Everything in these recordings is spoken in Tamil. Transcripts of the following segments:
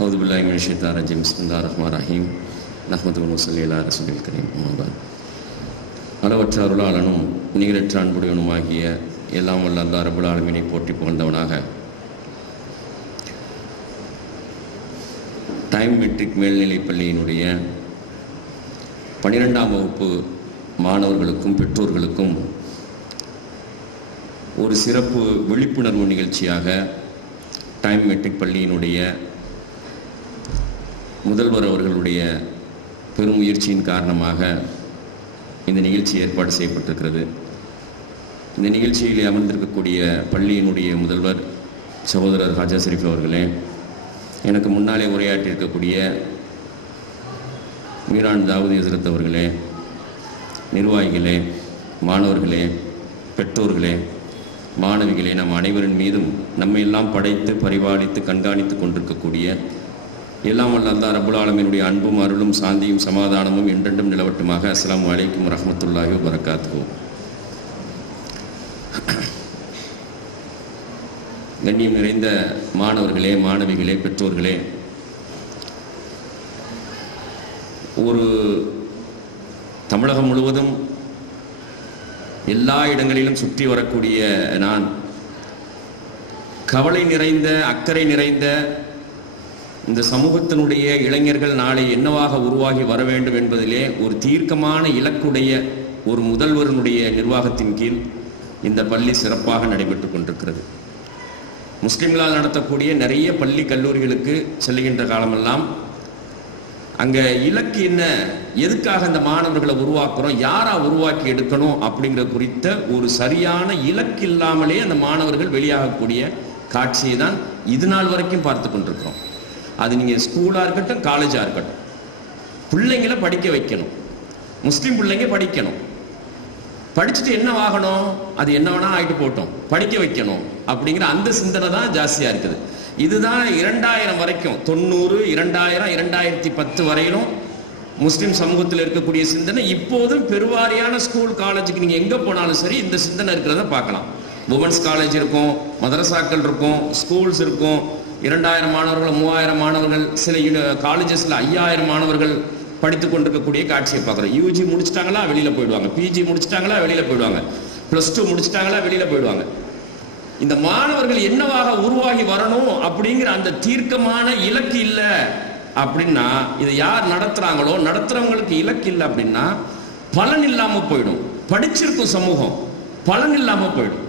அவுது பில்லாஹி மினஷ் ஷைத்தானிர் ரஜீம். பிஸ்மில்லாஹிர் ரஹ்மானிர் ரஹீம். நஹ்மதுஹு வ நுஸல்லி அலா ரசூலில் கரீம். அம்மா பஅத். அளவற்ற அருளாளனும் நிகரற்ற அன்புடையவனுமாகிய எல்லாம் வல்ல அல்லாஹ் ரப்பல் ஆலமீனை போற்றி புகழ்ந்தவனாக டைம் மெட்ரிக் மேல்நிலைப் பள்ளியினுடைய 12ஆம் வகுப்பு மாணவர்களுக்கும் பெற்றோர்களுக்கும் ஒரு சிறப்பு விழிப்புணர்வு நிகழ்ச்சியாக டைம் மெட்ரிக் பள்ளியினுடைய முதல்வர் அவர்களுடைய பெரும் முயற்சியின் காரணமாக இந்த நிகழ்ச்சி ஏற்பாடு செய்யப்பட்டிருக்கிறது. இந்த நிகழ்ச்சியில் அமர்ந்திருக்கக்கூடிய பள்ளியினுடைய முதல்வர் சகோதரர் ஹாஜா ஷரீஃப் அவர்களே, எனக்கு முன்னாலே உரையாற்றியிருக்கக்கூடிய மீரான் தாவூத் ஹஸ்ரத் அவர்களே, நிர்வாகிகளே, மாணவர்களே, பெற்றோர்களே, மாணவிகளே, நம் அனைவரின் மீதும் நம்மை எல்லாம் படைத்து பரிபாலித்து கண்காணித்து கொண்டிருக்கக்கூடிய எல்லாம் வல்ல அல்லாஹ் ரப்பல் ஆலமீனுடைய அன்பும் அருளும் சாந்தியும் சமாதானமும் என்றென்றும் நிலவட்டுமாக. அஸ்ஸலாமு அலைக்கும் வரஹ்மத்துல்லாஹி வ பரக்காத்துஹு. கண்ணியம் நிறைந்த மாணவர்களே, மாணவிகளே, பெற்றோர்களே, ஒரு தமிழகம் முழுவதும் எல்லா இடங்களிலும் சுற்றி வரக்கூடிய நான் கவலை நிறைந்த அக்கறை நிறைந்த இந்த சமூகத்தினுடைய இளைஞர்கள் நாளை என்னவாக உருவாகி வர வேண்டும் என்பதிலே ஒரு தீர்க்கமான இலக்குடைய ஒரு முதல்வருடைய நிர்வாகத்தின் கீழ் இந்த பள்ளி சிறப்பாக நடைபெற்று கொண்டிருக்கிறது. முஸ்லிம்களால் நடத்தக்கூடிய நிறைய பள்ளி கல்லூரிகளுக்கு செல்லுகின்ற காலமெல்லாம் அங்கே இலக்கு என்ன, எதுக்காக இந்த மாணவர்களை உருவாக்குறோம், யாரா உருவாக்கி எடுக்கணும் அப்படிங்கிற குறித்த ஒரு சரியான இலக்கு இல்லாமலே அந்த மாணவர்கள் வெளியாகக்கூடிய காட்சியை தான் இது நாள் வரைக்கும் பார்த்து கொண்டிருக்கிறோம். அது நீங்கள் ஸ்கூலாக இருக்கட்டும், காலேஜாக இருக்கட்டும், பிள்ளைங்களை படிக்க வைக்கணும். முஸ்லீம் பிள்ளைங்க படிக்கணும். படிச்சுட்டு என்ன ஆகணும், அது என்ன வேணா ஆகிட்டு போட்டோம், படிக்க வைக்கணும் அப்படிங்கிற அந்த சிந்தனை தான் ஜாஸ்தியாக இருக்குது. இதுதான் 2000 வரைக்கும், 90, 2000, 2010 வரையிலும் முஸ்லீம் சமூகத்தில் இருக்கக்கூடிய சிந்தனை. இப்போதும் பெருவாரியான ஸ்கூல் காலேஜுக்கு நீங்கள் எங்கே போனாலும் சரி இந்த சிந்தனை இருக்கிறத பார்க்கலாம். உமன்ஸ் காலேஜ் இருக்கும், மதரசாக்கள் இருக்கும், ஸ்கூல்ஸ் இருக்கும். 2000 மாணவர்கள், 3000 மாணவர்கள், சில காலேஜஸில் 5000 மாணவர்கள் படித்து கொண்டிருக்கக்கூடிய காட்சியை பார்க்குறோம். யூஜி முடிச்சிட்டாங்களா வெளியில் போயிடுவாங்க, பிஜி முடிச்சிட்டாங்களா வெளியில் போயிடுவாங்க, +2 முடிச்சிட்டாங்களா வெளியில் போயிடுவாங்க. இந்த மாணவர்கள் என்னவாக உருவாகி வரணும் அப்படிங்கிற அந்த தீர்க்கமான இலக்கு இல்லை அப்படின்னா, இதை யார் நடத்துகிறாங்களோ நடத்துகிறவங்களுக்கு இலக்கு இல்லை அப்படின்னா பலன் இல்லாமல் போயிடும். படிச்சிருக்கும் சமூகம் பலன் இல்லாமல் போயிடும்.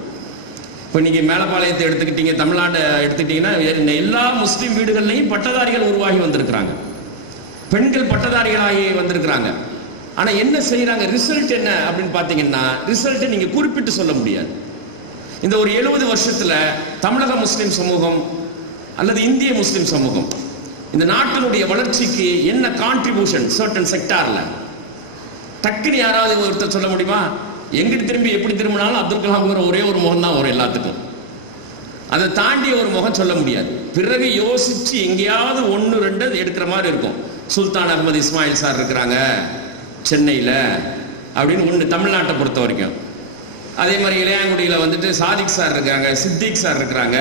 இப்போ நீங்கள் மேலப்பாளையத்தை எடுத்துக்கிட்டீங்க, தமிழ்நாட்டை எடுத்துக்கிட்டிங்கன்னா எல்லா முஸ்லீம் வீடுகள்லையும் பட்டதாரிகள் உருவாகி வந்திருக்கிறாங்க, பெண்கள் பட்டதாரிகளாகி வந்திருக்கிறாங்க. ஆனால் என்ன செய்கிறாங்க, ரிசல்ட் என்ன அப்படின்னு பார்த்தீங்கன்னா, ரிசல்ட்டை நீங்கள் குறிப்பிட்டு சொல்ல முடியாது. இந்த ஒரு 70 வருஷத்தில் தமிழக முஸ்லீம் சமூகம் அல்லது இந்திய முஸ்லீம் சமூகம் இந்த நாட்டினுடைய வளர்ச்சிக்கு என்ன கான்ட்ரிபியூஷன் சர்டன் செக்டாரில் டக்குன்னு யாராவது ஒருத்தர் சொல்ல முடியுமா? எங்கிட்டு திரும்பி எப்படி திரும்பினாலும் அப்துல் கலாம்ங்கிற ஒரே ஒரு முகம் தான் வரும் எல்லாத்துக்கும். அதை தாண்டி ஒரு முகம் சொல்ல முடியாது. பிறகு யோசிச்சு எங்கேயாவது 1, 2 எடுக்கிற மாதிரி இருக்கும். சுல்தான் அகமது இஸ்மாயில் சார் இருக்கிறாங்க சென்னையில் அப்படின்னு ஒன்று தமிழ்நாட்டை பொறுத்த வரைக்கும். அதே மாதிரி இளையாங்குடியில் வந்துட்டு சாதிக் சார் இருக்காங்க, சித்திக் சார் இருக்கிறாங்க.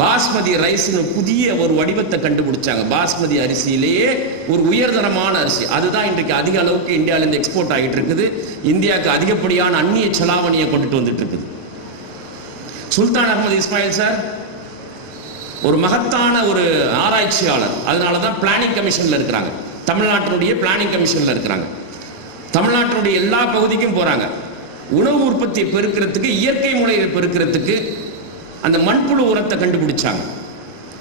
பாஸ்மதி ரைஸ்னு புதிய ஒரு வடிவத்தை கண்டுபிடிச்சாங்க. பாஸ்மதி அரிசியிலேயே ஒரு உயர்தரமான அரிசி, அதுதான் இன்றைக்கு அதிக அளவுக்கு இந்தியாவிலேருந்து எக்ஸ்போர்ட் ஆகிட்டு இருக்குது. இந்தியாவுக்கு அதிகப்படியான அந்நிய செலாவணியை கொண்டுட்டு வந்துட்டு இருக்குது. சுல்தான் அகமது இஸ்மாயில் சார் ஒரு மகத்தான ஒரு ஆராய்ச்சியாளர். அதனால தான் பிளானிங் கமிஷனில் இருக்கிறாங்க, தமிழ்நாட்டினுடைய பிளானிங் கமிஷனில் இருக்கிறாங்க. தமிழ்நாட்டினுடைய எல்லா பகுதிக்கும் போகிறாங்க. உணவு உற்பத்தியை பெருக்கிறதுக்கு, இயற்கை முறையை பெருக்கிறதுக்கு அந்த மண்புழு உரத்தை கண்டுபிடிச்சாங்க.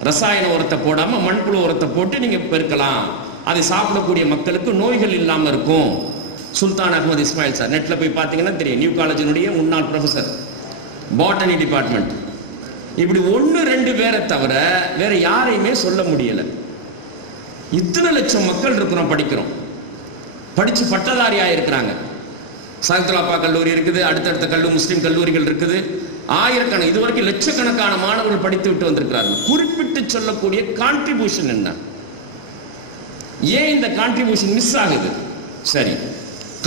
ரசாயன உரத்தை போடாமல் மண்புழு உரத்தை போட்டு நீங்கள் பெருக்கலாம், அதை சாப்பிடக்கூடிய மக்களுக்கு நோய்கள் இல்லாமல் இருக்கும். சுல்தான் அகமது இஸ்மாயில் சார் நெட்டில் போய் பார்த்தீங்கன்னா தெரியும். நியூ காலேஜினுடைய முன்னாள் ப்ரொஃபஸர், பாட்டனி டிபார்ட்மெண்ட். இப்படி 1, 2 பேரை தவிர வேற யாரையுமே சொல்ல முடியலை. இத்தனை லட்சம் மக்கள் இருக்கிறோம், படிக்கிறோம், படித்து பட்டதாரியாக இருக்கிறாங்க. சகத்லாப்பா கல்லூரி இருக்குது, அடுத்தடுத்த முஸ்லீம் கல்லூரிகள் இருக்குது, ஆயிரக்கணக்கான, இதுவரைக்கும் லட்சக்கணக்கான மாணவர்கள் படித்து விட்டு வந்திருக்கிறார்கள். குறிப்பிட்டு சொல்லக்கூடிய கான்ட்ரிபியூஷன் என்ன, ஏன் இந்த கான்ட்ரிபியூஷன் மிஸ் ஆகுது? சரி,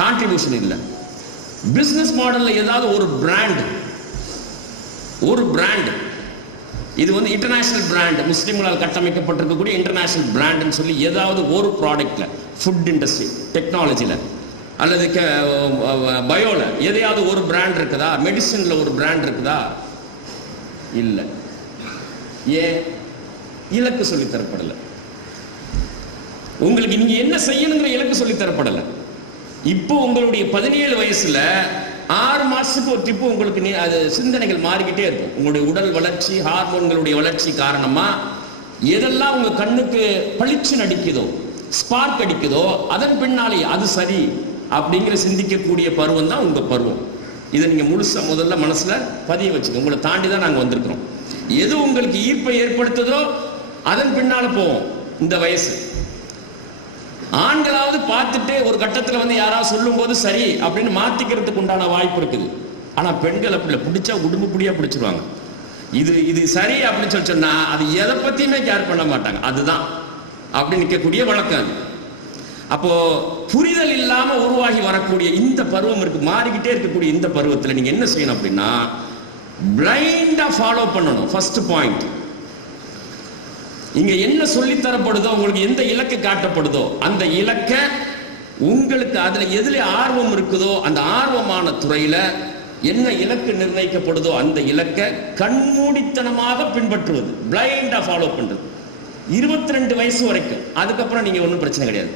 கான்ட்ரிபியூஷன் இல்லை. பிசினஸ் மாடல்ல ஏதாவது ஒரு பிராண்ட் இது வந்து இன்டர்நேஷனல் பிராண்ட், முஸ்லீம்களால் கட்டமைக்கப்பட்டிருக்கக்கூடிய இன்டர்நேஷனல் பிராண்ட்னு சொல்லி ஏதாவது ஒரு ப்ராடக்ட்ல, ஃபுட் இண்டஸ்ட்ரி, டெக்னாலஜியில் அல்லது பயோல எதையாவது ஒரு பிராண்ட் இருக்குதா? மெடிசன்ல ஒரு பிராண்ட் இருக்குதா? இல்லை. ஏன்? இலக்கு சொல்லி தரப்படல. உங்களுக்கு நீங்க என்ன செய்யணுங்கிற இலக்கு சொல்லி தரப்படல. இப்போ உங்களுடைய 17 வயசுல 6 மாசத்துக்கு ஒரு ட்ரிப்பு உங்களுக்கு அது சிந்தனைகள் மாறிக்கிட்டே இருக்கும். உங்களுடைய உடல் வளர்ச்சி, ஹார்மோன்களுடைய வளர்ச்சி காரணமா எதெல்லாம் உங்க கண்ணுக்கு பளிச்சு நடிக்குதோ, ஸ்பார்க் அடிக்குதோ, அதன் பின்னாலே அது சரி அப்படிங்கிற சிந்திக்கக்கூடிய பருவம் தான் உங்க பருவம். இதை நீங்க முழுசா முதல்ல மனசுல பதிய வச்சுக்கோங்க. உங்களை தாண்டி தான் நாங்க வந்திருக்கிறோம். எது உங்களுக்கு ஈர்ப்பை ஏற்படுத்துதோ அதன் பின்னால போவோம். இந்த வயசு ஆண்களாவது பார்த்துட்டு ஒரு கட்டத்தில் வந்து யாராவது சொல்லும் போது சரி அப்படின்னு மாத்திக்கிறதுக்கு உண்டான வாய்ப்பு இருக்குது. ஆனா பெண்கள் அப்படி பிடிச்சா உடும்பு புடியா பிடிச்சிருவாங்க. இது சரி அப்படின்னு சொல்லி சொன்னா அது எதை பத்தியுமே கேர் பண்ண மாட்டாங்க. அதுதான் அப்படி நிற்கக்கூடிய வழக்கம். அப்போ புரிதல் இல்லாம உருவாகி வரக்கூடிய இந்த பருவம் இருக்கு, மாறிக்கிட்டே இருக்கக்கூடிய இந்த பருவத்தில் நீங்க என்ன செய்யணும் அப்படின்னா பிளைண்டா ஃபாலோ பண்ணணும். ஃபர்ஸ்ட் பாயிண்ட், இங்க என்ன சொல்லி தரப்படுதோ, உங்களுக்கு எந்த இலக்கு காட்டப்படுதோ அந்த இலக்க உங்களுக்கு அதுல எதுல ஆர்வம் இருக்குதோ அந்த ஆர்வமான துறையில என்ன இலக்கு நிர்ணயிக்கப்படுதோ அந்த இலக்க கண்மூடித்தனமாக பின்பற்றுவது, பிளைண்டா ஃபாலோ பண்றது 22 வயசு வரைக்கும். அதுக்கப்புறம் நீங்க ஒன்றும் பிரச்சனை கிடையாது,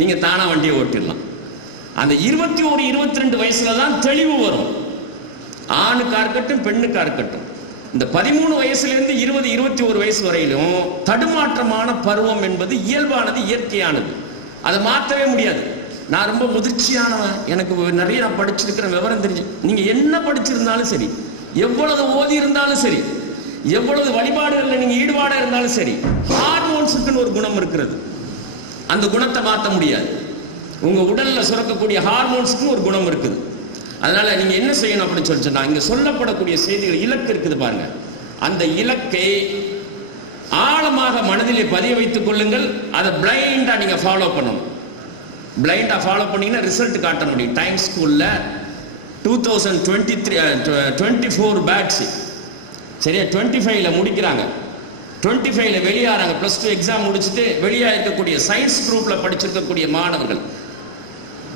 நீங்க தானா வண்டியை ஓட்டிடலாம். அந்த 21, 22 வயசுல தான் தெளிவு வரும். ஆணுக்கா இருக்கட்டும் பெண்ணுக்கா இருக்கட்டும். இந்த 13 வயசுலேருந்து 20, 21 வயசு வரையிலும் தடுமாற்றமான பருவம் என்பது இயல்பானது, இயற்கையானது. அதை மாற்றவே முடியாது. நான் ரொம்ப முதிர்ச்சியானவன், எனக்கு நிறைய நான் படிச்சிருக்கிறேன், விவரம் தெரிஞ்சு. நீங்க என்ன படிச்சிருந்தாலும் சரி, எவ்வளவு ஓதி இருந்தாலும் சரி, எவ்வளவு வழிபாடுகளில் நீங்க ஈடுபாடா இருந்தாலும் சரி, ஹார்மோன்ஸுக்குன்னு ஒரு குணம் இருக்கிறது. அந்த குணத்தை மாற்ற முடியாது. உங்க உடல்ல சுரக்கக்கூடிய ஹார்மோன்ஸுக்கு ஒரு குணம் இருக்குது. அதனால நீங்க என்ன செய்யணும் அப்படின்னு சொல்லி சொன்னா, இங்க சொல்லப்படக்கூடிய செய்திகள், இலக்கு இருக்குது பாருங்க, அந்த இலக்கை ஆழமாக மனதிலே பதிய வைத்துக் கொள்ளுங்கள். அதை பிளைண்டா நீங்க ஃபாலோ பண்ணணும். பிளைண்டா ஃபாலோ பண்ணீங்கன்னா ரிசல்ட் காட்ட முடியும். டைம் ஸ்கூல்ல 2024 பேட்ச் சரியா 25ல முடிக்கிறாங்க, 25ல வெளியாறாங்க. +2 எக்ஸாம் முடிச்சுட்டு வெளியா இருக்கக்கூடிய சயின்ஸ் குரூப்ல படிச்சிருக்கக்கூடிய மாணவர்கள்,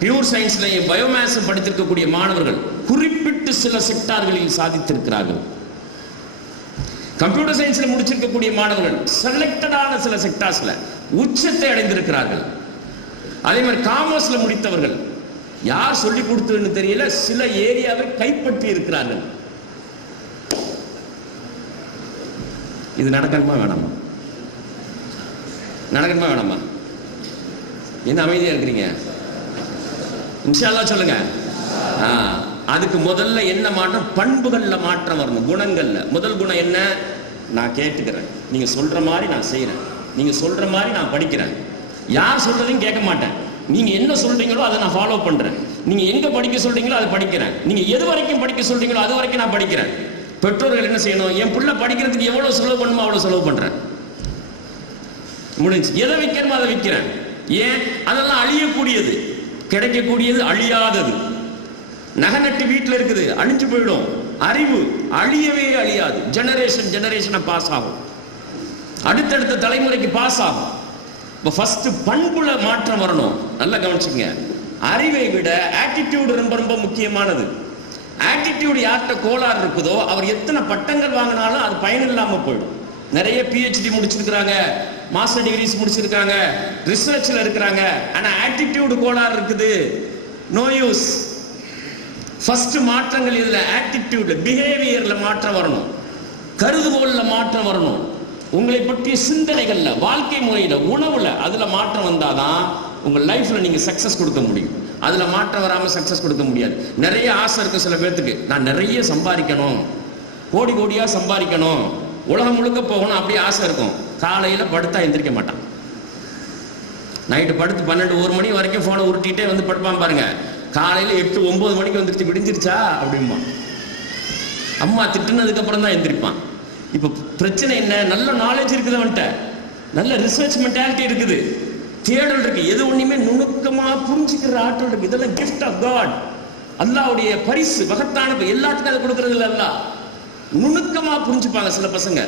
பியூர் சயின்ஸ்லையும் பயோமேத்ஸ் படித்திருக்கக்கூடிய மாணவர்கள் குறிப்பிட்டு சில செக்டார்களில் சாதித்திருக்கிறார்கள். கம்ப்யூட்டர் சயின்ஸ்ல முடிச்சிருக்கக்கூடிய மாணவர்கள் செலக்டடான சில செக்டார்ஸ்ல உச்சத்தை அடைந்திருக்கிறார்கள். அதே மாதிரி காமர்ஸ்ல முடித்தவர்கள் யார் சொல்லி கொடுத்ததுன்னு தெரியல, சில ஏரியாவை கைப்பற்றி இருக்கிறார்கள். இது நடக்கணுமா வேணாமா? நடக்கணுமா வேணாமா? என்ன அமைதியா இருக்கிறீங்க? இன்ஷா அல்லாஹ் சொல்லுங்க. அதுக்கு முதல்ல என்ன மாற்றம்? பண்புகள்ல மாற்றம் வரணும், குணங்கள்ல. முதல் குணம் என்ன? நான் கேட்டுக்கிறேன், நீங்க சொல்ற மாதிரி நான் செய்யறேன், நீங்க சொல்ற மாதிரி நான் படிக்கிறேன், யார் சொல்றதையும் கேட்க மாட்டேன், நீங்க என்ன சொல்றீங்களோ அதை நான் ஃபாலோ பண்றேன், நீங்க எங்க படிக்க சொல்றீங்களோ அதை படிக்கிறேன், நீங்க எது வரைக்கும் படிக்க சொல்றீங்களோ அது வரைக்கும் நான் படிக்கிறேன். பெற்றோர்கள் என்ன செய்யணும்? என் பிள்ளை படிக்கிறதுக்கு எவ்வளவு செலவு பண்ணுமோ அவ்வளவு செலவு பண்றேன், முடிஞ்சு. எதை வைக்கணுமோ அதை வைக்கிறேன். ஏன்? அதெல்லாம் அழியக்கூடியது, கிடைக்கக்கூடியது அழியாதது. நகை நட்டு வீட்டில் இருக்குது, அழிஞ்சு போயிடும். அறிவு அழியவே அழியாது, ஜெனரேஷனை பாஸ் ஆகும், அடுத்தடுத்த தலைமுறைக்கு பாஸ் ஆகும். இப்போ ஃபர்ஸ்ட் பண்புல மாற்றம் வரணும். நல்லா கவனிச்சுங்க. அறிவை விட ஆட்டிடியூடு ரொம்ப ரொம்ப முக்கியமானது. ஆட்டிடியூடு யார்கிட்ட கோளாறு இருக்குதோ அவர் எத்தனை பட்டங்கள் வாங்கினாலும் அது பயன் இல்லாம போயிடும். நிறைய PhD முடிச்சிருக்கிறாங்க, மாஸ்டர் டிகிரிஸ் முடிச்சிருக்காங்க, ரிசர்ச்ல இருக்கிறாங்க, ஆனா ஆட்டிடியூடு கோளாறு இருக்குது, நோ யூஸ். ஃபர்ஸ்ட் மாற்றங்கள் இதுல ஆட்டிடியூட், பிஹேவியர்ல மாற்றம் வரணும், கருதுகோள்ல மாற்றம் வரணும், உங்களை பற்றிய சிந்தனைகள்ல, வாழ்க்கை முறையில, உணவுல, அதுல மாற்றம் வந்தாதான் உங்க லைஃப்ல நீங்க சக்சஸ் கொடுக்க முடியும். அதுல மாற்றம் வராம சக்சஸ் கொடுக்க முடியாது. நிறைய ஆசை இருக்கு சில பேர்த்துக்கு, நான் நிறைய சம்பாதிக்கணும், கோடி கோடியா சம்பாதிக்கணும், உலகம் முழுக்க போகணும், அப்படி ஆசை இருக்கும். காலையில படுத்தா எந்திரிக்க மாட்டான், நைட்டு படுத்து 12, 1 மணி வரைக்கும் போனை உருட்டிட்டே வந்து படுப்பான் பாருங்க. காலையில 8, 9 மணிக்கு வந்துருச்சு, விடிஞ்சிருச்சா அப்படிமா அம்மா திட்டுனதுக்கு அப்புறம் தான் எந்திரிப்பான். இப்ப பிரச்சனை என்ன? நல்ல நாலேஜ் இருக்குது அவன்கிட்ட, நல்ல ரிசர்ச் மென்டாலிட்டி இருக்குது, தேடல் இருக்கு, எது ஒண்ணுமே நுணுக்கமா புரிஞ்சுக்கிற ஆற்றல் இருக்கு. இதெல்லாம் கிஃப்ட் ஆஃப் காட், அல்லாஹ்வுடைய பரிசு, மகத்தான. எல்லாத்துக்கும் அதை கொடுக்கறது இல்லை. அல்லாஹ் நுணுக்கமா புரிஞ்சுப்பாங்க சில பசங்க.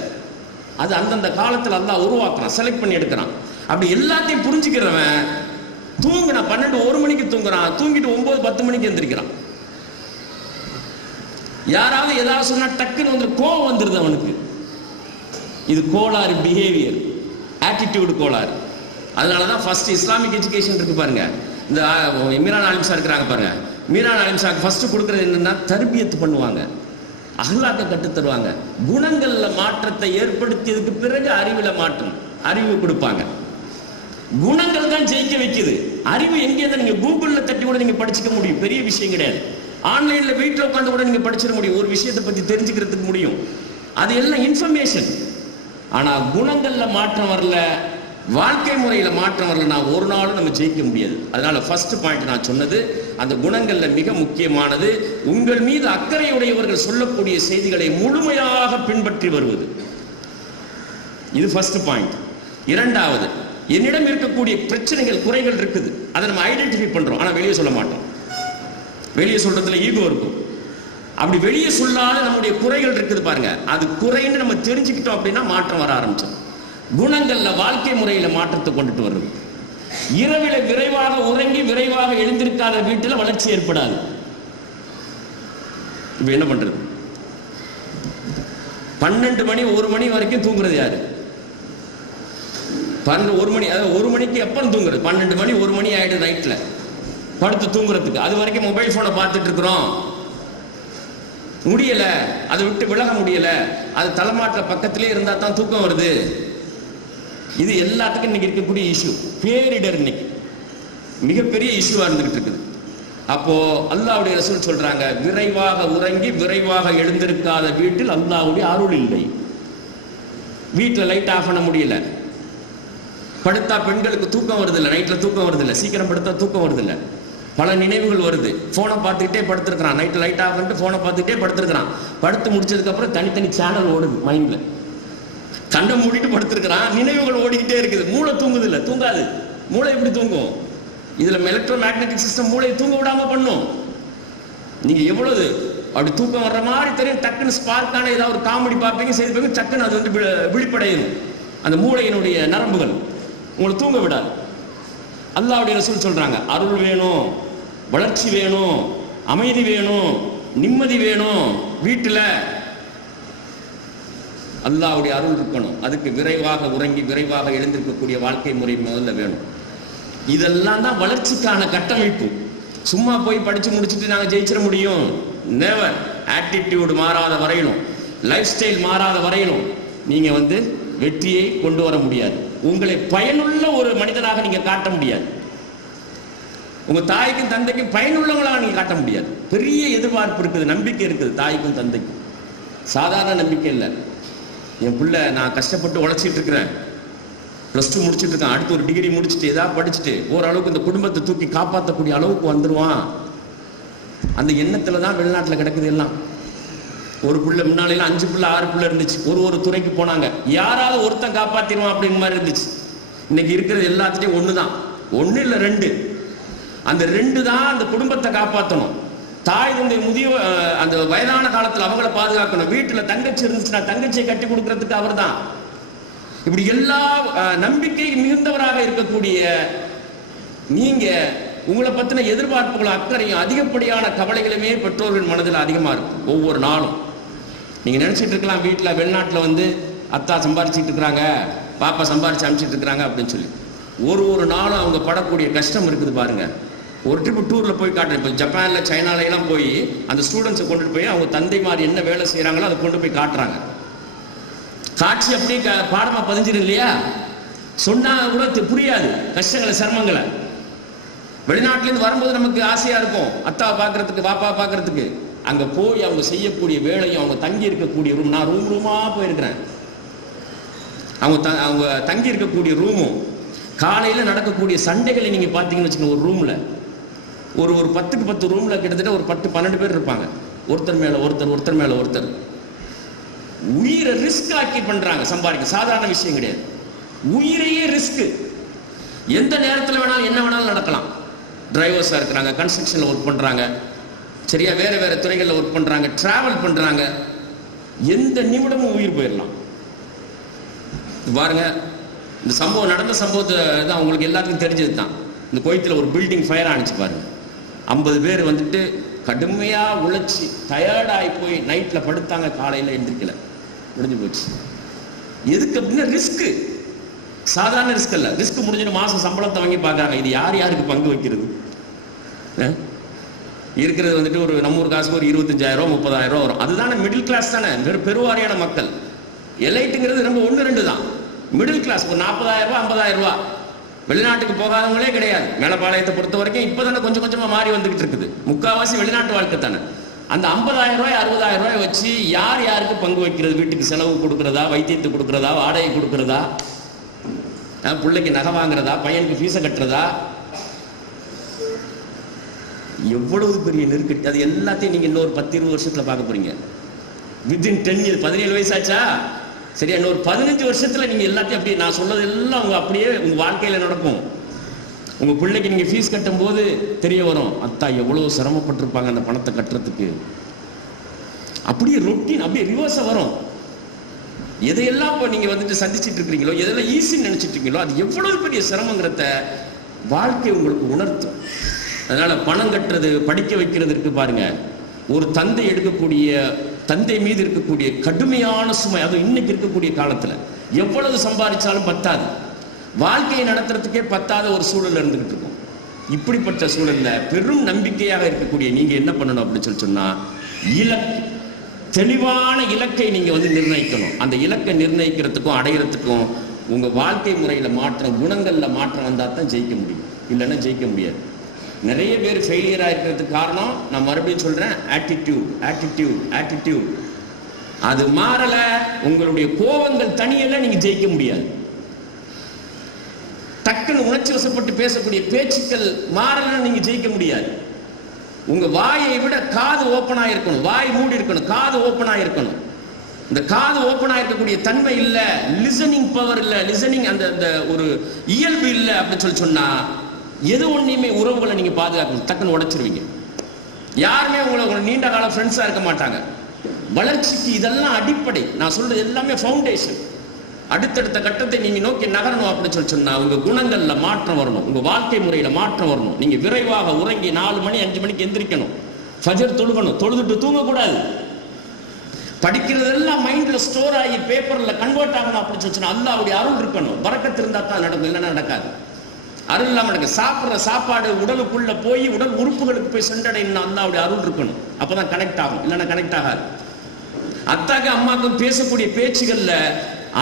அது அந்தந்த காலத்தில் அல்லாஹ் உருவாக்குறான், செலக்ட் பண்ணி எடுக்கிறான். அப்படி எல்லாத்தையும் புரிஞ்சுக்கிறவன் தூங்குனா 12-1 மணிக்கு தூங்குறான், தூங்கிட்டு 9-10 மணிக்கு எந்திரிக்கிறான். யாராவது ஏதாவது சொன்னா டக்குன்னு வந்து கோவம் வந்துருது அவனுக்கு. இது கோளாறு பிஹேவியர், ஆட்டிடியூடு கோளாறு. அதனாலதான் ஃபர்ஸ்ட் இஸ்லாமிக் எஜுகேஷன் இருக்கு பாருங்க. இந்த மீரான் ஆலிம் சார் இருக்கிறாங்க பாருங்க. மீரான் ஆலிம் சார் ஃபர்ஸ்ட் கொடுக்கறது என்னன்னா தர்பியத்து பண்ணுவாங்க, அஹ்லாக்க கட்டு தருவாங்க. குணங்கள்ல மாற்றத்தை ஏற்படுத்தியதுக்கு பிறகு அறிவுல மாற்றம், அறிவு கொடுப்பாங்க. குணங்கள் தான் ஜெயிக்க வைக்குது. அறிவு எங்கேயாவது நீங்க கூகுள்ல தட்டி கூட நீங்க படிச்சுக்க முடியும், பெரிய விஷயம் கிடையாது. ஆன்லைன்ல வீட்டில் உட்காந்து கூட நீங்க படிச்சிட முடியும், ஒரு விஷயத்தை பத்தி தெரிஞ்சுக்கிறதுக்கு முடியும். அது எல்லாம் இன்ஃபர்மேஷன். ஆனா குணங்கள்ல மாற்றம் வரல, வாழ்க்கை முறையில மாற்றம் வரலன்னா ஒரு நாளும் நம்ம ஜெயிக்க முடியாது. அதனால ஃபர்ஸ்ட் பாயிண்ட் நான் சொன்னது அந்த குணங்கள்ல மிக முக்கியமானது உங்கள் மீது அக்கறையுடையவர்கள் சொல்லக்கூடிய செய்திகளை முழுமையாக பின்பற்றி வருவது. இது ஃபர்ஸ்ட் பாயிண்ட். இரண்டாவது, என்னிடம் இருக்கக்கூடிய பிரச்சனைகள் குறைகள் இருக்குது, அதை நம்ம ஐடென்டிஃபை பண்றோம், ஆனா வெளியே சொல்ல மாட்டோம். வெளியே சொல்றதுல ஈகோ இருக்கும். அப்படி வெளியே சொல்லாத நம்முடைய குறைகள் இருக்குது பாருங்க, அது குறைன்னு நம்ம தெரிஞ்சுக்கிட்டோம் அப்படின்னா மாற்றம் வர ஆரம்பிச்சோம். குணங்கள்ல வாழ்க்கை முறையில மாற்றத்தை கொண்டுட்டு வருது. இரவில விரைவாக உறங்கி விரைவாக எழுந்திருக்காத வீட்டில் வளர்ச்சி ஏற்படாது. இப்ப என்ன பண்றது? 12 மணி 1 மணி வரைக்கும் தூங்குறது யாரு? 1 மணி, அதாவது 1 மணிக்கு எப்ப தூங்குறது? 12 மணி 1 மணி ஆயிடுது நைட்ல படுத்து தூங்குறதுக்கு. அது வரைக்கும் மொபைல் போனை பார்த்துட்டு இருக்கிறோம், முடியல, அதை விட்டு விலக முடியல. அது தலைமாட்டுல பக்கத்திலே இருந்தா தான் தூக்கம் வருது. இது எல்லாத்துக்கும் இன்னைக்கு இருக்கக்கூடிய இஷ்யூ, பேரிடர் இன்னைக்கு மிகப்பெரிய இஷ்யூவா இருந்துகிட்டு இருக்குது. அப்போ அல்லாஹ்வுடைய ரசூல் சொல்றாங்க, விரைவாக உறங்கி விரைவாக எழுந்திருக்காத வீட்டில் அல்லாஹ்வுடைய அருள் இல்லை. வீட்டில் லைட் ஆஃப் பண்ண முடியல, படுத்தா பெண்களுக்கு தூக்கம் வருது இல்லை, நைட்ல தூக்கம் வருது இல்லை, சீக்கிரம் படுத்தா தூக்கம் வருது இல்லை, பல நினைவுகள் வருது. போனை பார்த்துக்கிட்டே படுத்திருக்கிறான், நைட்டு லைட் ஆஃப் பண்ணிட்டு போனை பார்த்துக்கிட்டே படுத்திருக்கிறான். படுத்து முடிச்சதுக்கு அப்புறம் தனித்தனி சேனல் ஓடுது மைண்ட்ல, கண்ணை மூடிட்டு படுத்திருக்கிறான், நினைவுகள் ஓடிக்கிட்டே இருக்குது. மூளை தூங்குது இல்லை, தூங்காது. மூளை எப்படி தூங்கும்? இதுல எலக்ட்ரோ மேக்னெட்டிக் சிஸ்டம் மூளையை தூங்க விடாம பண்ணும். நீங்க எவ்வளவு அப்படி தூக்கம் வர்ற மாதிரி தெரியும், டக்குன்னு ஸ்பார்க்கான ஏதாவது ஒரு காமெடி பார்ப்பீங்க, செய்திருப்பீங்க, டக்குன்னு அது வந்து விழிப்படையும். அந்த மூளையினுடைய நரம்புகள் உங்களை தூங்க விடாது. அல்லாஹ்வுடைய ரசூல் சொல்றாங்க, அருள் வேணும், வளர்ச்சி வேணும், அமைதி வேணும், நிம்மதி வேணும், வீட்டுல அல்லாஹ்வுடைய அருள் இருக்கணும். அதுக்கு விரைவாக உறங்கி விரைவாக எழுந்திருக்கக்கூடிய வாழ்க்கை முறை முதல்ல வேணும். இதெல்லாம் தான் வளர்ச்சிக்கான கட்டமைப்பு. சும்மா போய் படிச்சு முடிச்சுட்டு நாங்கள் ஜெயிச்சிட முடியும்? நெவர். ஆட்டிடியூடு மாறாத வரையிலும், லைஃப் ஸ்டைல் மாறாத வரையிலும் நீங்க வந்து வெற்றியை கொண்டு வர முடியாது. உங்களை பயனுள்ள ஒரு மனிதனாக நீங்க காட்ட முடியாது. உங்க தாய்க்கும் தந்தைக்கும் பயனுள்ளவங்களாக நீங்க காட்ட முடியாது. பெரிய எதிர்பார்ப்பு இருக்குது, நம்பிக்கை இருக்குது தாய்க்கும் தந்தைக்கும். சாதாரண நம்பிக்கை இல்லை. என் பிள்ளை நான் கஷ்டப்பட்டு உழைச்சிட்டு இருக்கிறேன், +2 முடிச்சுட்டு இருக்கான், அடுத்து ஒரு டிகிரி முடிச்சுட்டு ஏதாவது படிச்சுட்டு ஓரளவுக்கு இந்த குடும்பத்தை தூக்கி காப்பாற்றக்கூடிய அளவுக்கு வந்துடுவான். அந்த எண்ணத்துல தான் வெளிநாட்டில் கிடக்குது எல்லாம். ஒரு பிள்ளை முன்னாலாம் 5 பிள்ளை 6 பிள்ளை இருந்துச்சு, ஒரு துறைக்கு போனாங்க, யாராவது ஒருத்தன் காப்பாத்திடுவான் அப்படின்னு மாதிரி இருந்துச்சு. இன்னைக்கு இருக்கிறது எல்லாத்துட்டையும் 1 தான், 1 இல்லை 2. அந்த 2 தான் அந்த குடும்பத்தை காப்பாற்றணும். தாய் தந்தை முதிய அந்த வயதான காலத்தில் அவங்கள பாதுகாக்கணும். வீட்டுல தங்கச்சி இருந்துச்சுன்னா தங்கச்சியை கட்டி கொடுக்கறதுக்கு அவர் தான். இப்படி எல்லா நம்பிக்கை மிகுந்தவராக இருக்கக்கூடிய நீங்க உங்களை பத்தின எதிர்பார்ப்புகள் அக்கறையும் அதிகப்படியான கவலைகளுமே பெற்றோர்கள் மனதில் அதிகமா இருக்கும். ஒவ்வொரு நாளும் நீங்க நினைச்சிட்டு இருக்கலாம், வீட்டுல வெளிநாட்டுல வந்து அத்தா சம்பாரிச்சிட்டு இருக்கிறாங்க, பாப்பா சம்பாரிச்சு அனுப்பிச்சிட்டு இருக்கிறாங்க அப்படின்னு சொல்லி. ஒரு நாளும் அவங்க படக்கூடிய கஷ்டம் இருக்குது பாருங்க. ஒரு ட்ரிப் டூர்ல போய் காட்டுறேன். இப்போ ஜப்பான்ல சைனால எல்லாம் போய் அந்த ஸ்டூடெண்ட்ஸை கொண்டுட்டு போய் அவங்க தந்தைமார் என்ன வேலை செய்யறாங்களோ அதை கொண்டு போய் காட்டுறாங்க. காட்சி அப்படியே பாடமா பதிஞ்சிடும் இல்லையா? சொன்னா கூட புரியாது கஷ்டங்களை, சிரமங்களை. வெளிநாட்டுல இருந்து வரும்போது நமக்கு ஆசையா இருக்கும் அத்தாவை பார்க்கறதுக்கு, பாப்பா பார்க்கறதுக்கு. அங்க போய் அவங்க செய்யக்கூடிய வேலையும், அவங்க தங்கி இருக்கக்கூடிய ரூம், நான் ரூமா போயிருக்கிறேன். அவங்க தங்கி இருக்கக்கூடிய ரூமும், காலையில நடக்கக்கூடிய சண்டைகளை நீங்க பாத்தீங்கன்னு வச்சுக்கோங்க. ஒரு ரூம்ல ஒரு 10க்கு 10 ரூம்ல கிட்டத்தட்ட ஒரு 10-12 பேர் இருப்பாங்க. ஒருத்தர் மேல ஒருத்தர் உயிரை ரிஸ்க் ஆக்கி பண்றாங்க. சம்பாதிக்க சாதாரண விஷயம் கிடையாது, உயிரையே ரிஸ்க். எந்த நேரத்தில் வேணாலும் என்ன வேணாலும் நடக்கலாம். டிரைவர்ஸா இருக்கிறாங்க, கன்ஸ்ட்ரக்ஷன்ல ஒர்க் பண்றாங்க, சரியா, வேற துறைகளில் ஒர்க் பண்றாங்க, டிராவல் பண்றாங்க. எந்த நிமிடமும் உயிர் போயிடலாம். பாருங்க, இந்த சம்பவம் நடந்த சம்பவத்தை தான் உங்களுக்கு எல்லாத்துக்கும் தெரிஞ்சது தான். இந்த கோயத்தில் ஒரு பில்டிங் ஃபயர் ஆனிச்சு பாருங்க. 50 பேர் வந்துட்டு கடுமையாக உழைச்சி டயர்டாகி போய் நைட்டில் படுத்தாங்க, காலையில் எந்திரிக்கல, முடிஞ்சு போச்சு. எதுக்கு அப்படின்னா ரிஸ்க்கு, சாதாரண ரிஸ்க் இல்லை. ரிஸ்க் முடிஞ்சுட்டு மாதம் சம்பளத்தை வாங்கி பார்க்குறாங்க. இது யார் யாருக்கு பங்கு வைக்கிறது? இருக்கிறது வந்துட்டு ஒரு நம்ம ஊர் காசுக்கு ஒரு 25,000 30,000 வரும். அதுதானே மிடில் கிளாஸ் தானே, பெருவாரியான மக்கள். எலைட்டுங்கிறது ரொம்ப 1-2 தான். மிடில் கிளாஸ் ஒரு 40,000 ரூபா 50,000 ரூபா. வெளிநாட்டுக்கு போகாதவங்களே கிடையாது. மேலப்பாளையத்தை பொறுத்த வரைக்கும் இப்போ தானே கொஞ்சம் கொஞ்சமாக மாறி வந்துகிட்டு இருக்குது. முக்கால்வாசி வெளிநாட்டு வாழ்க்கை தானே. அந்த 50,000 ரூபாய் 60,000 ரூபாய் வச்சு யார் யாருக்கு பங்கு வைக்கிறது? வீட்டுக்கு செலவு கொடுக்குறதா, வைத்தியத்துக்கு கொடுக்குறதா, வாடகை கொடுக்குறதா, பிள்ளைக்கு நகை வாங்குறதா, பையனுக்கு ஃபீஸை கட்டுறதா? எவ்வளவு பெரிய நெருக்கடி. அது எல்லாத்தையும் நீங்க இன்னொரு 10-20 வருஷத்துல பார்க்க போறீங்க. வித்தின் 10 இயர்ஸ், 17 வயசாச்சா, சரியா, இன்னொரு 15 வருஷத்துல நீங்க எல்லாத்தையும் அப்படியே நான் சொன்னது எல்லாம் உங்க அப்படியே உங்க வாழ்க்கையில நடக்கும். உங்க பிள்ளைக்கு நீங்க ஃபீஸ் கட்டும் போது தெரிய வரும், அத்தா எவ்வளவு சிரமப்பட்டிருப்பாங்க அந்த பணத்தை கட்டுறதுக்கு. அப்படியே ரொட்டீன் அப்படியே ரிவர்ஸா வரும். எதையெல்லாம் இப்போ நீங்க வந்துட்டு சந்திச்சுட்டு இருக்கிறீங்களோ, எதெல்லாம் ஈஸின்னு நினைச்சிட்டு இருக்கீங்களோ, அது எவ்வளவு பெரிய சிரமங்கிறத வாழ்க்கை உங்களுக்கு உணர்த்தும். அதனால பணம் கட்டுறது, படிக்க வைக்கிறது இருக்கு பாருங்க. ஒரு தந்தை எடுக்கக்கூடிய, தந்தை மீது இருக்கக்கூடிய கடுமையான சுமை, அது இன்னைக்கு இருக்கக்கூடிய காலத்துல எவ்வளவு சம்பாதிச்சாலும் பத்தாது, வாழ்க்கையை நடத்துறதுக்கே பத்தாத ஒரு சூழல் இருந்துகிட்டு இருக்கும். இப்படிப்பட்ட சூழல்ல பெரும் நம்பிக்கையாக இருக்கக்கூடிய நீங்க என்ன பண்ணணும் அப்படின்னு சொன்னா, தெளிவான இலக்கை நீங்க வந்து நிர்ணயிக்கணும். அந்த இலக்கை நிர்ணயிக்கிறதுக்கும் அடையிறதுக்கும் உங்க வாழ்க்கை முறையில மாற்றம், குணங்கள்ல மாற்றம் வந்தா தான் ஜெயிக்க முடியும், இல்லைன்னா ஜெயிக்க முடியாது. நிறைய பேர் ஃபெயிலியரா இருக்கிறதுக்கு காரணம், நான் மறுபடியும் சொல்றேன், ஆட்டிடியூட். அது மாறல, உங்களுடைய கோபங்கள் தனியல்ல, நீங்க ஜெயிக்க முடியாது. டக்குன்னு உணர்ச்சி வசப்பட்டு பேசக்கூடிய பேச்சுக்கள் மாறல, நீங்க ஜெயிக்க முடியாது. உங்க வாயை விட காது ஓப்பனா இருக்கணும், வாய் மூடி இருக்கணும், காது ஓப்பனா இருக்கணும். இந்த காது ஓப்பனா இருக்கக்கூடிய தன்மை இல்ல, லிசனிங் பவர் இல்ல, லிசனிங் அந்த ஒரு இயல்பு இல்ல அப்படின்னு சொன்னா எது ஒன்றையுமே உறவுகளை நீங்க பாதுகாக்கணும், டக்குன்னு உடைச்சிருவீங்க. யாருமே உங்களை நீண்ட கால ஃப்ரெண்ட்ஸா இருக்க மாட்டாங்க. வளர்ச்சிக்கு இதெல்லாம் அடிப்படை. நான் சொல்றது எல்லாமே ஃபவுண்டேஷன். அடுத்தடுத்த கட்டத்தை நீங்க நோக்கி நகரணும் அப்படின்னு சொன்னா உங்க குணங்கள்ல மாற்றம் வரணும், உங்க வாழ்க்கை முறையில மாற்றம் வரணும். நீங்க விரைவாக உறங்கி 4 மணி 5 மணிக்கு எந்திரிக்கணும், ஃபஜர் தொழுகணும், தொழுதுட்டு தூங்கக்கூடாது. படிக்கிறதெல்லாம் மைண்ட்ல ஸ்டோர் ஆகி பேப்பர்ல கன்வெர்ட் ஆகணும் அப்படின்னு சொன்னா அல்லாஹ்வுடைய அருள் இருக்கணும். பரக்கத்து இருந்தா தான் நடக்கும், இல்லைன்னா நடக்காது. அருள் இல்லாம நடக்க, சாப்பிட்ற சாப்பாடு உடலுக்குள்ள போய் உடல் உறுப்புகளுக்கு போய் சென்றடையணும், அல்லாஹ்வுடைய அருள் இருக்கணும். அப்பதான் கனெக்ட் ஆகும், இல்லைன்னா கனெக்ட் ஆகாது. அத்தாக்கு அம்மாக்கும் பேசக்கூடிய பேச்சுகள்ல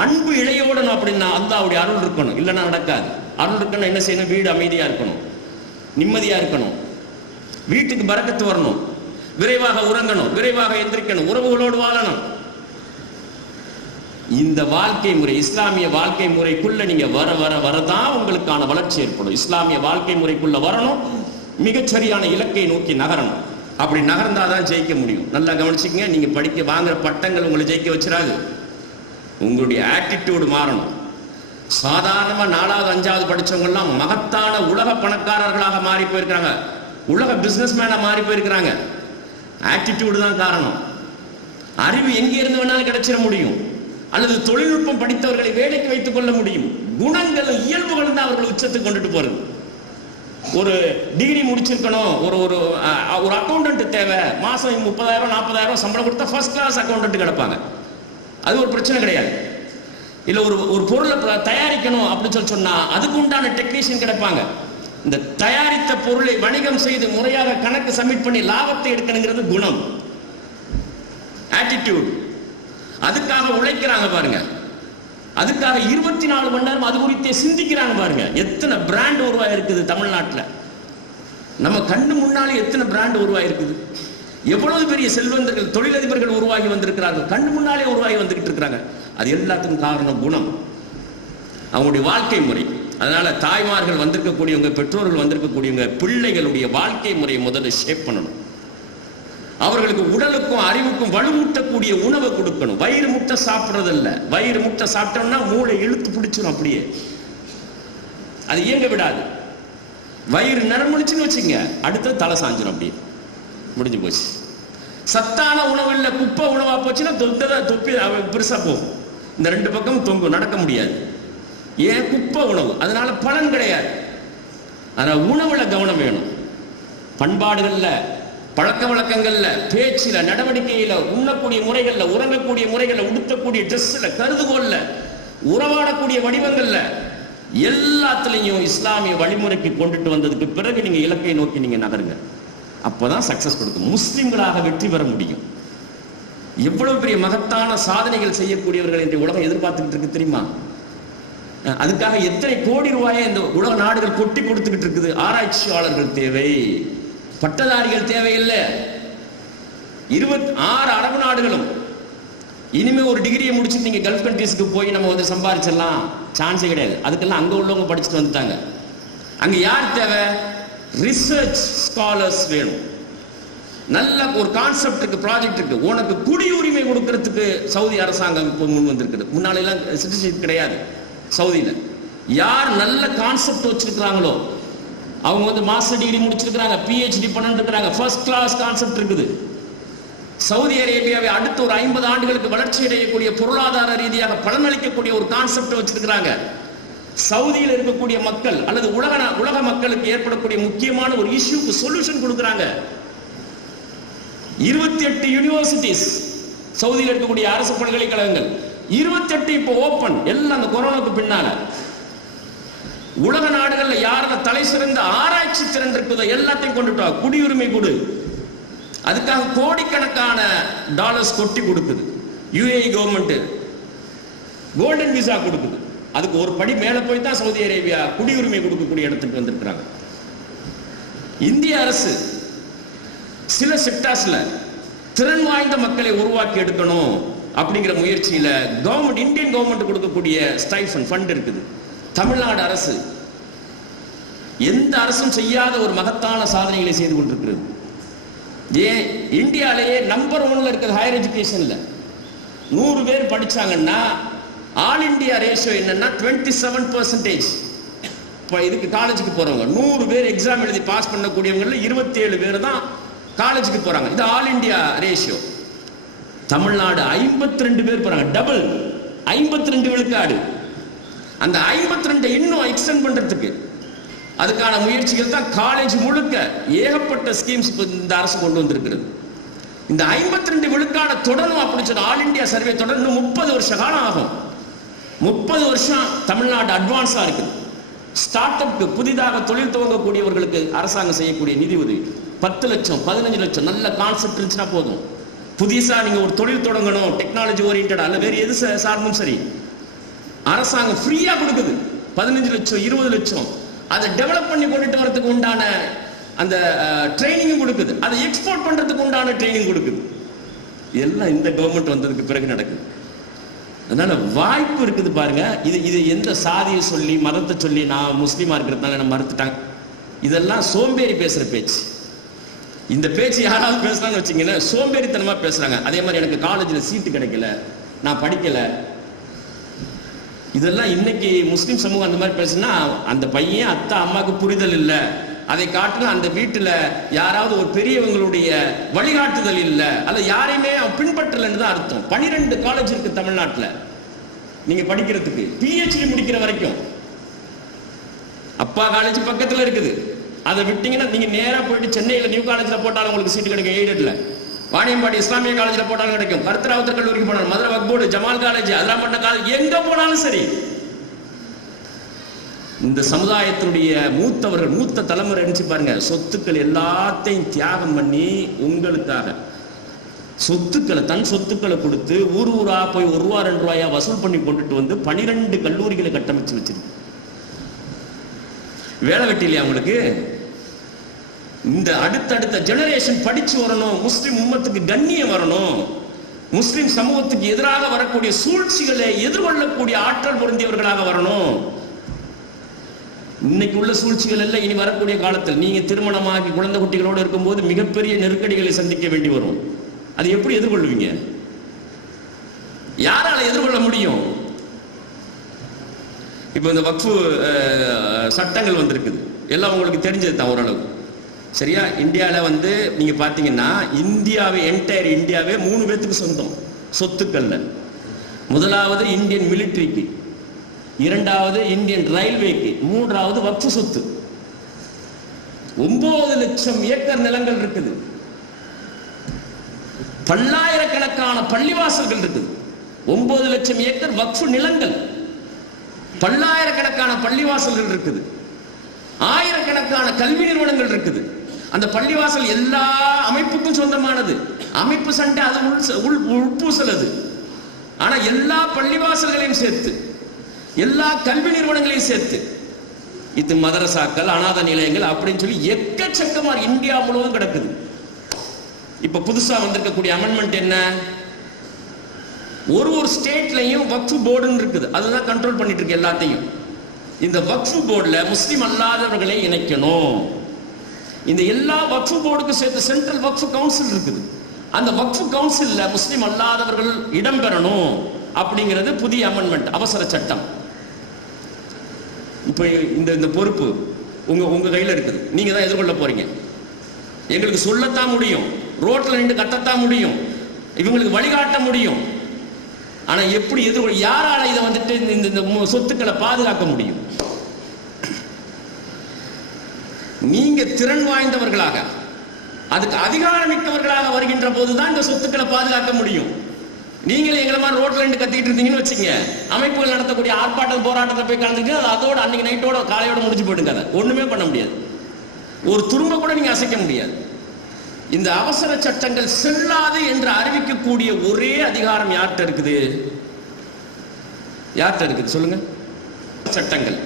அன்பு இழையோடணும் அப்படின்னா அல்லாஹ்வுடைய அருள் இருக்கணும், இல்லைன்னா நடக்காது. அருள் இருக்கணும் என்ன செய்யணும்? வீடு அமைதியா இருக்கணும், நிம்மதியா இருக்கணும், வீட்டுக்கு பரக்கத்து வரணும், விரைவாக உறங்கணும், விரைவாக எந்திரிக்கணும், உறவுகளோடு வாழணும். இந்த வாழ்க்கை முறை, இஸ்லாமிய வாழ்க்கை முறைக்குள்ள நீங்க வரதான் உங்களுக்கான வளர்ச்சி ஏற்படும். இஸ்லாமிய வாழ்க்கை முறைக்குள்ள வரணும், மிகச்சரியான இலக்கை நோக்கி நகரணும். அப்படி நகர்ந்தாதான் ஜெயிக்க முடியும். நல்லா கவனிச்சுக்கங்க, நீங்க படிக்க வாங்குற பட்டங்கள் உங்களை ஜெயிக்க வச்சிடாது. உங்களுடைய ஆட்டிடியூடு மாறணும். சாதாரணமா 4வது 5வது படிச்சவங்க எல்லாம் மகத்தான உலக பணக்காரர்களாக மாறி போயிருக்காங்க, உலக பிசினஸ் மேனா மாறி போயிருக்கிறாங்க. ஆட்டிடியூடு தான் காரணம். அறிவு எங்கே இருந்து வேணாலும் கிடைச்சிட முடியும், அல்லது தொழில்நுட்பம் படித்தவர்களை வேலைக்கு வைத்துக் கொள்ள முடியும். குணங்களும் இயல்புகளும் தான் அவர்களை உச்சத்துக்கு கொண்டுட்டு போறது. ஒரு டிகிரி முடிச்சிருக்கணும், ஒரு ஒரு அக்கௌண்டன்ட் தேவை, மாசம் 30,000 40,000 சம்பளம் கொடுத்தா ஃபர்ஸ்ட் கிளாஸ் அக்கௌண்டன்ட் கிடப்பாங்க, அது ஒரு பிரச்சனை கிடையாது. இல்ல ஒரு பொருளை தயாரிக்கணும் அப்படின்னு சொன்னா அதுக்கு உண்டான டெக்னீஷியன் கிடைப்பாங்க. இந்த தயாரித்த பொருளை வணிகம் செய்து முறையாக கணக்கு சப்மிட் பண்ணி லாபத்தை எடுக்கணுங்கிறது குணம், ஆட்டிடியூட். அதுக்காக உழைக்கிறாங்க பாருங்க, அதுக்காக 24 மணி நேரம் அது குறித்தே சிந்திக்கிறாங்க பாருங்க. எத்தனை பிராண்ட் உருவாயிருக்குது தமிழ்நாட்டில், நம்ம கண்ணு முன்னாலே எத்தனை பிராண்ட் உருவாயிருக்குது. எவ்வளவு பெரிய செல்வந்தர்கள், தொழிலதிபர்கள் உருவாகி வந்திருக்கிறார்கள், கண்ணு முன்னாலே உருவாகி வந்துகிட்டு இருக்கிறாங்க. அது எல்லாத்துக்கும் காரணம் குணம், அவங்களுடைய வாழ்க்கை முறை. அதனால தாய்மார்கள் வந்திருக்கக்கூடியவங்க, பெற்றோர்கள் வந்திருக்கக்கூடியவங்க பிள்ளைகளுடைய வாழ்க்கை முறையை முதல்ல ஷேப் பண்ணணும். அவர்களுக்கு உடலுக்கும் அறிவுக்கும் வலுமூட்டக்கூடிய உணவை கொடுக்கணும். வயிறு முட்டை சாப்பிட்றதில்ல, வயிறு முட்டை சாப்பிட்டோம்னா மூளை இழுத்து பிடிச்சிடும், அப்படியே அது இயங்க விடாது. வயிறு நரமுடிச்சுன்னு வச்சுங்க, அடுத்து தலை சாஞ்சிடும், அப்படியே முடிஞ்சு போச்சு. சத்தான உணவு இல்லை, குப்பை உணவா போச்சுன்னா தொப்பி பெருசா போகும். இந்த 2 பக்கம் தொங்கும், நடக்க முடியாது. ஏன்? குப்பை உணவு, அதனால பலன் கிடையாது. அதனால உணவுல கவனம் வேணும். பண்பாடுகள்ல, பழக்க வழக்கங்கள்ல, பேச்சில, நடவடிக்கையில, உண்ணக்கூடிய முறைகள்ல, உறங்கக்கூடிய முறைகள்ல, உடுத்தக்கூடிய ட்ரெஸ்ல, கருதுகோள்ல, உறவாடக்கூடிய வடிவங்கள்ல எல்லாத்துலயும் இஸ்லாமிய வழிமுறைக்கு கொண்டுட்டு வந்ததுக்கு பிறகு நீங்க இலக்கை நோக்கி நீங்க நகருங்க. அப்பதான் சக்சஸ் கொடுக்கும். முஸ்லிம்களாக வெற்றி பெற முடியும். எவ்வளவு பெரிய மகத்தான சாதனைகள் செய்யக்கூடியவர்கள் இந்த உலகம் எதிர்பார்த்துக்கிட்டு இருக்கு தெரியுமா? அதுக்காக எத்தனை கோடி ரூபாயை இந்த உலக நாடுகள் கொட்டி கொடுத்துக்கிட்டு இருக்குது. ஆராய்ச்சியாளர்கள் தேவை, பட்டதாரிகள் தேவையில்லை. 26 அரபு நாடுகளும் இனிமே ஒரு டிகிரியை முடிச்சுட்டு நீங்க கல்ஃப் கண்ட்ரீஸ்க்கு போய் நம்ம வந்து சம்பாதிச்சிடலாம், சான்ஸே கிடையாது. அதுக்கெல்லாம் அங்க உள்ளவங்க படிச்சுட்டு வந்துட்டாங்க. அங்க யார் தேவை? ரிசர்ச் ஸ்காலர்ஸ் வேணும். நல்ல ஒரு கான்செப்ட் இருக்கு, ப்ராஜெக்ட் இருக்கு. உனக்கு குடியுரிமை கொடுக்கறதுக்கு சவுதி அரசாங்கம் இப்போ முன் வந்திருக்குது. முன்னால எல்லாம் சிட்டிசன்ஷிப் கிடையாது சவுதியில. யார் நல்ல கான்செப்ட் வச்சிருக்கிறாங்களோ அவங்க வந்து மாஸ்டர் டிகிரி முடிச்சிருக்கிறாங்க, PhD பண்ணிருக்கிறாங்க, ஃபர்ஸ்ட் கிளாஸ் கான்செப்ட் இருக்குது. சவுதி அரேபியாவை அடுத்த ஒரு 50 ஆண்டுகளுக்கு வளர்ச்சி அடையக்கூடிய, பொருளாதார ரீதியாக பலனளிக்கக்கூடிய ஒரு கான்செப்ட் வச்சிருக்கிறாங்க. சவுதியில் இருக்கக்கூடிய மக்கள் அல்லது உலக மக்களுக்கு ஏற்படக்கூடிய முக்கியமான ஒரு இஷ்யூக்கு சொல்யூஷன் கொடுக்குறாங்க. 28 யூனிவர்சிட்டிஸ் சவுதியில் இருக்கக்கூடிய அரசு பல்கலைக்கழகங்கள் 28 இப்போ ஓபன். எல்லாம் அந்த கொரோனாக்கு பின்னால உலக நாடுகள்ல யார தலை சிறந்த ஆராய்ச்சி திறன் இருக்குதோ எல்லாத்தையும் கொண்டுட்டா குடியுரிமை கொடு. அதுக்காக கோடிக்கணக்கான டாலர்ஸ் கொட்டி கொடுக்குது. UAE கவர்மெண்ட் கோல்டன் விசா கொடுக்குது. அதுக்கு ஒரு படி மேல போய் தான் சவுதி அரேபியா குடியுரிமை கொடுக்கக்கூடிய இடத்துக்கு வந்திருக்கிறாங்க. இந்திய அரசு சில செக்டார்ஸ்ல திறன் வாய்ந்த மக்களை உருவாக்கி எடுக்கணும் அப்படிங்கிற முயற்சியில கவர்மெண்ட், இந்தியன் கவர்மெண்ட் கொடுக்கக்கூடிய ஸ்டைஃபன் ஃபண்ட் இருக்குது. தமிழ்நாடு அரசு எந்த அரசும் செய்யாத ஒரு மகத்தான சாதனைகளை செய்து கொண்டிருக்கிறது. ஏன்? இந்தியாலேயே நம்பர் 1ல இருக்கிறது ஹையர் எஜுகேஷன்ல. 100 பேர் படிச்சாங்கன்னா ஆல் இந்தியா ரேஷியோ என்னன்னா 27%. இப்போ இதுக்கு காலேஜுக்கு போறவங்க 100 பேர் எக்ஸாம் எழுதி பாஸ் பண்ணக்கூடியவங்கள 27 பேர் தான் காலேஜுக்கு போறாங்க. இது ஆல் இந்தியா ரேஷியோ. தமிழ்நாடு 52 பேர் போறாங்க, டபுள் 52 விழுக்காடு. அந்த 52 இன்னும் எக்ஸ்டெண்ட் பண்றதுக்கு அதுக்கான முயற்சிகள் தான் காலேஜ் முழுக்க ஏகப்பட்ட ஸ்கீம்ஸ் இந்த அரசு கொண்டு வந்திருக்கிறது. இந்த 52 விழுக்காடு தொடரும் அப்படின்னு சொன்ன ஆல் இந்தியா சர்வே தொடர்ந்து 30 வருஷ காலம் ஆகும். 30 வருஷம் தமிழ்நாடு அட்வான்ஸா இருக்குது. ஸ்டார்ட் அப்க்கு, புதிதாக தொழில் துவங்கக்கூடியவர்களுக்கு அரசாங்கம் செய்யக்கூடிய நிதி உதவி 10 லட்சம் 15 லட்சம். நல்ல கான்செப்ட் இருந்துச்சுன்னா போதும். புதுசா நீங்க ஒரு தொழில் தொடங்கணும், டெக்னாலஜி ஓரியன்டா அல்ல வேற எது சார்ந்தும் சரி, அரசாங்கம் ஃப்ரீயா கொடுக்குது. 15 லட்சம் 20 லட்சம். அதை டெவலப் பண்ணி கொண்டுட்டு வரதுக்கு உண்டான அந்த ட்ரைனிங் கொடுக்குது. அதை எக்ஸ்போர்ட் பண்றதுக்கு உண்டான ட்ரைனிங் கொடுக்குது. எல்லாம் இந்த கவர்மெண்ட் வந்ததுக்கு பிறகு நடக்குது. அதனால வாய்ப்பு இருக்குது பாருங்க. இது எந்த சாதியை சொல்லி மதத்தை சொல்லி நான் முஸ்லீமா இருக்கிறதுனால என்ன மறுத்துட்டாங்க, இதெல்லாம் சோம்பேறி பேசுற பேச்சு. இந்த பேச்சு யாராவது பேசுறான்னு வச்சிங்கன்னா சோம்பேறித்தனமா பேசுறாங்க. அதே மாதிரி எனக்கு காலேஜில் சீட்டு கிடைக்கல, நான் படிக்கல. இதெல்லாம் இன்னைக்கு முஸ்லீம் சமூகம் அந்த மாதிரி பேசுனா அந்த பையன் அத்தா அம்மாவுக்கு புரிதல் இல்லை. அதை காட்டிலும் அந்த வீட்டுல யாராவது ஒரு பெரியவங்களுடைய வழிகாட்டுதல் இல்லை, அல்ல யாரையுமே பின்பற்றலன்னு தான் அர்த்தம். 12 காலேஜ் இருக்கு தமிழ்நாட்டில் நீங்க படிக்கிறதுக்கு, PhD முடிக்கிற வரைக்கும். அப்பா காலேஜ் பக்கத்துல இருக்குது. அதை விட்டீங்கன்னா நீங்க நேரா போயிட்டு சென்னையில நியூ காலேஜ்ல போட்டாலும் உங்களுக்கு சீட்டு கிடைக்கும். எய்டட்ல வாணியம்பாடி இஸ்லாமிய காலேஜ்ல போட்டாலும் கிடைக்கும். கருத்தராவுத்தர் கல்லூரிக்கு போனாலும், மதுரை வக்போர்டு, ஜமால் காலேஜ், அதெல்லாம் பண்ண காலேஜ், எங்க போனாலும் சரி. இந்த சமுதாயத்தினுடைய மூத்தவர்கள், மூத்த தலைமுறை நினைச்சு பாருங்க, சொத்துக்கள் எல்லாத்தையும் தியாகம் பண்ணி உங்களுக்காக சொத்துக்களை, தன் சொத்துக்களை கொடுத்து ஊர் ஊரா போய் 1 ரூபா 2 ரூபாயா வசூல் பண்ணி கொண்டுட்டு வந்து 12 கல்லூரிகளை கட்டமைச்சு வச்சிருக்கு. வேலை வெட்டி இல்லையா உங்களுக்கு? இந்த அடுத்தடுத்த ஜெனரேஷன் படிச்சு வரணும், முஸ்லிம் உம்மத்துக்கு கண்ணியம் வரணும், முஸ்லிம் சமூகத்துக்கு எதிராக வரக்கூடிய சூழ்ச்சிகளை எதிர்கொள்ளக்கூடிய ஆற்றல் பொருந்தியவர்களாக வரணும். இன்னைக்கு உள்ள சூழ்ச்சிகள் எல்லாம் இனி வரக்கூடிய காலத்தில் நீங்க திருமணமாகி குழந்தை குட்டிகளோடு இருக்கும்போது மிகப்பெரிய நெருக்கடிகளை சந்திக்க வேண்டி வரும். அது எப்படி எதிர்கொள்வீங்க? யாரால எதிர்கொள்ள முடியும்? இப்போ இந்த வக்ஃபு சட்டங்கள் வந்திருக்குது, எல்லாம் உங்களுக்கு தெரிஞ்சது தான் ஓரளவு. சரியா? இந்தியாவில் வந்து நீங்க பாத்தீங்கன்னா இந்தியாவே, என்டையர் இந்தியாவே 3 பேத்துக்கு சொந்தம் சொத்துக்கள்ல. முதலாவது இந்தியன் மிலிட்டரிக்கு, இரண்டாவது இந்தியன் ரயில்வேக்கு, மூன்றாவது வக்ஃப் சொத்து. 9 லட்சம் ஏக்கர் நிலங்கள் இருக்குது, பல்லாயிரக்கணக்கான பள்ளிவாசல்கள் இருக்குது. 9 லட்சம் ஏக்கர் வக்ஃப் நிலங்கள், பல்லாயிரக்கணக்கான பள்ளிவாசல்கள் இருக்குது, ஆயிரக்கணக்கான கல்வி நிறுவனங்கள் இருக்குது. அந்த பள்ளிவாசல் எல்லா அமைப்புக்கும் சொந்தமானது. அமைப்பு சண்டை அது உட்பூசல் அது. ஆனா எல்லா பள்ளிவாசல்களையும் சேர்த்து, எல்லா கல்வி நிறுவனங்களையும் சேர்த்து, இது மதரசாக்கள், அநாத நிலையங்கள் அப்படின்னு சொல்லி எக்கச்சக்கமா இந்தியா முழுவதும் கிடக்குது. இப்ப புதுசா வந்திருக்கக்கூடிய அமெண்ட்மெண்ட் என்ன, ஒரு ஸ்டேட்லயும் வக்ஃப் போர்டுன்னு இருக்குது, அதுதான் கண்ட்ரோல் பண்ணிட்டு இருக்கு எல்லாத்தையும். இந்த வக்ஃப் போர்டுல முஸ்லிம் அல்லாதவர்களை இணைக்கணும். இந்த எல்லா வக்ஃப் போர்டுக்கும் சேர்த்து சென்ட்ரல் வக்ஃப் கவுன்சில் இருக்குது. அந்த வக்ஃப் கவுன்சில்ல முஸ்லிம் அல்லாதவர்கள் இடம்பெறணும் அப்படிங்கிறது புதிய அமெண்ட்மெண்ட், அவசர சட்டம். இப்ப இந்த பொறுப்பு உங்க கையில இருக்குது. நீங்க தான் எதிர்கொள்ள போறீங்க. எங்களுக்கு சொல்லத்தான் முடியும், ரோட்ல நின்று கட்டத்தான் முடியும், இவங்களுக்கு வழிகாட்ட முடியும். ஆனா எப்படி எதிர்கொள்ள, யாரால இதை வந்துட்டு இந்த சொத்துக்களை பாதுகாக்க முடியும்? நீங்க திறன் வாய்ந்தவர்களாக, அதுக்கு அதிகாரமிக்கவர்களாக வருகின்ற போதுதான் இந்த சொத்துக்களை பாதுகாக்க முடியும். நீங்களே எங்களை மாதிரி ரோட்ல நின்று கத்திக்கிட்டு இருந்தீங்கன்னு வச்சுங்க, அமைப்புகள் நடத்தக்கூடிய ஆர்ப்பாட்டம் போராட்டத்தை போய் கலந்துக்கிட்டு அது அதோட அன்னைக்கு நைட்டோட காலையோட முடிஞ்சு போயிடுங்க. அதை ஒண்ணுமே பண்ண முடியாது, ஒரு துரும்ப கூட நீங்க அசைக்க முடியாது. இந்த அவசர சட்டங்கள் செல்லாது என்று அறிவிக்கக்கூடிய ஒரே அதிகாரம் யார்கிட்ட இருக்குது? யார்கிட்ட இருக்குது சொல்லுங்க? சட்டங்கள்,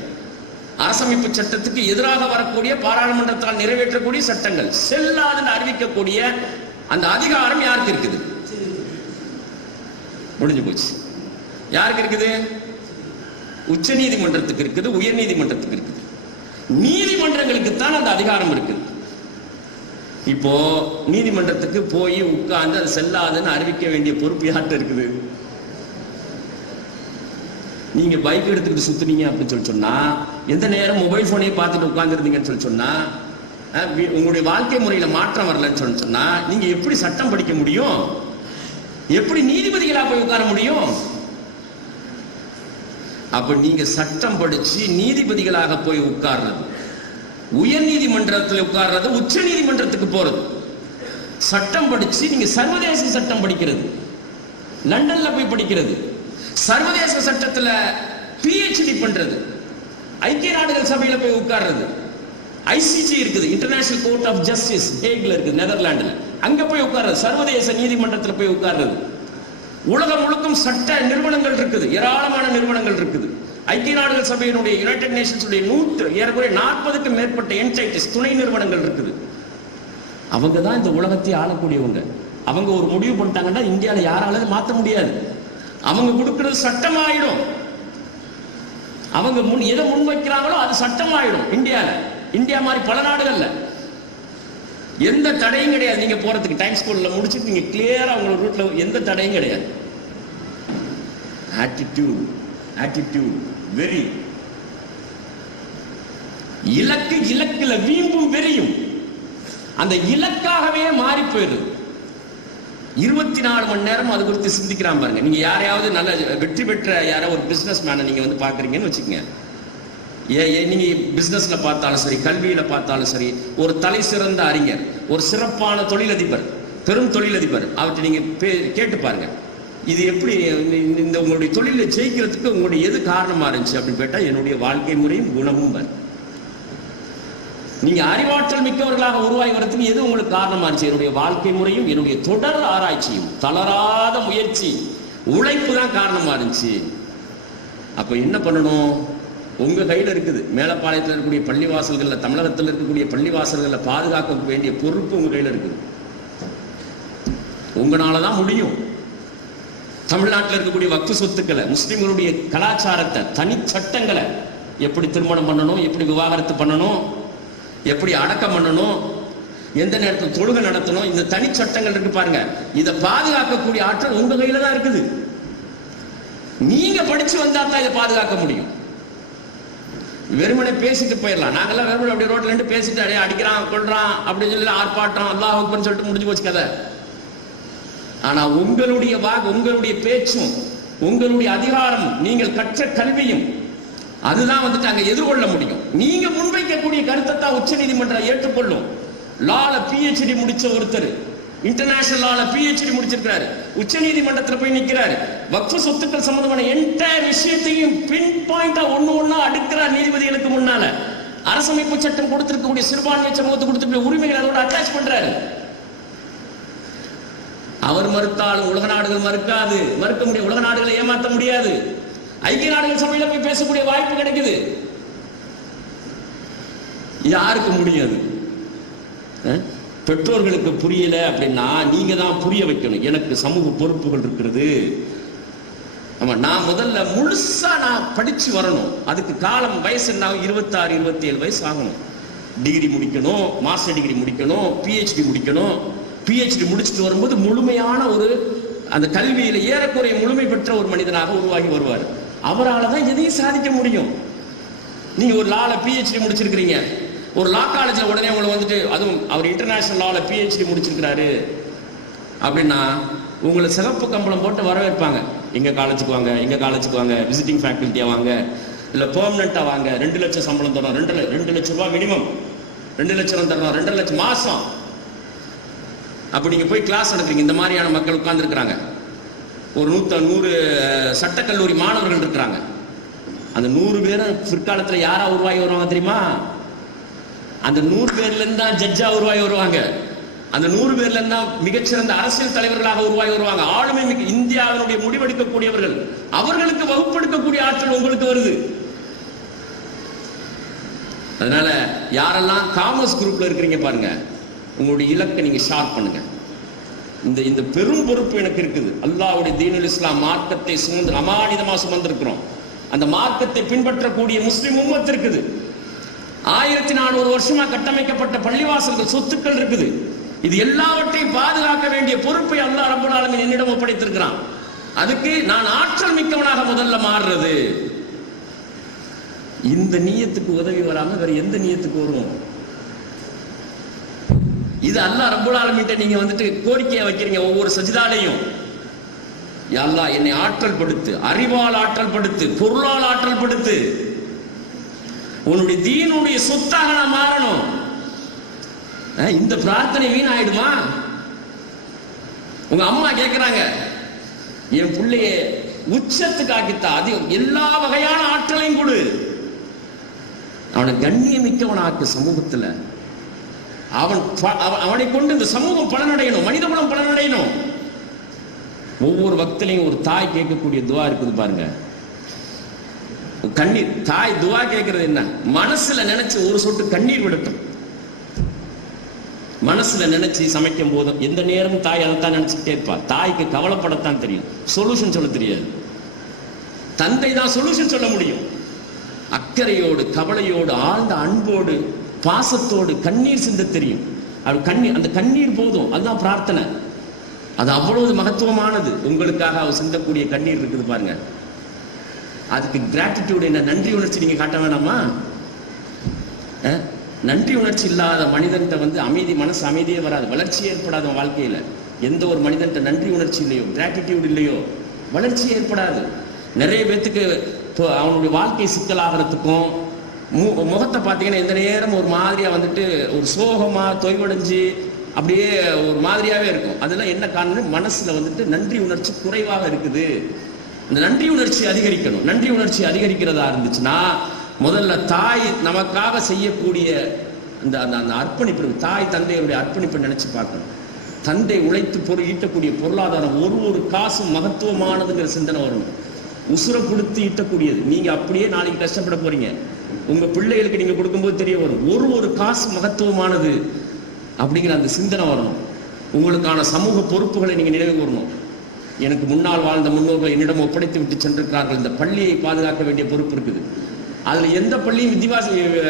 அரசமைப்பு சட்டத்துக்கு எதிராக வரக்கூடிய, பாராளுமன்றத்தால் நிறைவேற்றக்கூடிய சட்டங்கள் செல்லாதுன்னு அறிவிக்கக்கூடிய அந்த அதிகாரம் யாருக்கு இருக்குது? முடிஞ்சு போச்சு. யாருக்கு இருக்குது? உச்ச நீதிமன்றத்துக்கு இருக்குது, உயர் நீதிமன்றத்துக்கு இருக்குது. நீதிமன்றங்களுக்கு தான் அந்த அதிகாரம் இருக்குது. இப்போ நீதிமன்றத்துக்கு போய் உட்கார்ந்து அது செல்லாதுன்னு அறிவிக்க வேண்டிய பொறுப்பு யார்கிட்ட இருக்குது? நீங்க பைக் எடுத்துக்கிட்டு சுத்துனீங்க அப்படின்னு சொன்னா, எந்த நேரம் மொபைல் போனையே பார்த்துட்டு உட்கார்ந்துருந்தீங்கன்னு சொன்னா, உங்களுடைய வாழ்க்கை முறையில மாற்றம் வரலன்னு சொன்னா, நீங்க எப்படி சட்டம் படிக்க முடியும்? எப்படி நீதிபதிகளா போய் உட்கார முடியும்? அப்ப நீங்க சட்டம் படிச்சு நீதிபதிகளாக போய் உட்கார்றது, உயர் நீதிமன்றத்தில் உட்கார்றது, உச்ச நீதிமன்றத்துக்கு போறது. சட்டம் படிச்சு நீங்க சர்வதேச சட்டம் படிக்கிறது, லண்டன்ல போய் படிக்கிறது, சர்வதேச சட்டத்துல PhD பண்றது, ஐக்கிய நாடுகள் சபையில போய் உட்கார்றது, ICJ இருக்குது, இன்டர்நேஷனல் கோர்ட் ஆஃப் ஜஸ்டிஸ் ஹேக்ல இருக்குது நெதர்லாந்துல, அங்க போய் உட்கார்றது, சர்வதேச நீதிமன்றத்துல போய் உட்கார்றது. உலகம் முழுக்கும் சட்ட நிறுவனங்கள் இருக்குது, ஏராளமான நிறுவனங்கள் இருக்குது. ஐக்கிய நாடுகள் சபையினுடைய யுனைடெட் நேஷன்ஸ் ஏறக்குறைய 40க்கும் மேற்பட்ட என்டைட்டிஸ் துணை நிறுவனங்கள் இருக்குது. அவங்க தான் இந்த உலகத்தை ஆளக்கூடியவங்க. அவங்க ஒரு முடிவு பண்ணிட்டாங்கன்னா இந்தியாவில் யாராலும் மாற்ற முடியாது. அவங்க கொடுக்கிறது சட்டமாயிடும். அவங்க எதை முன்வைக்கிறாங்களோ அது சட்டமாயிடும். இந்தியா மாதிரி பல நாடுகள்ல எந்த தடையும் கிடையாது. நீங்க போறதுக்கு டைம் ஸ்கூல்ல முடிச்சுட்டு நீங்க கிளியரா உங்களோட ரூட்ல எந்த தடையும் கிடையாது. ஆட்டிடியூட் வெறி, இலக்குல வீம்பும் வெறியும் அந்த இலக்காகவே மாறி போயிடுது. 24 மணி நேரம் அது குறித்து சிந்திக்கிறான் பாருங்க. நீங்க யாரையாவது நல்ல வெற்றி பெற்ற யாராவது ஒரு பிசினஸ் மேனை நீங்க வந்து பாக்குறீங்கன்னு வச்சுக்கோங்க. நீங்க பிசினஸ்ல பார்த்தாலும் சரி, கல்வியில பார்த்தாலும் சரி, ஒரு தலை சிறந்த அறிஞர், ஒரு சிறப்பான தொழிலதிபர், பெரும் தொழிலதிபர், அவர்கிட்ட நீங்க கேட்டு பாருங்க, இது எப்படி இந்த உங்களுடைய தொழில ஜெயிக்கிறதுக்கு உங்களுடைய எது காரணமா இருந்துச்சு அப்படின்னு கேட்டா, என்னுடைய வாழ்க்கை முறையும் குணமும் வரும். நீங்க அறிவாற்றல் மிக்கவர்களாக உருவாகி வரதுக்கு எது உங்களுக்கு காரணமா இருந்துச்சு? என்னுடைய வாழ்க்கை முறையும் என்னுடைய தொடர் ஆராய்ச்சியும் தளராத முயற்சி உழைப்பு தான் காரணமா இருந்துச்சு. அப்ப என்ன பண்ணணும்? உங்க கையில இருக்குது. மேலப்பாளையத்தில் இருக்கக்கூடிய பள்ளிவாசல்கள்ல, தமிழகத்தில் இருக்கக்கூடிய பள்ளிவாசல்களை பாதுகாக்க வேண்டிய பொறுப்பு உங்க கையில இருக்குது. உங்களாலதான் முடியும். தமிழ்நாட்டில் இருக்கக்கூடிய வக்ஃப் சொத்துக்களை, முஸ்லிம்களுடைய கலாச்சாரத்தை, தனி சட்டங்களை, எப்படி திருமணம் பண்ணணும், எப்படி விவாகரத்து பண்ணணும், எப்படி அடக்கம் பண்ணணும், எந்த நேரத்தில் தொழுகை நடத்தணும், இந்த தனி சட்டங்கள் இருக்கு பாருங்க. இதை பாதுகாக்கக்கூடிய ஆற்றல் உங்க கையில தான் இருக்குது. நீங்க படிச்சு வந்தா தான் இதை பாதுகாக்க முடியும். வெறுமனே பேசிட்டு போயிடலாம். நாங்கெல்லாம் வெறுமனே அப்படியே ரோட்ல இருந்து பேசிட்டு அடையே அடிக்கிறான் கொள்றான் அப்படின்னு சொல்லி ஆர்ப்பாட்டம் அல்லாஹ் அக்பர்னு சொல்லிட்டு முடிஞ்சு போச்சு கதை. ஆனா உங்களுடைய உங்களுடைய பேச்சும் உங்களுடைய அதிகாரம், நீங்கள் கற்ற கல்வியும் அதுதான் வந்துட்டு அங்க எதிர்கொள்ள முடியும். நீங்க முன்வைக்கக்கூடிய கருத்தை தான் உச்ச நீதிமன்றம் ஏற்றுக்கொள்ளும். லால PhD முடிச்ச ஒருத்தர், இன்டர்நேஷனல் லால PhD முடிச்சிருக்காரு, உச்ச நீதிமன்றத்தில் போய் நிற்கிறாரு. வக்ஃப் சொத்துக்கள் சம்பந்தமான என்டையர் விஷயத்தையும் பின் பாயிண்டா ஒண்ணா அடுக்கிறார் நீதிபதிகளுக்கு முன்னால. அரசமைப்பு சட்டம் கொடுத்திருக்கக்கூடிய சிறுபான்மை சமூகத்துக்கு கொடுத்திருக்க உரிமைகள் அதோட அட்டாச் பண்றாரு. அவர் மறுத்தாலும் உலக நாடுகள் மறுக்க முடியும். உலக நாடுகளை ஏமாற்ற முடியாது. ஐக்கிய நாடுகள் சபையில போய் பேசக்கூடிய வாய்ப்பு கிடைக்குது. யாருக்கு முடியாது? பெற்றோர்களுக்கு புரியல அப்படின்னா நீங்க தான் புரிய வைக்கணும். எனக்கு சமூக பொறுப்புகள் இருக்கிறது. ஆமா, நான் முதல்ல முழுசா நான் படிச்சு வரணும். அதுக்கு காலம், வயசு என்ன, 26 27 வயசு ஆகணும். டிகிரி முடிக்கணும், மாஸ்டர் டிகிரி முடிக்கணும், PhD முடிக்கணும். PhD முடிச்சுட்டு வரும்போது முழுமையான ஒரு அந்த கல்வியில ஏறக்குறைய முழுமை பெற்ற ஒரு மனிதனாக உருவாகி வருவார். அவரால் தான் எதையும் சாதிக்க முடியும். நீங்க ஒரு லால PhD முடிச்சிருக்கிறீங்க, ஒரு லா காலேஜ்ல உடனே உங்களை வந்துட்டு, அதுவும் அவர் இன்டர்நேஷனல் லால PhD முடிச்சிருக்கிறாரு அப்படின்னா உங்களை சிகப்பு கம்பளம் போட்டு வரவேற்பாங்க. எங்க காலேஜுக்கு வாங்க, எங்க காலேஜுக்கு வாங்க, விசிட்டிங் ஃபேக்கல்ட்டியா வாங்க, இல்ல பெர்மனண்டா வாங்க, 2 லட்சம் சம்பளம் தரோம், 2 லட்சம் ரூபாய் மினிமம், 2 லட்சம் தரோம், 2.5 லட்சம் மாசம். அப்படி நீங்க போய் கிளாஸ் நடக்கிறீங்க. இந்த மாதிரியான மக்கள் உட்கார்ந்து இருக்கிறாங்க. ஒரு 100 சட்டக்கல்லூரி மாணவர்கள் இருக்கிறாங்க. அந்த 100 பேரும் பிற்காலத்தில் யாரா உருவாகி வருவாங்க தெரியுமா? அந்த 100 பேர்ல இருந்து தான் ஜட்ஜா உருவாகி வருவாங்க. அந்த 100 பேர்ல இருந்து தான் மிகச்சிறந்த அரசியல் தலைவர்களாக உருவாகி வருவாங்க. ஆளுமை இந்தியாவினுடைய முடிவெடுக்கக்கூடியவர்கள், அவர்களுக்கு வகுப்பெடுக்கக்கூடிய ஆற்றல் உங்களுக்கு வருது. அதனால யாரெல்லாம் காமர்ஸ் குரூப்ல இருக்கிறீங்க பாருங்க, உங்களுடைய இலக்கை நீங்க ஷார்ப் பண்ணுங்க. இந்த பெரும் பொறுப்பு எனக்கு இருக்குது. அல்லாஹ்வுடைய தீனுல் இஸ்லாம் மார்க்கத்தை சுமந்து அமானிதமா சுமந்திருக்கிறோம். அந்த மார்க்கத்தை பின்பற்றக்கூடிய முஸ்லிம் உம்மத் இருக்குது. 1400 வருஷமா கட்டமைக்கப்பட்ட பள்ளிவாசல்கள், சொத்துக்கள் இருக்குது. இது எல்லாவற்றையும் பாதுகாக்க வேண்டிய பொறுப்பை அல்லாஹ் ரப்பல் ஆலமீன் என்னிடம் ஒப்படைத்திருக்கிறான். அதுக்கு நான் ஆற்றல் மிக்கவனாக முதல்ல மாறுறது. இந்த நியத்துக்கு உதவி வராம வேற எந்த நியத்துக்கு வரும்? இது அல்லாஹ் ரப்பல் ஆலமீன் நீங்க வந்துட்டு கோரிக்கையை வைக்கிறீங்க ஒவ்வொரு சஜிதாலையும். யா அல்லாஹ் என்னை ஆற்றல் படுத்து, அறிவால் ஆற்றல் படுத்து, பொருளால் ஆற்றல் படுத்து, உன்னுடைய தீனுடைய சொத்தாக நான் மாறணும். இந்த பிரார்த்தனை வீணாயிடுமா? உங்க அம்மா கேட்கிறாங்க, என் பிள்ளைய உச்சத்துக்கு ஆக்கித்தா, அது எல்லா வகையான ஆற்றலையும் கொடு, அவனை கண்ணியமிக்கவனாக்கு சமூகத்துல, அவனை கொண்டு இந்த சமூகம் பலனடையணும், மனித குலம் பலனடையணும். ஒவ்வொரு வக்திலையும் ஒரு தாய் கேட்கக்கூடிய துவா இருக்குது பாருங்க. கண்ணீர். தாய் துவா கேட்கறது என்ன? மனசுல நினைச்சு ஒரு சொட்டு கண்ணீர் விடட்டும். மனசுல நினைச்சு சமைக்கும் போதும் எந்த நேரமும் தாய் அதைத்தான் நினைச்சுட்டே இருப்பா. தாய்க்கு கவலைப்படத்தான் தெரியும், சொல்யூஷன் சொல்ல தெரியாது. தந்தை தான் சொல்யூஷன் சொல்ல முடியும். அக்கறையோடு, கவலையோடு, ஆழ்ந்த அன்போடு, பாசத்தோடு கண்ணீர் சிந்த தெரியும். அந்த கண்ணீர் போதும். அதுதான் பிரார்த்தனை. அது அவ்வளவு மகத்துவமானது. உங்களுக்காக அவர் சிந்தக்கூடிய கண்ணீர் இருக்குது பாருங்க. அதுக்கு கிராட்டிடியூட் என்ன, நன்றி உணர்ச்சி நீங்க காட்ட வேணாமா? நன்றி உணர்ச்சி இல்லாத மனிதன்கிட்ட வந்து அமைதி, மனசு அமைதியே வராது, வளர்ச்சியே ஏற்படாது. வாழ்க்கையில எந்த ஒரு மனிதன்கிட்ட நன்றி உணர்ச்சி இல்லையோ, கிராட்டிடியூட் இல்லையோ, வளர்ச்சி ஏற்படாது. நிறைய பேத்துக்கு அவனுடைய வாழ்க்கை சிக்கலாகிறதுக்கும், முகத்தை பார்த்தீங்கன்னா எந்த நேரம் ஒரு மாதிரியா வந்துட்டு ஒரு சோகமா தொய்வடைஞ்சு அப்படியே ஒரு மாதிரியாவே இருக்கும். அதெல்லாம் என்ன காரணம்? மனசுல வந்துட்டு நன்றி உணர்ச்சி குறைவாக இருக்குது. இந்த நன்றி உணர்ச்சி அதிகரிக்கணும். நன்றி உணர்ச்சி அதிகரிக்கிறதா இருந்துச்சுன்னா முதல்ல தாய் நமக்காக செய்யக்கூடிய அந்த அர்ப்பணிப்பு, தாய் தந்தையருடைய அர்ப்பணிப்பை நினைச்சு பார்க்கணும். தந்தை உழைத்து ஈட்டக்கூடிய பொருளாதாரம் ஒரு காசும் மகத்துவமானதுங்கிற சிந்தனை வரணும். உசுரை கொடுத்து ஈட்டக்கூடியது. நீங்க அப்படியே நாளைக்கு கஷ்டப்பட போறீங்க. உங்க பிள்ளைகளுக்கு நீங்க கொடுக்கும்போது தெரிய வரும் ஒரு காசு மகத்துவமானது அப்படிங்கிற அந்த சிந்தனை வரணும். உங்களுக்கான சமூக பொறுப்புகளை நீங்க நினைவு கூறணும். எனக்கு முன்னால் வாழ்ந்த முன்னோர்கள் என்னிடம் ஒப்படைத்து விட்டு சென்றிருக்கிறார்கள். இந்த பள்ளியை பாதுகாக்க வேண்டிய பொறுப்பு இருக்குது. அதுல எந்த பள்ளியும்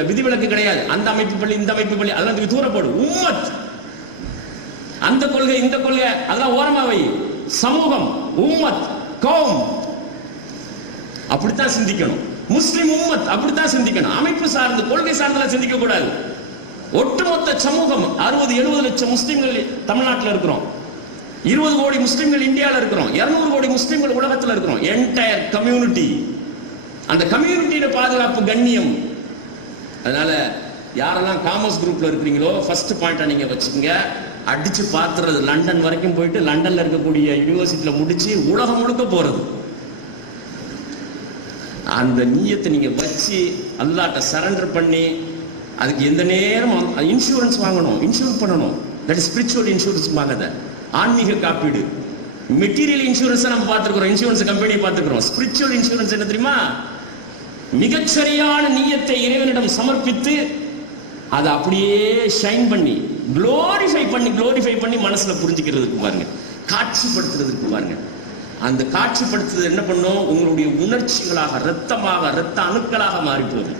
விதிவிலக்கு கிடையாது. அந்த அமைப்பு பள்ளி, இந்த அமைப்பு பள்ளி, அதெல்லாம் தூரப்படும். உம்மத், அந்த கொள்கை, இந்த கொள்கை, அதெல்லாம் ஓரமா வை. சமூகம், உம்மத், கௌம், அப்படித்தான் சிந்திக்கணும். முஸ்லிம் உம்மத் அப்படித்தான் சிந்திக்கணும். அமைப்பு சார்ந்து, கொள்கை சார்ந்தெல்லாம் சிந்திக்க கூடாது. ஒட்டுமொத்த சமூகம் 60-70 லட்சம் முஸ்லிம்கள் தமிழ்நாட்டில் இருக்கிறோம். 20 கோடி முஸ்லிம்கள் இந்தியாவில் இருக்கிறோம், 200 கோடி முஸ்லிம்கள் உலகத்தில் இருக்கிறோம். என்டையர் கம்யூனிட்டி, அந்த கம்யூனிட்டியோட பாதுகாப்பு கண்ணியம். அதனால யாரெல்லாம் காமர்ஸ் குரூப்ல இருக்கிறீங்களோ ஃபர்ஸ்ட் பாயிண்டா நீங்க வச்சுக்கோங்க, அடிச்சு பாத்துறது லண்டன் வரைக்கும் போயிட்டு லண்டன்ல இருக்கக்கூடிய யூனிவர்சிட்டியில முடிச்சு உலகம் முழுக்க போறது. அந்த நீயத்தை நீங்க வச்சு அல்லாஹ்ட்ட சரண்டர் பண்ணி அதுக்கு எந்த நேரம் இன்சூரன்ஸ் வாங்கணும், இன்சூரன்ஸ் பண்ணணும். தட் இஸ் ஸ்பிரிச்சுவல் இன்சூரன்ஸ் வாங்கத, ஆன்மீக காப்பீடு. மெட்டீரியல் இன்சூரன்ஸ் நம்ம பார்த்துக்கிறோம், இன்சூரன்ஸ் கம்பெனியை பார்த்துக்கிறோம். ஸ்பிரிச்சுவல் இன்சூரன்ஸ் என்ன தெரியுமா? மிகச்சரியான நீயத்தை இறைவனிடம் சமர்ப்பித்து அதை அப்படியே ஷைன் பண்ணி குளோரிஃபை பண்ணி மனசுல புரிஞ்சுக்கிறதுக்கு பாருங்க, காட்சிப்படுத்துறதுக்கு பாருங்க. அந்த காட்சிப்படுத்துறது என்ன பண்ணும்? உங்களுடைய உணர்ச்சிகளாக, ரத்த அணுக்களாக மாறி போகுது.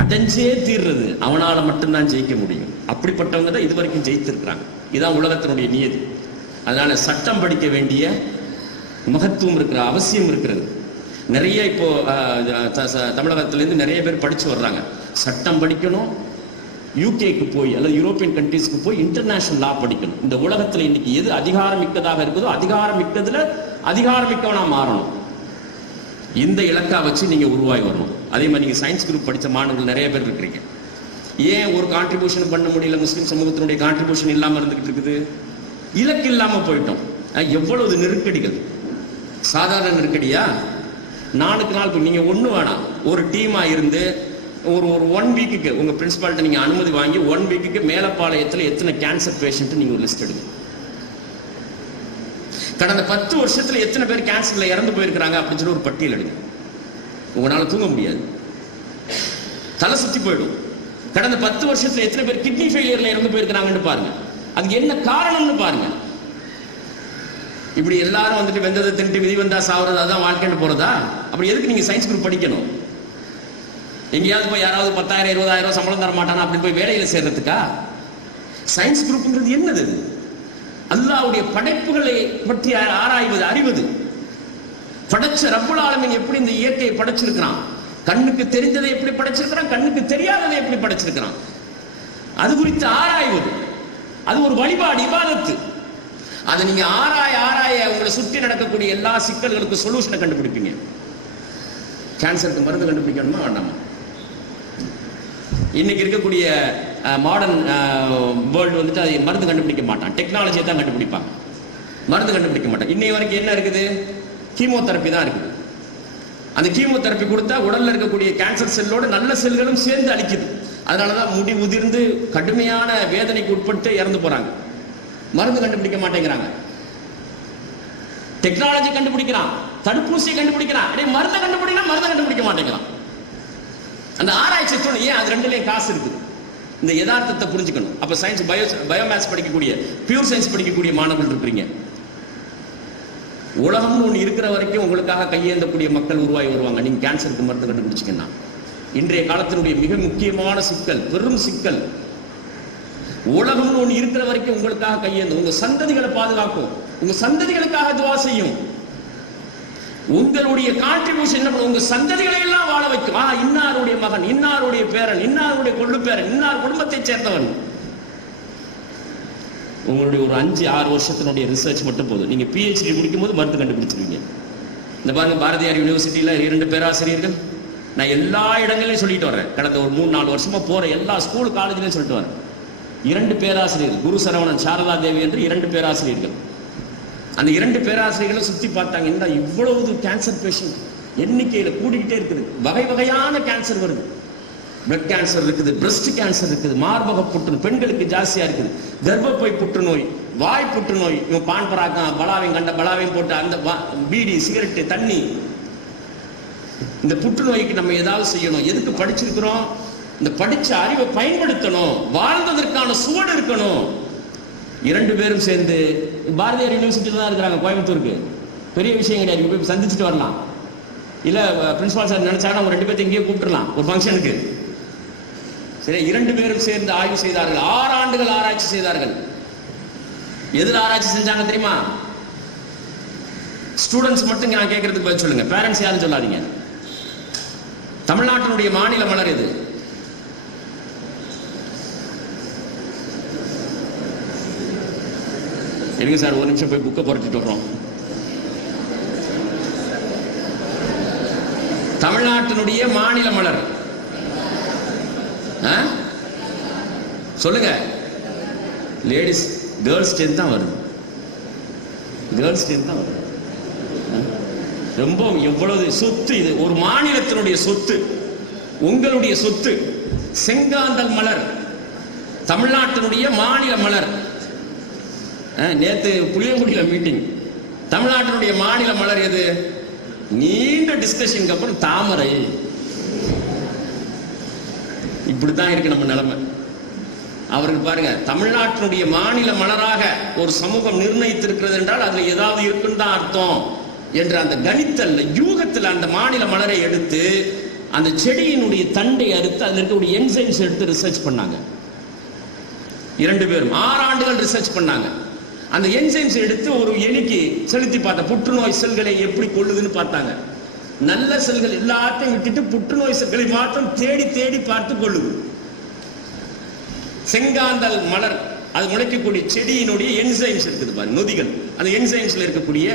அடைஞ்சே தீர்றது அவனால மட்டும்தான் ஜெயிக்க முடியும். அப்படிப்பட்டவங்க தான் இது வரைக்கும் ஜெயித்திருக்கிறாங்க. இதுதான் உலகத்தினுடைய நியதி. அதனால சட்டம் படிக்க வேண்டிய மகத்துவம் இருக்கிற அவசியம் இருக்கிறது. நிறைய இப்போ தமிழகத்திலேருந்து நிறைய பேர் படிச்சு வர்றாங்க. சட்டம் படிக்கணும், யூகேக்கு போய் அல்லது யூரோப்பியன் கண்ட்ரீஸ்க்கு போய் இன்டர்நேஷனல் லா படிக்கணும். இந்த உலகத்தில் இன்னைக்கு எது அதிகாரமிக்கதாக இருக்குதோ அதிகாரமிக்கதுல அதிகாரமிக்கவனா மாறணும். இந்த இலக்கா வச்சு நீங்க உருவாகி வரணும். அதே மாதிரி நீங்க சயின்ஸ் குரூப் படித்த மாணவர்கள் நிறைய பேர் இருக்கிறீங்க. ஏன் ஒரு கான்ட்ரிபியூஷன் பண்ண முடியல? முஸ்லிம் சமூகத்தினுடைய கான்ட்ரிபியூஷன் இல்லாம இருந்துகிட்டு இருக்குது. இலக்கு இல்லாம போயிட்டோம். எவ்வளவு நெருக்கடிகள், சாதாரண நெருக்கடியா? நாளுக்கு நாள் நீங்க ஒண்ணு வேணாம், ஒரு டீமா இருந்து ஒரு 1 வீக்குக்கு உங்க பிரின்சிபால்ட்ட நீங்க அனுமதி வாங்கி 1 வீக்குக்கு மேலப்பாளையத்தில் எத்தனை கேன்சர் பேஷண்ட் நீங்க ஒரு லிஸ்ட் எடுங்க. கடந்த 10 வருஷத்துல எத்தனை பேர் கேன்சர்ல இறந்து போயிருக்கிறாங்க அப்படின்னு சொல்லி ஒரு பட்டியல் எடுங்க. உங்களால தூங்க முடியாது, தலை சுத்தி போயிடும். கடந்த 10 வருஷத்துல எத்தனை பேர் கிட்னி ஃபெயிலியர்ல இறந்து போயிருக்கிறாங்கன்னு பாருங்க. அதுக்கு என்ன காரணம்னு பாருங்க. இப்படி எல்லாரும் வந்துட்டு வெந்ததை தின்ட்டு விதி வந்தா சாவுறது அதான் வாழ்க்கைன்னு போறதா? அப்படி எதுக்கு நீங்க சயின்ஸ் குரூப் படிக்கணும்? எங்கேயாவது போய் யாராவது 10,000 20,000 சம்பளம் தர மாட்டானா அப்படி போய் வேலையில சேர்றதுக்கா? சயின்ஸ் குரூப்ங்கிறது என்னது? அல்லாஹ்வுடைய படைப்புகளை பற்றி ஆராய்வது, அறிவது. படைச்ச ரப்புல் ஆலமீன் எப்படி இந்த இயற்கையை படைச்சிருக்கிறான், கண்ணுக்கு தெரிந்ததை எப்படி படைச்சிருக்கிறான், கண்ணுக்கு தெரியாததை எப்படி படைச்சிருக்கிறான், அது குறித்து ஆராய்வது. அது ஒரு வழிபாடு, இபாதத்து. அதை நீங்க ஆராய உங்களை சுற்றி நடக்கக்கூடிய எல்லா சிக்கல்களுக்கும் சொல்யூஷனை கண்டுபிடிப்பீங்க. கேன்சருக்கு மருந்து கண்டுபிடிக்கணுமா வேண்டாமா? இன்னைக்கு இருக்கக்கூடிய மாடர்ன் வேர்ல்டு வந்துட்டு அதை மருந்து கண்டுபிடிக்க மாட்டான், டெக்னாலஜியை தான் கண்டுபிடிப்பாங்க, மருந்து கண்டுபிடிக்க மாட்டான். இன்னை வரைக்கும் என்ன இருக்குது? கீமோதெரப்பி தான் இருக்குது. அந்த கீமோதெரப்பி கொடுத்தா உடல்ல இருக்கக்கூடிய கேன்சர் செல்லோட நல்ல செல்களும் சேர்ந்து அழிக்குது. அதனாலதான் முடி உதிர்ந்து கடுமையான வேதனைக்கு உட்பட்டு இறந்து போறாங்க. மருந்து கண்டுபிடிக்க மாட்டேங்கிறாங்க. டெக்னாலஜி கண்டுபிடிக்கிறான், தடுப்பூசியை கண்டுபிடிக்கிறான், மருந்து கண்டுபிடிக்க மாட்டேங்கிறான். அந்த ஆராய்ச்சி ஏன்? அது ரெண்டுலயும் காசு இருக்குது. இந்த யதார்த்தத்தை புரிஞ்சுக்கணும். அப்ப சயின்ஸ் பயோமேத்ஸ் படிக்கக்கூடிய, பியூர் சயின்ஸ் படிக்கக்கூடிய மாணவர்கள் இருக்கிறீங்க. உலகம்னு ஒன்று இருக்கிற வரைக்கும் உங்களுக்காக கையேந்தக்கூடிய மக்கள் உருவாகி வருவாங்க. நீங்க கேன்சருக்கு மருந்து கண்டுபிடிச்சிங்கன்னா. இன்றைய காலத்தினுடைய மிக முக்கியமான சிக்கல், பெரும் சிக்கல், உலகம்னு ஒன்று இருக்கிற வரைக்கும் உங்களுக்காக கையேந்தும். உங்க சந்ததிகளை பாதுகாக்கும், உங்க சந்ததிகளுக்காக துவா செய்யும். உங்களுடைய கான்ட்ரிபியூஷன் என்ன பண்ணும்? உங்க சந்ததிகளை எல்லாம் வாழ வைக்கும். இன்னாருடைய மகன், இன்னாருடைய பேரன், இன்னாருடைய கொள்ளு பேரன், இன்னார் குடும்பத்தை சேர்ந்தவன். உங்களுடைய ஒரு 5-6 வருஷத்தினுடைய ரிசர்ச் மட்டும் போதும். நீங்க PhD முடிக்கும் போது மருந்து கண்டுபிடிச்சிருவீங்க. இந்த பாருங்க, பாரதியார் யூனிவர்சிட்டியில 2 பேராசிரியர்கள், நான் எல்லா இடங்களையும் சொல்லிட்டு வரேன். கடந்த ஒரு 3-4 வருஷமா போற எல்லா ஸ்கூல் காலேஜ்லயும் சொல்லிட்டு வரேன். 2 பேராசிரியர்கள், குரு சரவணன், சாரதா தேவி என்று 2 பேராசிரியர்கள். அந்த 2 பேராசிரியர்களும் சுத்தி பார்த்தாங்க. என்ன இவ்வளவு கேன்சர் பேஷண்ட் எண்ணிக்கையில கூடிக்கிட்டே இருக்குது. வகை வகையான கேன்சர் வருது. பிளட் கேன்சர் இருக்குது, பிரஸ்ட் கேன்சர் இருக்குது, மார்பக புற்றுநோய் பெண்களுக்கு ஜாஸ்தியா இருக்குது, கர்ப்பப்பை புற்றுநோய், வாய் புற்றுநோய். இவன் பான் பராக்கம் பலாவையும் கண்ட பலாவையும் போட்டு அந்த பீடி சிகரெட்டு தண்ணி. இந்த புற்றுநோய்க்கு நம்ம ஏதாவது செய்யணும். எதுக்கு படிச்சிருக்கிறோம்? இந்த படிச்ச அறிவை பயன்படுத்தணும், வாழ்ந்ததற்கான சுவடு இருக்கணும். 2 பேரும் சேர்ந்து பாரதியார் யூனிவர்சிட்டியில தான் இருக்கிறாங்க, கோயம்புத்தூருக்கு. பெரிய விஷயம் கிடையாது, போய் சந்திச்சுட்டு வரலாம். இல்ல பிரின்சிபால் சார் நினைச்சாங்கன்னா ஒரு 2 பேர்த்து இங்கேயே கூப்பிட்டுலாம் ஒரு ஃபங்க்ஷனுக்கு. சரி, 2 பேரும் சேர்ந்து ஆய்வு செய்தார்கள். 6 ஆண்டுகள் ஆராய்ச்சி செய்தார்கள். எதுல ஆராய்ச்சி செஞ்சாங்க தெரியுமா? ஸ்டூடெண்ட்ஸ் மட்டும் நான் கேட்கறதுக்கு பதில் சொல்லுங்க, பேரண்ட்ஸ் யாரும் சொல்லாதீங்க. தமிழ்நாட்டினுடைய மாநில மலர் எது? எனக்கு சார் ஒரு நிமிஷம் போய் புக்கை புரட்டிட்டு வர்றோம். தமிழ்நாட்டினுடைய மாநில மலர் சொல்லுங்க. லேடிஸ் கேர்ள்ஸ் ஸ்ட்ரென்த் தான் வருது. கேர்ள்ஸ் ஸ்ட்ரென்த் தான் வருது. ரொம்ப எவ்வளவு சொத்து இது, ஒரு மாநிலத்தினுடைய சொத்து, உங்களுடைய சொத்து. செங்காந்தல் மலர் தமிழ்நாட்டினுடைய மாநில மலர். நேத்து புளியங்குடியில மீட்டிங். தமிழ்நாட்டினுடைய மாநில மலர் எது? நீண்ட டிஸ்கஷனுக்கு அப்புறம் தாமரை. இப்படித்தான் இருக்கு நம்ம நிலைமை. அவருக்கு பாருங்க, தமிழ்நாட்டினுடைய மாநில மலராக ஒரு சமூகம் நிர்ணயித்திருக்கிறது என்றால் அதுல ஏதாவது இருக்குன்னு தான் அர்த்தம் என்ற அந்த கணித்தல்ல, யூகத்தில் அந்த மாநில மலரை எடுத்து அந்த செடியினுடைய தண்டை அறுத்து அதுல இருக்கக்கூடிய என்சைம்ஸ் எடுத்து ரிசர்ச் பண்ணாங்க. 2 பேரும் 6 ஆண்டுகள் ரிசர்ச் பண்ணாங்க. அந்த என்சைம்ஸ் எடுத்து ஒரு எலிக்கு செலுத்தி பார்த்த புற்றுநோய் செல்களை எப்படி கொள்ளுதுன்னு பார்த்தாங்க. நல்ல செல்கள் எல்லாத்தையும் விட்டுட்டு புற்றுநோய் செல்களை மாத்திரம் தேடி தேடி பார்த்து கொள்ளுது. செங்காந்தல் மலர் அது முளைக்கக்கூடிய செடியினுடைய என்சைம்ஸ் இருக்குது பாருங்க, நொதிகள். அந்த என்சைம்ஸ்ல இருக்கக்கூடிய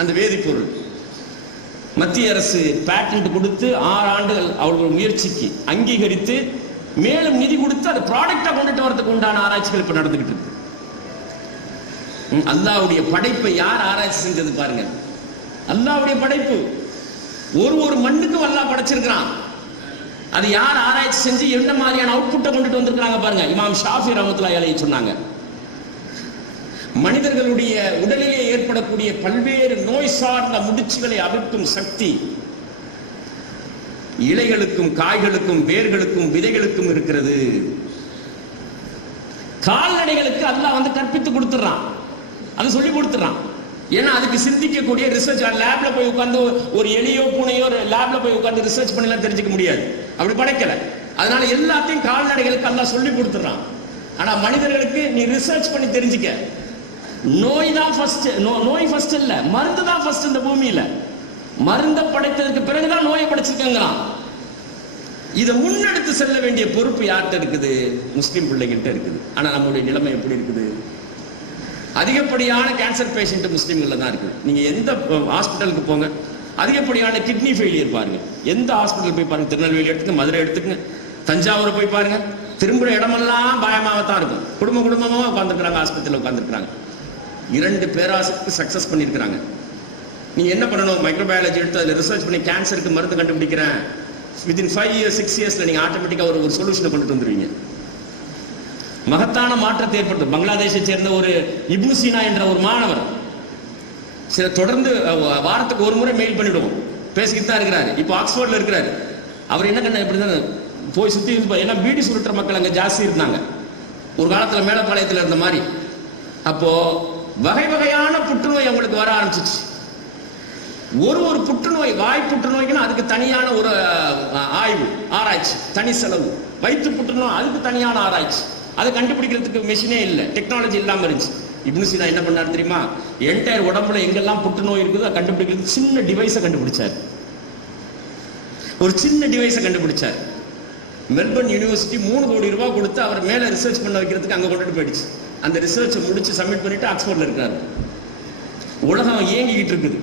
அந்த வேதிப்பொருள் மத்திய அரசு பேட்டன்ட் கொடுத்து 6 ஆண்டுகள் அவர்கள் முயற்சிக்கு அங்கீகரித்து மேலும் நிதி கொடுத்து அது ப்ராடக்டா கொண்டுட்டு வரதுக்கு உண்டான ஆராய்ச்சிகள் இப்ப நடந்துகிட்டு இருக்கு. அல்லாஹ்வுடைய படைப்பை யார் ஆராய்ச்சி செஞ்சது பாருங்க. அல்லாஹ்வுடைய படைப்பு ஒரு மண்ணுக்கும் அல்லாஹ் படைச்சிருக்கிறான். அது யார் ஆராய்ச்சி செஞ்சு என்ன மாதிரியான அவுட்புட்டை கொண்டுட்டு வந்திருக்காங்க பாருங்க. இமாம் ஷாஃபி ரஹ்மத்துல்லாஹி அலைஹி சொன்னாங்க, மனிதர்களுடைய உடலிலே ஏற்படக்கூடிய பல்வேறு நோய் சார்ந்த முடிச்சுகளை அவிழ்க்கும் சக்தி இலைகளுக்கும் காய்களுக்கும் வேர்களுக்கும் விதைகளுக்கும் இருக்கிறது. கால்நடைகளுக்கு அல்லாஹ் வந்து கற்பித்து கொடுத்துறான், அது சொல்லி கொடுத்துறான். ஏன்னா அதுக்கு சிந்திக்கக்கூடிய ரிசர்ச் லேப்ல போய் உட்கார்ந்து ஒரு எலியோ பூனையோ லேப்ல போய் உட்கார்ந்து ரிசர்ச் பண்ணலாம் தெரிஞ்சுக்க முடியாது, அப்படி படைக்கல. அதனால எல்லாத்தையும் கால்நடைகளுக்கு அல்லாஹ் சொல்லி கொடுத்துறான். ஆனா மனிதர்களுக்கு நீ ரிசர்ச் பண்ணி தெரிஞ்சுக்க. நோய் தான் ஃபர்ஸ்ட், நோய் ஃபர்ஸ்ட் இல்ல, மருந்து தான் ஃபர்ஸ்ட். இந்த பூமியில மருந்த படைத்ததுக்கு பிறகுதான் நோயை படைச்சிருக்காங்களாம். இதை முன்னெடுத்து செல்ல வேண்டிய பொறுப்பு யார்கிட்ட இருக்குது? முஸ்லிம் பிள்ளைகிட்ட இருக்குது. ஆனா நம்முடைய நிலைமை எப்படி இருக்குது? அதிகப்படியான கேன்சர் பேஷண்ட் முஸ்லிம்கள்ல தான் இருக்கு. நீங்க எந்த ஹாஸ்பிட்டலுக்கு போங்க, அதிகப்படியான கிட்னி ஃபெயிலியர் பாருங்க. எந்த ஹாஸ்பிட்டல் போய் பாருங்க, திருநெல்வேலி எடுத்துங்க, மதுரை எடுத்துங்க, தஞ்சாவூர் போய் பாருங்க, திரும்புற இடமெல்லாம் பயமாகத்தான் இருக்கும். குடும்பமா உட்காந்துருக்காங்க, ஆஸ்பத்திரியில் உட்காந்துருக்காங்க. 2 பேராசிரியருக்கு சக்சஸ் பண்ணியிருக்கிறாங்க. நீங்க என்ன பண்ணணும்? மைக்ரோபயாலஜி எடுத்து அதில் ரிசர்ச் பண்ணி கேன்சருக்கு மருந்து கண்டுபிடிக்கிறேன், வித்தின் 5 years 6 yearsல நீங்க ஆட்டோமேட்டிக்கா ஒரு சொல்யூஷனை கொண்டுட்டு வந்துருவீங்க. மகத்தான மாற்றத்தை ஏற்படுத்தும். பங்களாதேஷை சேர்ந்த ஒரு இப்னு சீனா என்ற ஒரு மாணவர் சில தொடர்ந்து வாரத்துக்கு ஒரு முறை மெயில் பண்ணிடுவோம், பேசிக்கிட்டு தான் இருக்கிறாரு. இப்போ ஆக்ஸ்போர்ட்ல இருக்கிறாரு. அவர் என்ன கண்ண எப்படி தான் போய் சுத்தி, ஏன்னா பீடி சுருட்டுற மக்கள் அங்க ஜாஸ்தி இருந்தாங்க ஒரு காலத்துல, மேலப்பாளையத்தில் இருந்த மாதிரி. அப்போ வகை வகையான புற்றுநோய் அவங்களுக்கு வர ஆரம்பிச்சிச்சு. ஒரு புற்றுநோய், வாய் புற்றுநோய்க்குன்னா அதுக்கு தனியான ஒரு ஆய்வு ஆராய்ச்சி, தனி செலவு. வயிற்று புற்றுநோய் அதுக்கு தனியான ஆராய்ச்சி. அதை கண்டுபிடிக்கிறதுக்கு மெஷினே இல்லை, டெக்னாலஜி இல்லாம இருந்துச்சு. இப்னு சீனா என்ன பண்ணாரு தெரியுமா? என்டையர் உடம்புல எங்கெல்லாம் புற்றுநோய் இருக்குது அதை கண்டுபிடிக்கிறது சின்ன டிவைஸை கண்டுபிடிச்சார். ஒரு சின்ன டிவைஸை கண்டுபிடிச்சார். மெல்பர்ன் யூனிவர்சிட்டி 3 கோடி ரூபாய் கொடுத்து அவர் மேல ரிசர்ச் பண்ண வைக்கிறதுக்கு அங்க கொண்டுட்டு போயிடுச்சு. அந்த ரிசர்ச்சை முடிச்சு சப்மிட் பண்ணிட்டு ஆக்ஸ்போர்ட்ல இருக்காரு. உலகம் இயங்கிக்கிட்டு இருக்குது.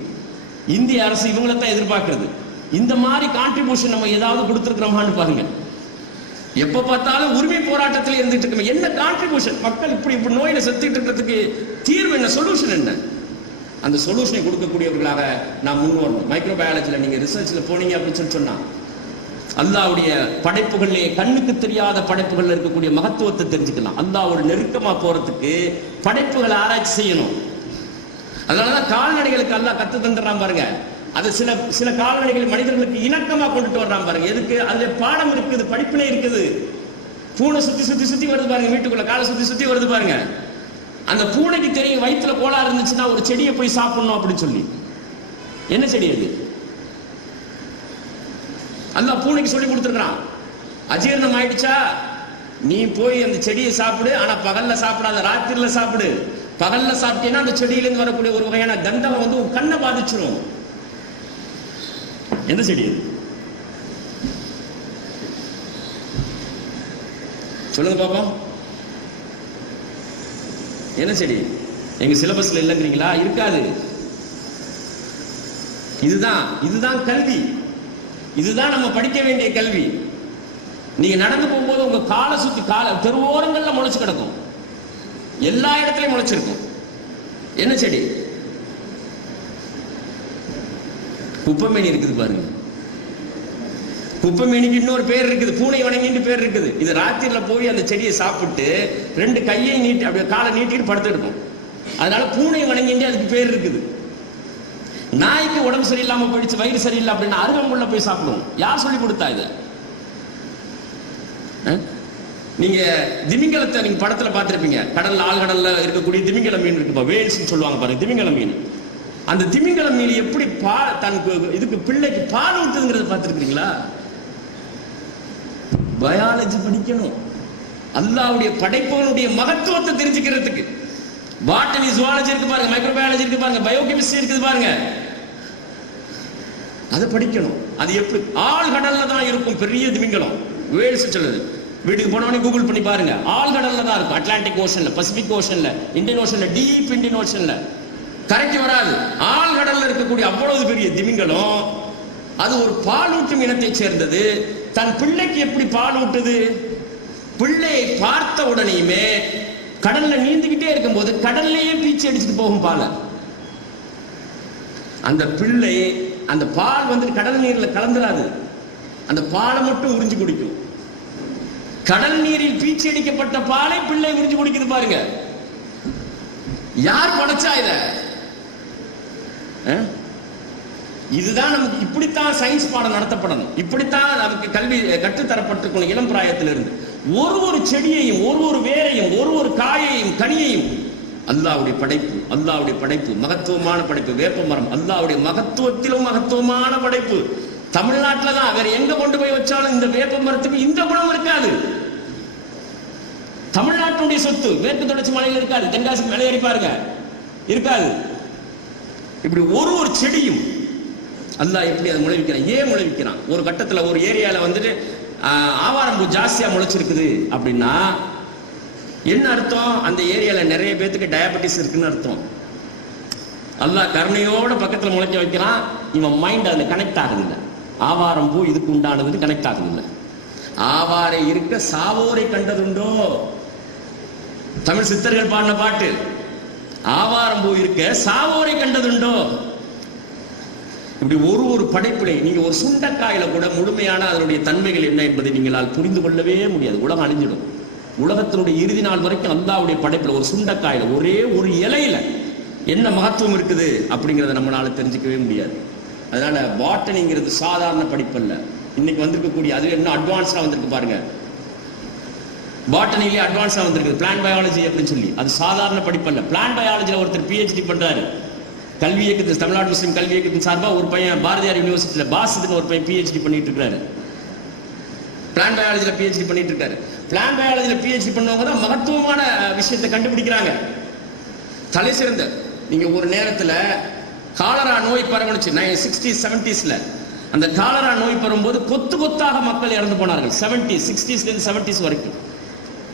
இந்திய அரசு இவங்களை தான் எதிர்பார்க்கிறது. இந்த மாதிரி கான்ட்ரிபியூஷன் நம்ம ஏதாவது கொடுத்துருக்கிறோமான்னு பாருங்க. எப்ப பார்த்தாலும் உரிமை போராட்டத்தில் இருந்துட்டு இருக்கோம். என்ன கான்ட்ரிபியூஷன்? மக்கள் இப்படி நோயில செத்துட்டு இருக்கிறதுக்கு தீர்வு என்ன, சொல்யூஷன் என்ன? அந்த சொல்யூஷனை கொடுக்கக்கூடியவர்களாக நாம் முன் வரணும். மைக்ரோபயாலஜில நீங்க ரிசர்ச்ல போனீங்க அப்படின்னு சொன்னா அல்லாஹ்வுடைய படைப்புகளிலே கண்ணுக்கு தெரியாத படைப்புகள் இருக்கக்கூடிய மகத்துவத்தை தெரிஞ்சுக்கலாம். அல்லாஹ்வோட நெருக்கமா போறதுக்கு படைப்புகளை ஆராய்ச்சி செய்யணும். அதனாலதான் கால்நடைகளுக்கு அல்லாஹ் கத்து தந்துடுறான் பாருங்க. அது சில கால்நடைகள் மனிதர்களுக்கு இணக்கமா கொண்டுட்டு வர்றான் பாருங்க. எதுக்கு? அதுல பாடம் இருக்குது, படிப்பினை இருக்குது. பூனை சுத்தி வருது பாருங்க, வீட்டுக்குள்ள காலை சுத்தி வருது பாருங்க. அந்த பூனைக்கு தெரியும் வயிற்றுல கோளாறு இருந்துச்சுன்னா ஒரு செடியை போய் சாப்பிடணும் அப்படின்னு சொல்லி. என்ன செடி அது? அல்லாஹ் பூனைக்கு சொல்லி கொடுத்துருக்கான். அஜீரணம் ஆயிடுச்சா நீ போய் அந்த செடியை சாப்பிடு, ஆனா பகல்ல சாப்பிடாத, ராத்திரில சாப்பிடு. பகல்ல சாப்பிட்டீங்கன்னா அந்த செடியிலிருந்து வரக்கூடிய ஒரு வகையான கந்தம் வந்து உன் கண்ணை பாதிச்சிடும். என்ன செடி அது? சொல்லுங்க பாப்போம், என்ன செடி? எங்க சிலபஸ்ல இல்லைங்கிறீங்களா? இருக்காது. இதுதான் கல்வி. இதுதான் நம்ம படிக்க வேண்டிய கல்வி. நீங்க நடந்து போகும்போது உங்க காலை சுத்தி தெருவோரங்கள்ல முளைச்சு கிடக்கும், எல்லா இடத்துலயும் முளைச்சிருக்கும். என்ன செடி? குப்பமேனி இருக்குது பாருங்க. குப்பமேனிக்கு இன்னொரு பேர் இருக்குது, பூனை வணங்கின்னு பேர் இருக்குது. இது ராத்திரில போய் அந்த செடியை சாப்பிட்டு 2 கையை நீட்டி அப்படியே காலை நீட்டிட்டு படுத்து இருக்கும். அதனால பூனை வணங்கின்னு அதுக்கு பேர் இருக்குது. நாய்க்கு உடம்பு சரியில்லாம போயிடுச்சு, வயிறு சரியில்லை அப்படின்னா அருகம்புல்ல போய் சாப்பிடும். யார் சொல்லி கொடுத்தா இதை? நீங்க திமிங்கலத்தை நீங்க படத்துல பார்த்திருப்பீங்க. கடல்ல, ஆழ்கடல்ல இருக்கக்கூடிய திமிங்கல மீன் இருக்குப்பா, வேல்ஸ் சொல்லுவாங்க பாருங்க, திமிங்கல மீன். அந்த திமிங்கல மீன் எப்படி தனக்கு இதுக்கு பிள்ளைக்கு பால் ஊத்துதுங்கிறத பார்த்திருக்கீங்களா? பயாலஜி படிக்கணும், அல்லாஹ்வுடைய படைப்பவனுடைய மகத்துவத்தை தெரிஞ்சுக்கிறதுக்கு. பாட்டனி, ஜுவாலஜி இருக்கு பாருங்க, மைக்ரோபயாலஜி இருக்கு பாருங்க, பயோகெமிஸ்ட்ரி இருக்குது பாருங்க, அதை படிக்கணும். அது எப்படி ஆழ்கடல்ல தான் இருக்கும் பெரிய திமிங்கலம், வேல்ஸ் சொல்லுது. வீட்டுக்கு போனவனே கூகுள் பண்ணி பாருங்க, ஆழ்கடல்ல தான் இருக்கும். அட்லாண்டிக் ஓஷன்ல, பசிபிக் ஓஷன்ல, இந்தியன் ஓஷன்ல, டீப் இந்தியன் ஓஷன்ல கரைக்கு வராது. ஆழ்கடல்ல இருக்கக்கூடிய அவ்வளவு பெரிய திமிங்கலம் அது ஒரு பாலூட்டும் இனத்தை சேர்ந்தது. தன் பிள்ளைக்கு எப்படி பாலூட்டுது? பிள்ளையை பார்த்த உடனேயுமே கடல்ல நீந்திக்கிட்டே இருக்கும் போது கடல்லையே பீச்சி அடிச்சுட்டு போகும் பாலை. அந்த பிள்ளை அந்த பால் வந்து கடல் நீர்ல கலந்துராது, அந்த பாலை மட்டும் உறிஞ்சு குடிக்கும். கடல் நீரில் பீச்சி அடிக்கப்பட்ட பாலை பிள்ளை உறிஞ்சு குடிக்குது பாருங்க. யார் படைச்சா இத? இதுதான் நமக்கு, இப்படித்தான் சயின்ஸ் பாடம் நடத்தப்படணும், இப்படித்தான் நமக்கு கல்வி கற்றுத்தரப்பட்டிருக்கணும் இளம் பிராயத்திலிருந்து. ஒரு செடியையும், ஒரு வேரையும், ஒரு காயையும், கனியையும் அல்லாஹ்வுடைய படைப்பு, அல்லாஹ்வுடைய படைப்பு, மகத்துவமான படைப்பு. வேப்ப மரம் அல்லாஹ்வுடைய மகத்துவத்திலும் மகத்துவமான படைப்பு. தமிழ்நாட்டில தான், வேற எங்க கொண்டு போய் வச்சாலும் இந்த வேப்ப மரத்துக்கு இந்த குணம் இருக்காது. தமிழ்நாட்டுடைய சொத்து. மேற்கு தொடர்ச்சி மலையில் இருக்காது, தென்காசி மலையேறி பாருங்க, இருக்காது. இப்படி ஒரு செடியும் அல்லாஹ் எப்படி அதை முளைவிக்கிறான்? ஏன் முளைவிக்கிறான்? ஒரு கட்டத்துல ஒரு ஏரியால வந்துட்டு ஆவாரம்பூ ஜாஸ்தியா முளைச்சிருக்குது அப்படின்னா என்ன அர்த்தம்? அந்த ஏரியால நிறைய பேத்துக்கு டயபெட்டிஸ் இருக்குன்னு அர்த்தம். அல்லாஹ் கருணையோட பக்கத்துல முளைக்க வைக்கிறான். இவன் மைண்ட் அதுல கனெக்ட் ஆகுது இல்லை. ஆவாரம்பூ இதுக்கு உண்டானது கனெக்ட் ஆகுது இல்லை. ஆவாரை இருக்க சாவோரை கண்டதுண்டோ, தமிழ் சித்தர்கள் பாடின பாட்டு. ஆவாரம்பூ இருக்க சாவோரை கண்டதுண்டோ. இப்படி ஒரு படைப்பிலே நீங்க ஒரு சுண்டைக்காயில கூட முழுமையான அதனுடைய தன்மைகள் என்ன என்பதை நீங்களால் புரிந்து கொள்ளவே முடியாது. உலகம் அழிஞ்சிடும். உலகத்தினுடைய இறுதி நாள் வரைக்கும் அல்லாஹ்வுடைய படைப்புல ஒரு சுண்டைக்காயில, ஒரே ஒரு இலையில என்ன மகத்துவம் இருக்குது அப்படிங்கிறத நம்மளால தெரிஞ்சுக்கவே முடியாது. அதனால பாட்டனிங்கிறது சாதாரண படிப்பல்ல. இன்னைக்கு வந்திருக்கக்கூடிய அது என்ன அட்வான்ஸா வந்திருக்கு பாருங்க. பாட்டனிலே அட்வான்ஸா வந்திருக்கு, பிளான்ட் பயாலஜி அப்படின்னு சொல்லி. அது சாதாரண படிப்பல்ல. பிளான்ட் பயாலஜில ஒருத்தர் PhD பண்றாரு. கல்வி இயக்கத்தின், தமிழ்நாடு முஸ்லிம் கல்வி இயக்கத்தின் சார்பா ஒரு பையன் பாரதியார் யூனிவர்சிட்டியில பாசித்துக்கு ஒரு பையன் PhD பண்ணிட்டு இருக்காரு. பிளான்ட் பயாலஜில PhD பண்ணிட்டு இருக்காரு. பிளான்ட் பயாலஜில PhD பண்ணவங்க தான் மகத்துவமான விஷயத்தை கண்டுபிடிக்கிறாங்க. தலை சிறந்த. நீங்க ஒரு நேரத்துல காலரா நோய் பரவணுச்சு 60s 70sல. அந்த காலரா நோய் பரவும்போது கொத்து கொத்தாக மக்கள் இறந்து போனார்கள். 60s இருந்து 70s வரைக்கும்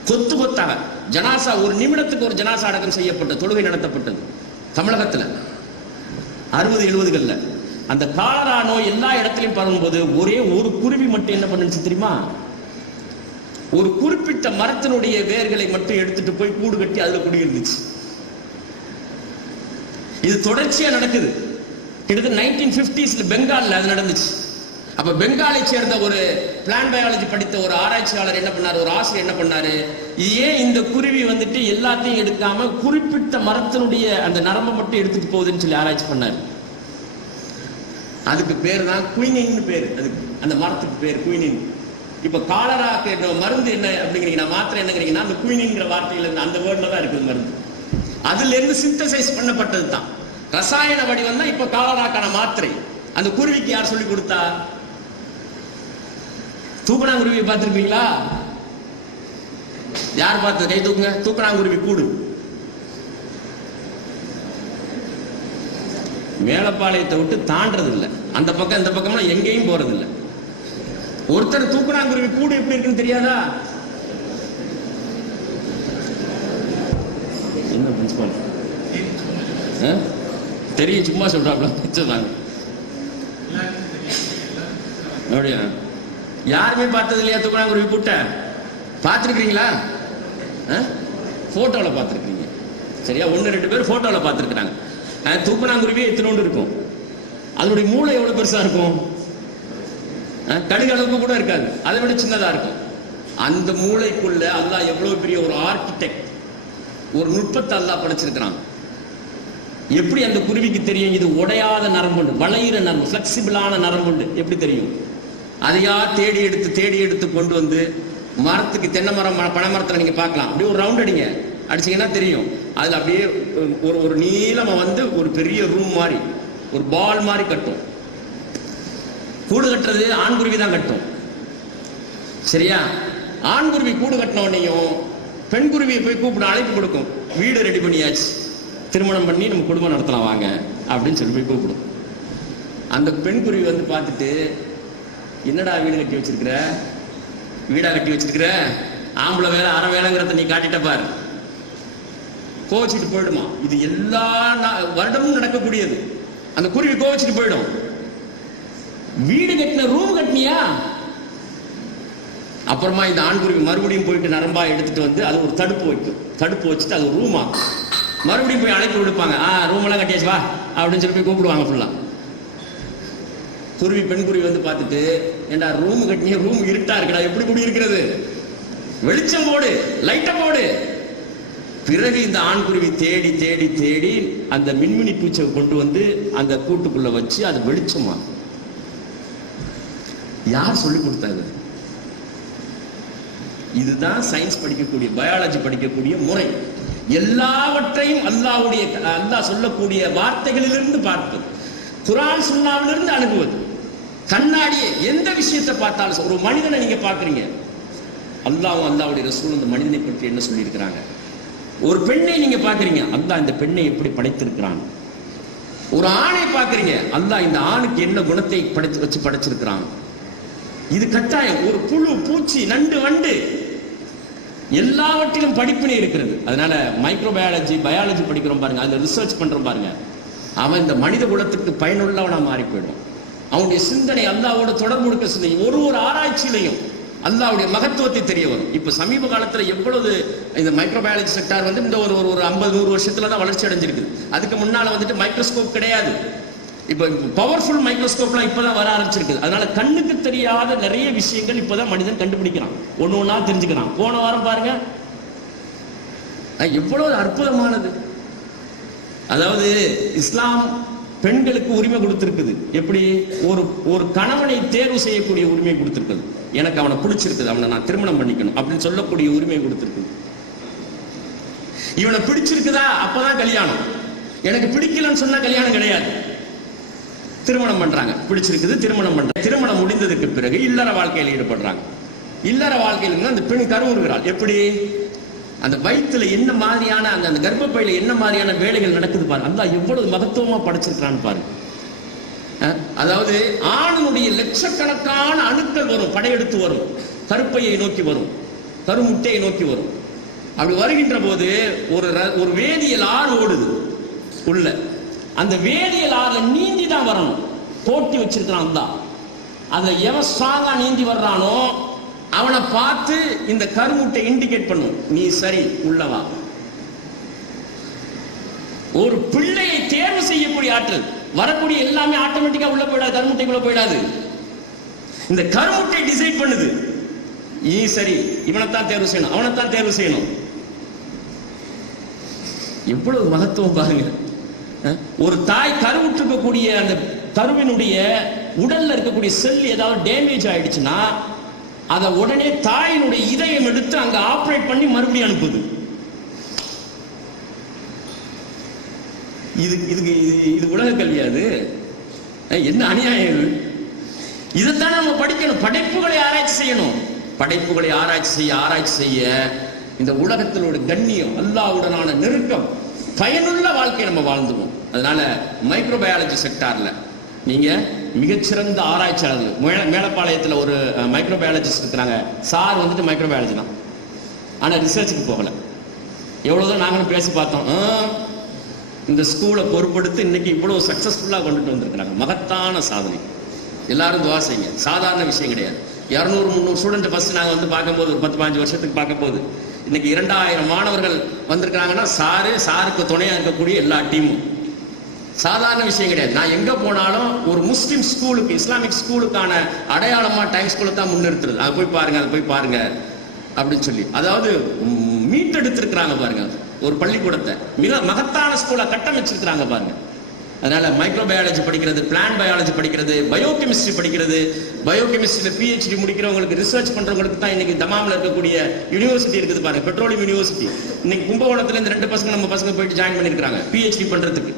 கொத்து கொத்தாக ஜனாசா, ஒரு நிமிடத்துக்கு ஒரு ஜனாசா அடக்கம் செய்யப்பட்ட தொழுகை நடத்தப்பட்டது தமிழகத்துல 60-70களில். அந்த காலரா நோய் எல்லா இடத்திலையும் பரவும்போது ஒரே ஒரு குருவி மட்டும் என்ன பண்ணுச்சு தெரியுமா? ஒரு குறிப்பிட்ட மரத்தினுடைய வேர்களை மட்டும் எடுத்துட்டு போய் கூடு கட்டி அதுல குடியிருந்துச்சு. இது தொடர்ச்சியா நடக்குது. கிட்டத்தட்ட 1950s பெங்கால்ல அது நடந்துச்சு. அப்ப பெங்காலை சேர்ந்த ஒரு பிளான்ட் பயாலஜி படித்த ஒரு ஆராய்ச்சியாளர் என்ன பண்ணாரு, ஒரு ஆசிரியர் என்ன பண்ணாரு, ஏன் இந்த குருவி வந்துட்டு எல்லாத்தையும் எடுக்காம குறிப்பிட்ட மரத்தினுடைய அந்த நரம்பை மட்டும் எடுத்துட்டு போகுதுன்னு சொல்லி ஆராய்ச்சி பண்ணாரு. அதுக்கு பேர் தான் குயினின் பேரு. அதுக்கு அந்த மரத்துக்கு பேர் குயினின். இப்ப காலராக்கு மருந்து என்ன அப்படிங்கிறீங்கன்னா, மாத்திரை என்னங்கிறீங்கன்னா, அந்த குயினின்ங்கிற வார்த்தையில இருந்து, அந்த வேர்ட்ல தான் இருக்குது மருந்து. அதுல இருந்து சிந்தசைஸ் பண்ணப்பட்டது தான் ரசாயன வடிவம் தான் இப்ப காலராக்கான மாத்திரை. அந்த குருவிக்கு யார் சொல்லி கொடுத்தா? தூக்கணாங்குருவியை பார்த்திருக்கீங்களா? யார் பார்த்து கை தூக்குங்க. தூக்கணாங்குருவி கூடு மேலப்பாளையத்தை விட்டு தாண்டது இல்லை. அந்த பக்கம் இந்த பக்கம்லாம் எங்கேயும் போறது இல்லை. ஒருத்தர் தூக்கணாங்குருவி கூடு எப்படி இருக்குன்னு தெரியாதா? என்ன பிரின்சிபால் தெரியும், சும்மா சொல்றாப்ல சொன்னாங்க. அப்படியா? யாருமே பார்த்தது இல்லையா தூக்கணாங்குருவி கூட்ட? பார்த்துருக்கீங்களா? போட்டோவில் பார்த்துருக்கீங்க சரியா? 1-2 பேர் போட்டோவில் பார்த்துருக்குறாங்க. தூக்கணாங்குருவி எத்தனோண்டு இருக்கும், அதனுடைய மூளை எவ்வளவு பெருசா இருக்கும்? கடுகு அளவுக்கு கூட இருக்காது, அதை விட சின்னதா இருக்கும். அந்த மூளைக்குள்ள அல்லாஹ் எவ்வளவு பெரிய ஒரு ஆர்கிடெக்ட், ஒரு நுட்பத்தை அல்லாஹ் படைச்சிருக்கிறான். எப்படி அந்த குருவிக்கு தெரியும் இது உடையாத நரம்புண்டு, வளையிற நரம்பு, பிளெக்சிபிளான நரம்புண்டு? எப்படி தெரியும்? அதையா தேடி எடுத்து கொண்டு வந்து மரத்துக்கு, தென்னை மரம், பனை மரத்தில் நீங்க பார்க்கலாம், அப்படியே ஒரு ரவுண்ட் அடிங்க, அடிச்சீங்கன்னா தெரியும். அதுல அப்படியே ஒரு நீளமா வந்து ஒரு பெரிய ரூம் மாதிரி, ஒரு பால் மாதிரி கட்டும். கூடு கட்டுறது ஆண்குருவி தான் கட்டும் சரியா? ஆண்குருவி கூடு கட்டின உடனேயும் பெண் குருவியை போய் கூப்பிட அழைப்பு கொடுக்கும். வீடு ரெடி பண்ணியாச்சு, திருமணம் பண்ணி நம்ம குடும்பம் நடத்தலாம் வாங்க அப்படின்னு சொல்லி போய் கூப்பிடும். அந்த பெண் குருவி வந்து பார்த்துட்டு, என்னடா வீடு கட்டி வச்சிருக்கிற, வீடா கட்டி வச்சிருக்கிற, ஆம்பளை வேலை அரை வேலைங்கிறத நீ காட்டிட்ட பாரு, கோவிச்சுட்டு போயிடுமா. இது எல்லா வருடமும் நடக்கக்கூடியது. அந்த குருவி கோவிச்சுட்டு போயிடும். வீடு கட்டின ரூம் கட்டினியா? அப்புறமா இந்த ஆண்குருவி மறுபடியும் போயிட்டு நரம்பா எடுத்துட்டு வந்து அது ஒரு தடுப்பு வைக்கும். தடுப்பு வச்சுட்டு அது ஒரு ரூமா மறுபடியும் போய் அழைப்பு விடுப்பாங்க. ரூம் எல்லாம் கட்டியாச்சு வா அப்படின்னு சொல்லி போய் கூப்பிடுவாங்க. ஃபுல்லா குருவி, பெண் குருவி வந்து பார்த்துட்டு, ஏண்டா ரூம் கட்டினிய, ரூம் இருட்டா இருக்குடா, எப்படி குடி இருக்கிறது, வெளிச்சம் போடு, லைட்டை போடு. பிறகு இந்த ஆண்குருவி தேடி தேடி தேடி அந்த மின்மினி பூச்சை கொண்டு வந்து அந்த கூட்டுக்குள்ள வச்சு அது வெளிச்சமா. யார் சொல்லி கொடுத்தாங்க? இதுதான் சயின்ஸ் படிக்கக்கூடிய, பயாலஜி படிக்கக்கூடிய முறை. எல்லாவற்றையும் அல்லாஹ் சொல்லக்கூடிய வார்த்தைகளிலிருந்து பார்ப்பது, குர்ஆன் சுன்னாவிலிருந்து அணுகுவது. கண்ணாடியை எந்த விஷயத்தை பார்த்தாலும், ஒரு மனிதனை நீங்க பாக்குறீங்க, அல்லாஹ்வுடைய ரசூல் அந்த மனிதனை பற்றி என்ன சொல்லி இருக்கிறாங்க. ஒரு பெண்ணை நீங்க பாக்குறீங்க, அல்லாஹ் இந்த பெண்ணை எப்படி படைத்திருக்கிறான். ஒரு ஆணை பாக்குறீங்க, அல்லாஹ் இந்த ஆணுக்கு என்ன குணத்தை படைச்சிருக்கிறான். இது கட்டாயம். ஒரு புழு, பூச்சி, நண்டு, வண்டு, எல்லாவற்றிலும் படிப்பினை இருக்கிறது. அதனால மைக்ரோபயாலஜி, பயாலஜி படிக்கிறோம் பாருங்க, அதுல ரிசர்ச் பண்றோம் பாருங்க, அவன் இந்த மனித குலத்துக்கு பயனுள்ளவனா மாறி போயிடும். அவனுடைய சிந்தனை அல்லாஹ்வோட தொடர்பு இருக்க சிந்தனை, ஒரு ஆராய்ச்சியிலையும் அல்லாஹ்வுடைய மகத்துவத்தை தெரிய வரும். இப்ப சமீப காலத்துல எவ்வளவு இந்த மைக்ரோபயாலஜி செக்டார் வந்து இந்த ஒரு 50-100 வருஷத்துல தான் வளர்ச்சி அடைஞ்சிருக்கு. அதுக்கு முன்னால வந்துட்டு மைக்ரோஸ்கோப் கிடையாது. இப்ப பவர்ஃபுல் மைக்ரோஸ்கோப்லாம் இப்பதான் வர ஆரம்பிச்சிருக்கு. அதனால கண்ணுக்கு தெரியாத நிறைய விஷயங்கள் இப்பதான் மனிதன் கண்டுபிடிக்கிறான், ஒண்ணா தெரிஞ்சுக்கிறான். போன வாரம் பாருங்க எவ்வளவு அற்புதமானது. அதாவது இஸ்லாம் பெண்களுக்கு உரிமை கொடுத்திருக்குது. எப்படி? ஒரு கணவனை தேர்வு செய்யக்கூடிய உரிமை கொடுத்திருக்குது. எனக்கு அவனை பிடிச்சிருக்குது, அவனை நான் திருமணம் பண்ணிக்கணும் அப்படின்னு சொல்லக்கூடிய உரிமை கொடுத்திருக்குது. இவனை பிடிச்சிருக்குதா அப்பதான் கல்யாணம், எனக்கு பிடிக்கலன்னு சொன்னா கல்யாணம் கிடையாது. திருமணம் பண்றாங்க, பிடிச்சிருக்குது, திருமணம் பண்றாங்க. திருமணம் முடிந்ததுக்கு பிறகு இல்லற வாழ்க்கையில் ஈடுபடுறாங்க. இல்லற வாழ்க்கையில் அந்த பெண் கருவுறுகிறாள். எப்படி? அந்த வயிற்றுல என்ன மாதிரியான, அந்த கர்ப்பப்பையில என்ன மாதிரியான வேலைகள் நடக்குது பாருங்க. அல்லாஹ் எவ்வளவு மகத்துவமா படைச்சிருக்கிறான்னு பாருங்க. அதாவது ஆணுடைய லட்சக்கணக்கான அணுக்கள் வரும், படையெடுத்து வரும், கருப்பையை நோக்கி வரும், கருமுட்டையை நோக்கி வரும். அப்படி வருகின்ற போது ஒரு வேதியியல் ஆறு ஓடுது உள்ள. அந்த வேதியியல் ஆறுல நீந்தி தான் வரணும், போட்டி வச்சிருக்கிறான் தான். அதுல எவன் ஸ்ட்ராங்கா நீந்தி வர்றானோ அவனை பார்த்து இந்த கருமுட்டை இண்டிகேட் பண்ணும், நீ சரி உள்ளவா. ஒரு பிள்ளையை தேர்வு செய்யக்கூடிய ஆற்றல், வரக்கூடிய எல்லாமே ஆட்டோமேட்டிக்கா உள்ள போயிடாது, கருமுட்டைக்குள்ள போயிடாது. இந்த கருமுட்டை டிசைட் பண்ணுது, நீ சரி, இவனைத்தான் தேர்வு செய்யணும், அவனைத்தான் தேர்வு செய்யணும். எவ்வளவு மகத்துவம் பாருங்க. ஒரு தாய் கருவுற்றிருக்கக்கூடிய அந்த கருவினுடைய உடல்ல இருக்கக்கூடிய செல் ஏதாவது டேமேஜ் ஆயிடுச்சுன்னா அதை உடனே தாயினுடைய இதயம் எடுத்து அங்க ஆபரேட் பண்ணி மறுபடியும் அனுப்புது. இது உலக கல்வியாது, என்ன அநியாயம். இதைத்தான் நம்ம படிக்கணும். படைப்புகளை ஆராய்ச்சி செய்யணும். படைப்புகளை ஆராய்ச்சி செய்ய இந்த உலகத்தில் ஒரு கண்ணியம், அல்லாஹ்வுடனான நெருக்கம், பயனுள்ள வாழ்க்கையை நம்ம வாழ்ந்துவோம். அதனால மைக்ரோபயாலஜி செக்டார்ல நீங்க மிகச்சிறந்த ஆராய்ச்சியாளர்கள், மேலப்பாளையத்தில் ஒரு மைக்ரோபயாலஜிஸ்ட் இருக்கிறாங்க. சார் வந்துட்டு மைக்ரோபயாலஜி தான், ஆனா ரிசர்ச்சுக்கு போகல. எவ்வளவுதான் நாங்களும் பேசி பார்த்தோம், இந்த ஸ்கூலை பொறுப்படுத்தி இன்னைக்கு இவ்வளவு சக்சஸ்ஃபுல்லா கொண்டுட்டு வந்திருக்கிறாங்க. மகத்தான சாதனை. எல்லாரும் துவா செய்யுங்க. சாதாரண விஷயம் கிடையாது. 200-300 ஸ்டூடெண்ட் ஃபர்ஸ்ட் நாங்கள் வந்து பார்க்கும்போது ஒரு 10-15 வருஷத்துக்கு பார்க்கும்போது இன்னைக்கு 2000 மாணவர்கள் வந்திருக்கிறாங்கன்னா சாருக்கு துணையா இருக்கக்கூடிய எல்லா டீமும் சாதாரண விஷயம் கிடையாது. நான் எங்க போனாலும் ஒரு முஸ்லிம் ஸ்கூலுக்கு, இஸ்லாமிக் ஸ்கூலுக்கான அடையாளமா டைம் ஸ்கூலை தான் முன்னிறுத்துறது. அதை போய் பாருங்க அப்படின்னு சொல்லி, அதாவது மீட்டெடுத்திருக்கிறாங்க பாருங்க ஒரு பள்ளிக்கூடத்தை. மிக மகத்தான ஸ்கூலை கட்டமைச்சிருக்கிறாங்க பாருங்க. அதனால மைக்ரோ பயாலஜி படிக்கிறது, பிளான் பயாலஜி படிக்கிறது, பயோகெமிஸ்ட்ரி படிக்கிறது, பயோகெமிஸ்ட்ரியில PhD முடிக்கிறவங்களுக்கு, ரிசர்ச் பண்றவங்களுக்கு தான் இன்னைக்கு தமாம்ல இருக்கக்கூடிய யூனிவர்சிட்டி இருக்குது பாருங்க, பெட்ரோலியம் யூனிவர்சிட்டி. இன்னைக்கு கும்பகோணத்துல இந்த 2 பசங்க நம்ம பசங்க போயிட்டு ஜாயின் பண்ணிருக்காங்க PhD பண்றதுக்கு.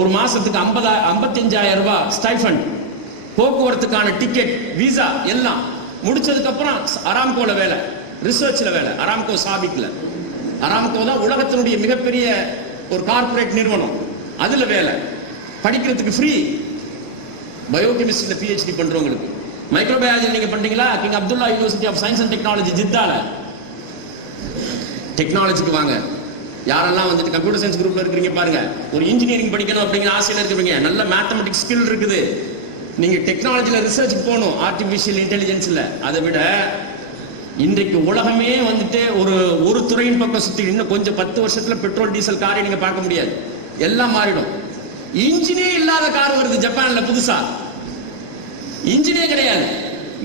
ஒரு மாசத்துக்கு 55,000 ரூபாய் ஸ்டைஃபண்ட், போக்குவரத்துக்கான டிக்கெட், விசா எல்லாம் முடிச்சதுக்கு அப்புறம் அராம்கோல வேலை, ரிசர்ச்ல வேலை. அராம்கோ சாபிக்ல, அராம்கோ தான் உலகத்தினுடைய மிகப்பெரிய ஒரு கார்ப்பரேட் நிறுவனம், அதுல வேலை. படிக்கிறதுக்கு ஃப்ரீ. பயோகெமிஸ்ட்ரியில PhD பண்றவங்களுக்கு. மைக்ரோபயாலஜி நீங்க பண்றீங்களா? King Abdullah university of science and technology ஜித்தால டெக்னாலஜிக்கு வாங்க. யாரெல்லாம் வந்துட்டு கம்ப்யூட்டர் சயின்ஸ் குரூப்ல இருக்கிறீங்க பாருங்க, ஒரு இன்ஜினியரிங் படிக்கணும் அப்படிங்கிற ஆசையில இருக்கிறீங்க, நல்ல மேத்தமெட்டிக்ஸ் ஸ்கில் இருக்குது, நீங்க டெக்னாலஜில ரிசர்ச் போகணும், ஆர்டிபிஷியல் இன்டெலிஜென்ஸ்ல. அதை விட இன்றைக்கு உலகமே வந்துட்டு ஒரு துறையின் பக்கம் சுத்தி, இன்னும் கொஞ்சம் 10 வருஷத்துல பெட்ரோல் டீசல் காரை நீங்க பார்க்க முடியாது, எல்லாம் மாறிடும். இன்ஜினே இல்லாத கார் வருது ஜப்பான்ல புதுசா. இன்ஜினே கிடையாது,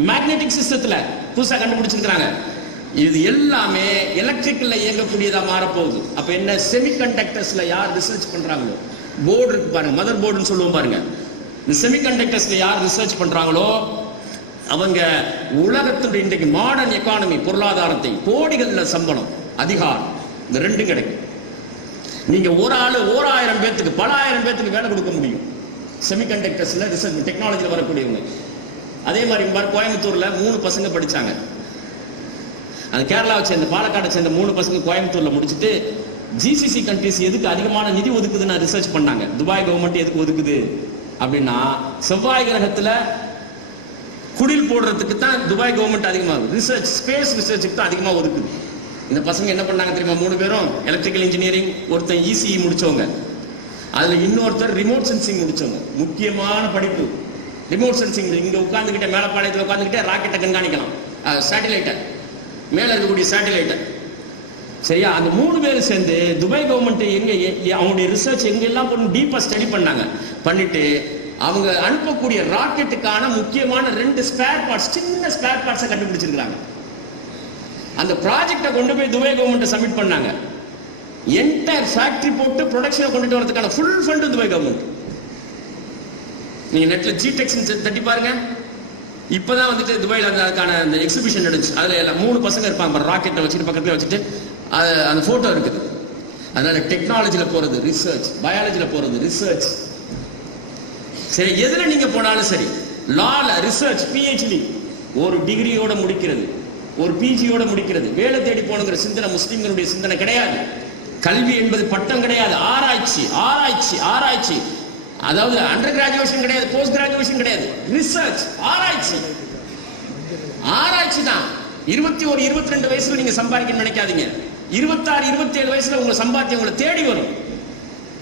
மேக்னெட்டிக் சிஸ்டத்துல புதுசா கண்டுபிடிச்சிருக்காங்க. இது எல்லாமே எலக்ட்ரிக்கல்ல இயங்கக்கூடியதா மாறப்போகுது. அப்ப என்ன, செமிகண்டக்டர்ஸ்ல யார் ரிசர்ச் பண்றாங்களோ, போர்டு இருக்கு பாருங்க, மதர் போர்டுன்னு சொல்லுவோம் பாருங்க, இந்த செமிகண்டக்டர்ஸ்ல யார் ரிசர்ச் பண்றாங்களோ அவங்க உலகத்துடைய இன்றைக்கு மாடர்ன் எக்கானமி, பொருளாதாரத்தை, கோடிகள்ல சம்பளம், அதிகாரம், இந்த ரெண்டும் கிடைக்கும். நீங்க ஒரு ஆளு 1000 பேத்துக்கு, பல ஆயிரம் பேத்துக்கு வேலை கொடுக்க முடியும் செமிகண்டக்டர்ஸ்ல ரிசர்ச் டெக்னாலஜில வரக்கூடியவங்க. அதே மாதிரி கோயம்புத்தூர்ல 3 பசங்க படிச்சாங்க. அந்த கேரளாவை சேர்ந்த, பாலக்காட்டை சேர்ந்த 3 பசங்க கோயம்புத்தூர்ல முடிச்சுட்டு GCC கண்ட்ரிஸ் எதுக்கு அதிகமான நிதி ஒதுக்குதுன்னு ரிசர்ச் பண்ணாங்க. துபாய் கவர்மெண்ட் எதுக்கு ஒதுக்குது அப்படின்னா, செவ்வாய் கிரகத்துல குடில் போடுறதுக்கு தான் துபாய் கவர்மெண்ட் அதிகமாக ரிசர்ச், ஸ்பேஸ் ரிசர்ச்சுக்கு தான் அதிகமாக ஒதுக்குது. இந்த பசங்க என்ன பண்ணாங்க தெரியுமா? 3 பேரும் எலக்ட்ரிக்கல் இன்ஜினியரிங், ஒருத்தன் ECE முடிச்சவங்க, அதுல இன்னொருத்தர் ரிமோட் சென்சிங் முடிச்சவங்க. முக்கியமான படிப்பு ரிமோட் சென்சிங். இங்க உட்கார்ந்துகிட்டே, மேலப்பாளையத்தில் உட்கார்ந்துகிட்டே ராக்கெட்டை கண்காணிக்கலாம், சேட்டலைட்டை, மேல இருக்கக்கூடிய சேட்டலைட்டை. சரியா? அந்த 3 பேரும் சேர்ந்து துபாய் கவர்மெண்ட் எங்க அவங்களுடைய ரிசர்ச் எங்கெல்லாம் போட்டு டீப்பா ஸ்டடி பண்ணாங்க. பண்ணிட்டு அவங்க அனுப்பக்கூடிய ராக்கெட்டுக்கான முக்கியமான 2 ஸ்பேர் பார்ட்ஸ், சின்ன ஸ்பேர் பார்ட்ஸை கண்டுபிடிச்சிருக்காங்க. அந்த ப்ராஜெக்டை கொண்டு போய் துபாய் கவர்மெண்ட் சப்மிட் பண்ணாங்க. என்டையர் ஃபேக்டரி போட்டு ப்ரொடக்ஷனை கொண்டுட்டு வரதுக்கான ஃபுல் ஃபண்ட் துபாய் கவர்மெண்ட். நீங்க நெட்ல ஜிடெக்ஸ் தட்டி பாருங்க. இப்பதான் வந்துட்டு துபாயில அதுக்கான அந்த எக்ஸிபிஷன் நடந்துச்சு. அதுல எல்லாம் 3 பசங்க இருப்பாங்க, ராக்கெட்டை வச்சுட்டு பக்கத்துல வச்சுட்டு அந்த போட்டோ இருக்குது. அதனால டெக்னாலஜில போறது ரிசர்ச், பயாலஜில போறது ரிசர்ச். சரி, எதுல நீங்க போனாலும் சரி, லால ரிசர்ச், PhD, ஒரு டிகிரியோட முடிக்கிறது, ஒரு PGயோட முடிக்கிறது. வேலை தேடி போனுங்கிற சிந்தனை முஸ்லிம்களுடைய சிந்தனை கிடையாது. கல்வி என்பது பட்டம் கிடையாது, ஆராய்ச்சி, ஆராய்ச்சி, ஆராய்ச்சி. அதாவது அண்டர் கிராஜுவேஷன் கிடையாது, போஸ்ட் கிராஜுவேஷன் கிடையாது, ரிசர்ச், ஆராய்ச்சி. ஆராய்ச்சி தான். 21, 22 வயசுல நீங்க சம்பாதிக்கணும்னு நினைக்காதீங்க. 26, 27 வயசுல உங்க சம்பாத்தியம் உங்களை தேடி வரும்.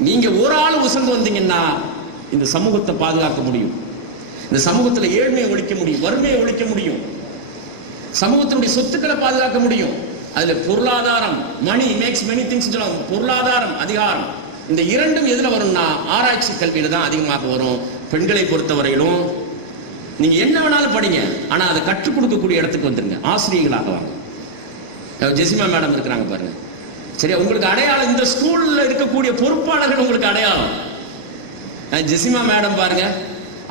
நீங்க ஒரு ஆள் உசந்து வந்தீங்கன்னா இந்த சமூகத்தை பாதுகாக்க முடியும். இந்த சமூகத்துல ஏழ்மையை ஒழிக்க முடியும், வறுமையை ஒழிக்க முடியும், சமூகத்தினுடைய சொத்துக்களை பாதுகாக்க முடியும். அதுல பொருளாதாரம், மணி மேக்ஸ் மெனி திங்ஸ், பொருளாதாரம், அதிகாரம், இந்த இரண்டும் எதுல வரும்னா ஆராய்ச்சி கல்வியில தான் அதிகமாக வரும். பெண்களை பொறுத்தவரையிலும் நீங்க என்ன வேணாலும் படிங்க, ஆனா அதை கற்றுக் கொடுக்கக்கூடிய இடத்துக்கு வந்துருங்க, ஆசிரியர்களாக வாங்க. ஜெசிமா மேடம் இருக்கிறாங்க பாருங்க. சரியா? உங்களுக்கு அடையாளம், இந்த ஸ்கூல்ல இருக்கக்கூடிய பொறுப்பாளர்கள் உங்களுக்கு அடையாளம். ஜெசிமா மேடம் பாருங்க,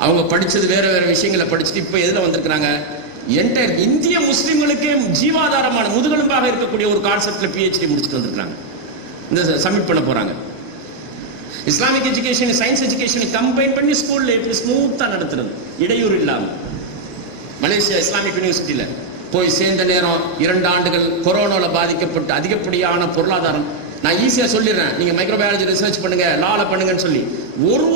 அவங்க படிச்சது வேற வேற விஷயங்களை படிச்சுட்டு இப்ப எதுல வந்திருக்கிறாங்க, என்டையர் இந்திய முஸ்லிம்களுக்கு ஜீவாதாரமான முதுகெலும்பாக இருக்கக்கூடிய ஒரு கான்செப்ட்ல PhD முடிச்சுட்டு வந்திருக்காங்க. இந்த சப்மிட் பண்ண போறாங்க. இஸ்லாமிக் எஜுகேஷன், சயின்ஸ் எஜுகேஷனை கம்பைன் பண்ணி ஸ்கூல்ல எப்படி ஸ்மூத்தா நடத்துறது, இடையூறு இல்லாம. மலேசியா இஸ்லாமிக் யூனிவர்சிட்டியில போய் சேர்ந்த நேரம் 2 ஆண்டுகள் கொரோனால பாதிக்கப்பட்டு அதிகப்படியான பொருளாதாரம். நான் ஈஸியா சொல்லிடுறேன், நீங்க மைக்ரோபயாலஜி ரிசர்ச் பண்ணுங்க, லால பண்ணுங்கன்னு சொல்லி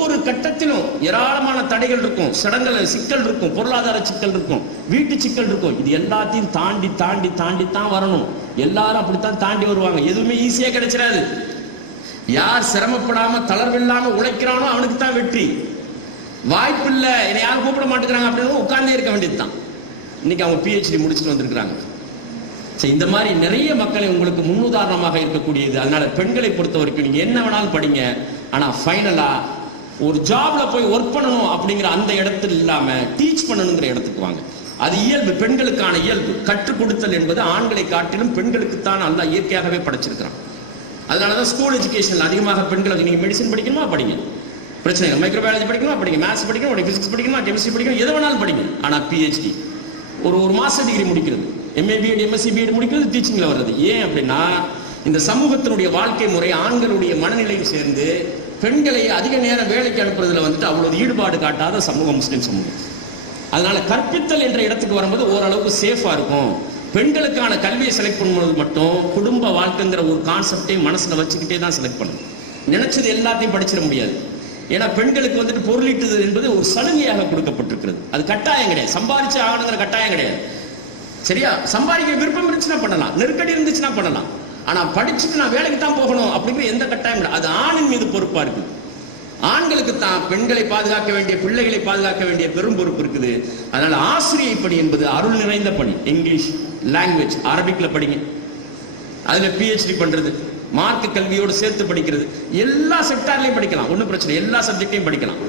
ஒரு கட்டத்திலும் ஏராளமான தடைகள் இருக்கும், சடங்குகள் சிக்கல் இருக்கும், பொருளாதார சிக்கல் இருக்கும், வீட்டு சிக்கல் இருக்கும். இது எல்லாத்தையும் தாண்டி தாண்டி தாண்டி தான் வரணும். எல்லாரும் அப்படித்தான் தாண்டி வருவாங்க. எதுவுமே ஈஸியா கிடைச்சிடாது. யார் சிரமப்படாம தளர்வில்லாம உழைக்கிறானோ அவனுக்கு தான் வெற்றி. வாய்ப்பு இல்லை, என்னை யாரும் கூப்பிட மாட்டேங்கிறாங்க அப்படின்னு உட்கார்ந்தே இருக்க வேண்டியதுதான். இன்னைக்கு அவங்க PhD முடிச்சுட்டு வந்திருக்கிறாங்க. இந்த மாதிரி நிறைய மக்களை உங்களுக்கு முன்னுதாரணமாக இருக்கக்கூடியது. அதனால பெண்களை பொறுத்த வரைக்கும் நீங்க என்ன வேணாலும் படிங்க, ஆனா ஃபைனலா ஒரு ஜாப்ல போய் ஒர்க் பண்ணணும் அப்படிங்கிற அந்த இடத்துல இல்லாம டீச் பண்ணணுங்கிற இடத்துக்கு வாங்க. அது இயல்பு, பெண்களுக்கான இயல்பு. கற்றுக் கொடுத்தல் என்பது ஆண்களை காட்டிலும் பெண்களுக்குத்தான் அல்லாஹ் இயற்கையாகவே படைச்சிருக்கிறான். அதனாலதான் ஸ்கூல் எஜுகேஷன் அதிகமாக பெண்களுக்கு, நீங்க மெடிசன் படிக்கணுமா படிங்க, பிரச்சனை இல்லை. மைக்ரோபயாலஜி படிக்கணுமா படிங்க, மேத்ஸ் படிக்கணும், பிசிக்ஸ் படிக்கணுமா, கெமிஸ்ட்ரி படிக்கணும், எது வேணாலும் படிங்க. ஆனா PhD ஒரு மாஸ்டர் டிகிரி முடிக்கிறது, MA BEd MSc BEd முடிக்கிறது டீச்சிங்ல வர்றது. ஏன் அப்படின்னா இந்த சமூகத்தினுடைய வாழ்க்கை முறை ஆண்களுடைய மனநிலையும் சேர்ந்து பெண்களை அதிக நேரம் வேலைக்கு அனுப்புறதுல வந்துட்டு அவ்வளவு ஈடுபாடு காட்டாத சமூகம் முஸ்லிம் சமூகம். அதனால கற்பித்தல் என்ற இடத்துக்கு வரும்போது ஓரளவுக்கு சேஃபா இருக்கும். பெண்களுக்கான கல்வியை செலக்ட் பண்ணும்போது மட்டும் குடும்ப வாழ்க்கைங்கிற ஒரு கான்செப்டை மனசுல வச்சுக்கிட்டே தான் செலக்ட் பண்ணணும். நினைச்சது எல்லாத்தையும் படிச்சிட முடியாது. ஏன்னா பெண்களுக்கு வந்துட்டு பொருளீட்டுதல் என்பது ஒரு சலுகையாக கொடுக்கப்பட்டிருக்கிறது. அது கட்டாயம் கிடையாது, சம்பாதிச்சு ஆகணுங்கிற கட்டாயம் கிடையாது. சரியா? சம்பாதிக்க விருப்பம் இருந்துச்சுன்னா பண்ணலாம், நெருக்கடி இருந்துச்சுன்னா பண்ணலாம். ஆனா படிச்சுட்டு நான் வேலைக்கு தான் போகணும் அப்படிங்கிற எந்த கட்டாயம் கிடையாது. அது ஆணின் மீது பொறுப்பா இருக்கு. ஆண்களுக்கு தான் பெண்களை பாதுகாக்க வேண்டிய, பிள்ளைகளை பாதுகாக்க வேண்டிய பெரும் பொறுப்பு இருக்குது. அதனால ஆசிரியை பணி என்பது அருள் நிறைந்த பணி. இங்கிலீஷ் லாங்குவேஜ் அரபிக்ல படிங்க, அதுல PhD பண்றது, மார்க்க கல்வியோடு சேர்த்து படிக்கிறது, எல்லா செக்டார்லையும் படிக்கலாம், ஒன்றும் பிரச்சனை, எல்லா சப்ஜெக்டையும் படிக்கலாம்.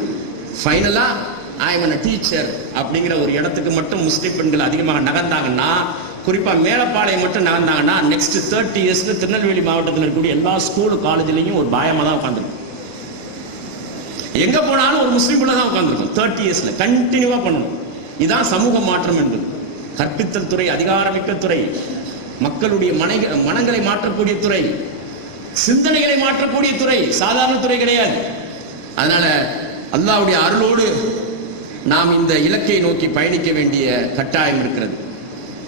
ஃபைனலா ஐ எம் a டீச்சர் அப்படிங்கிற ஒரு இடத்துக்கு மட்டும் முஸ்லிம் பெண்கள் அதிகமாக நகர்ந்தாங்கன்னா, குறிப்பா மேலப்பாளையம் மட்டும் நகர்ந்தாங்கன்னா நெக்ஸ்ட் 30 இயர்ஸ்ல திருநெல்வேலி மாவட்டத்தில் இருக்கக்கூடிய எல்லா ஸ்கூல் காலேஜ்லையும் ஒரு பயமா தான் உட்காந்துருக்கும். எங்க போனாலும் ஒரு முஸ்லீம் பிள்ளை தான் உட்காந்துருக்கும். 30 இயர்ஸ்ல கண்டினியூவா பண்ணணும். இதான் சமூக மாற்றம் என்பது. கற்பித்தல் துறை அதிகாரமிக்க துறை, மக்களுடைய மனங்களை மாற்றக்கூடிய துறை, சிந்தனைகளை மாற்றக்கூடிய துறை, சாதாரண துறை கிடையாது. அதனால அல்லாஹ்வுடைய அருளோடு நாம் இந்த இலக்கை நோக்கி பயணிக்க வேண்டிய கட்டாயம் இருக்கிறது.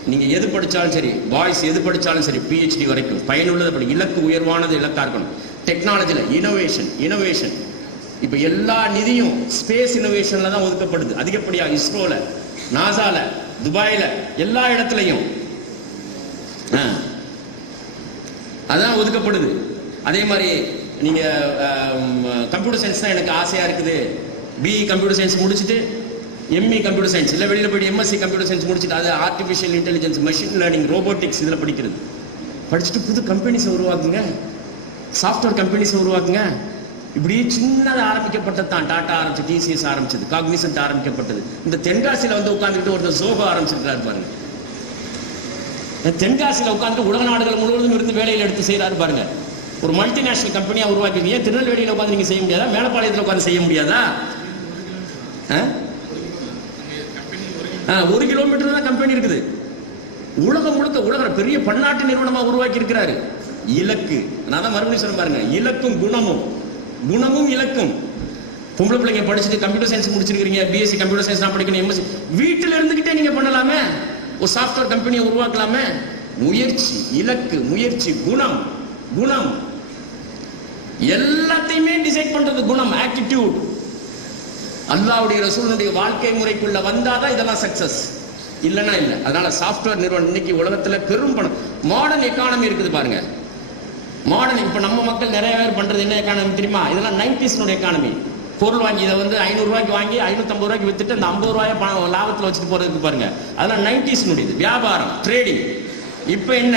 நீங்க எது படிச்சாலும் சரி, பாய்ஸ் எது படிச்சாலும் சரி, PhD வரைக்கும் பயனுள்ளது படி, இலக்கு உயர்வானது இலக்கா இருக்கணும். டெக்னாலஜில இனோவேஷன் இப்ப எல்லா நிதியும் ஸ்பேஸ் இனோவேஷன்ல தான் ஒதுக்கப்படுது அதிகப்படியா. இஸ்ரோல, நாசால, துபாயில, எல்லா இடத்துலையும் அதான் ஒதுக்கப்படுது. அதே மாதிரி நீங்க கம்ப்யூட்டர் சயின்ஸ் தான் எனக்கு ஆசையா இருக்குது, BE கம்ப்யூட்டர் சயின்ஸ் முடிச்சுட்டு ME கம்ப்யூட்டர் சயின்ஸ், இல்லை வெளியில போய் MSc கம்ப்யூட்டர் சயின்ஸ் முடிச்சுட்டு அது artificial intelligence, machine learning, robotics இதுல படிச்சுட்டு புது கம்பெனிஸ் உருவாக்குங்க, சாஃப்ட்வேர் கம்பெனிஸ் உருவாக்குங்க. இப்படி சின்னதாக ஆரம்பிக்கப்பட்டதான். டாடா ஆரம்பிச்சு, TCS ஆரம்பிச்சது, காக்னிசன்ட் ஆரம்பிக்கப்பட்டது. இந்த தென்காசியில வந்து உட்கார்ந்துட்டு ஒருத்தர் ஜோகோ ஆரம்பிச்சிருக்காரு பாருங்க. தென்காசியில உட்கார்ந்து உலக நாடுகள் முழுவதும் இருந்து வேலையில் எடுத்து செய்யறாரு பாருங்க. ஒரு மல்டிநேஷனல் கம்பெனியா உருவாக்கி. ஏன் திருநெல்வேலியில உட்காந்து நீங்க செய்ய முடியாதா? மேலப்பாளையத்தில் உட்காந்து செய்ய முடியாதா? 1 கிலோமீட்டர் தான் கம்பெனி இருக்குது. உலகம் முழுக்க உலக பெரிய பன்னாட்டு நிறுவனமா உருவாக்கி இருக்கிறாரு. இலக்கு, நான் தான் மறுபடியும் சொல்ல பாருங்க, இலக்கும் குணமும் இலக்கும். பொம்பளை பிள்ளைங்க படிச்சுட்டு கம்ப்யூட்டர் சயின்ஸ் முடிச்சிருக்கீங்க, BSc கம்ப்யூட்டர் சயின்ஸ் நான் படிக்கணும், MSc வீட்டில் இருந்துகிட்டே நீங்க பண்ணலாமே, ஒரு சாஃப்ட்வேர் கம்பெனியை உருவாக்கலாமே. முயற்சி, இலக்கு, முயற்சி, குணம் எல்லாத்தையுமே டிசைட் பண்றது குணம், ஆட்டிடியூட். அல்லாஹ்வுடைய ரசூலுடைய வாழ்க்கை முறைக்குள்ள வந்தாதான் இதெல்லாம் சக்சஸ், இல்லைன்னா இல்லை. அதனால சாஃப்ட்வேர் நிறுவனம் இன்னைக்கு உலகத்துல பெரும் பணம், மாடர்ன் எக்கானமி இருக்குது பாருங்க. மாடர்ன் இப்ப நம்ம மக்கள் நிறைய பேர் பண்றது என்ன எக்கானமி தெரியுமா? இதெல்லாம் 90s எக்கானமி. பொருள் வாங்கி இதை வந்து 500 ரூபாய்க்கு வாங்கி 550 ரூபாய்க்கு வித்துட்டு அந்த 50 ரூபாய் பணம் லாபத்தில் வச்சுட்டு போறதுக்கு பாருங்க. அதெல்லாம் 90s வியாபாரம், ட்ரேடிங். இப்ப என்ன?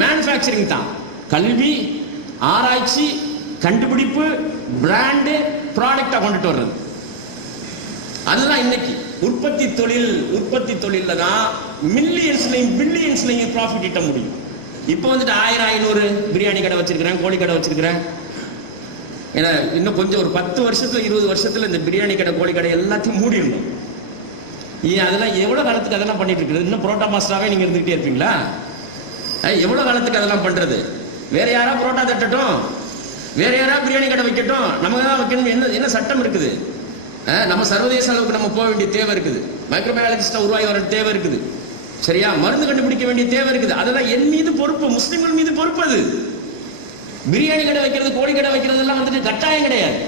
மேனுஃபேக்சரிங் தான். கல்வி, ஆராய்ச்சி, கண்டுபிடிப்பு, பிராண்டு, ப்ராடக்டா கொண்டுட்டு வர்றது. அதுதான் இன்னைக்கு உற்பத்தி தொழில தான் மில்லியன்ஸ்லையும் பில்லியன்ஸ்லையும் ப்ராஃபிட் ஈட்ட முடியும். இப்போ வந்துட்டு 1000 500 பிரியாணி கடை வச்சிருக்கிறேன், கோழி கடை வச்சிருக்கிறேன். ஏன்னா இன்னும் கொஞ்சம் ஒரு 10 வருஷத்துல 20 வருஷத்துல இந்த பிரியாணி கடை, கோழி கடை எல்லாத்தையும் மூடிடணும். அதெல்லாம் எவ்வளவு காலத்துக்கு அதெல்லாம் பண்ணிட்டு இருக்குது? இன்னும் புரோட்டா மாஸ்டராகவே நீங்க இருந்துகிட்டே இருப்பீங்களா? எவ்வளவு காலத்துக்கு அதெல்லாம் பண்றது? வேற யாரா புரோட்டா தட்டட்டும், வேற யாரா பிரியாணி கடை வைக்கட்டும், நமக்கு தான் வைக்கணும். என்ன சட்டம் இருக்குது? நம்ம சர்வதேச அளவுக்கு நம்ம போக வேண்டிய தேவை இருக்குது. மைக்ரோபயாலஜிஸ்டா உருவாகி வர தேவை இருக்குது. சரியா? மருந்து கண்டுபிடிக்க வேண்டிய தேவை இருக்குது. அதெல்லாம் என் மீது பொறுப்பு, முஸ்லிம்கள் மீது பொறுப்பு. அது பிரியாணி கடை வைக்கிறது, கோழி கடை வைக்கிறது எல்லாம் வந்துட்டு கட்டாயம் கிடையாது.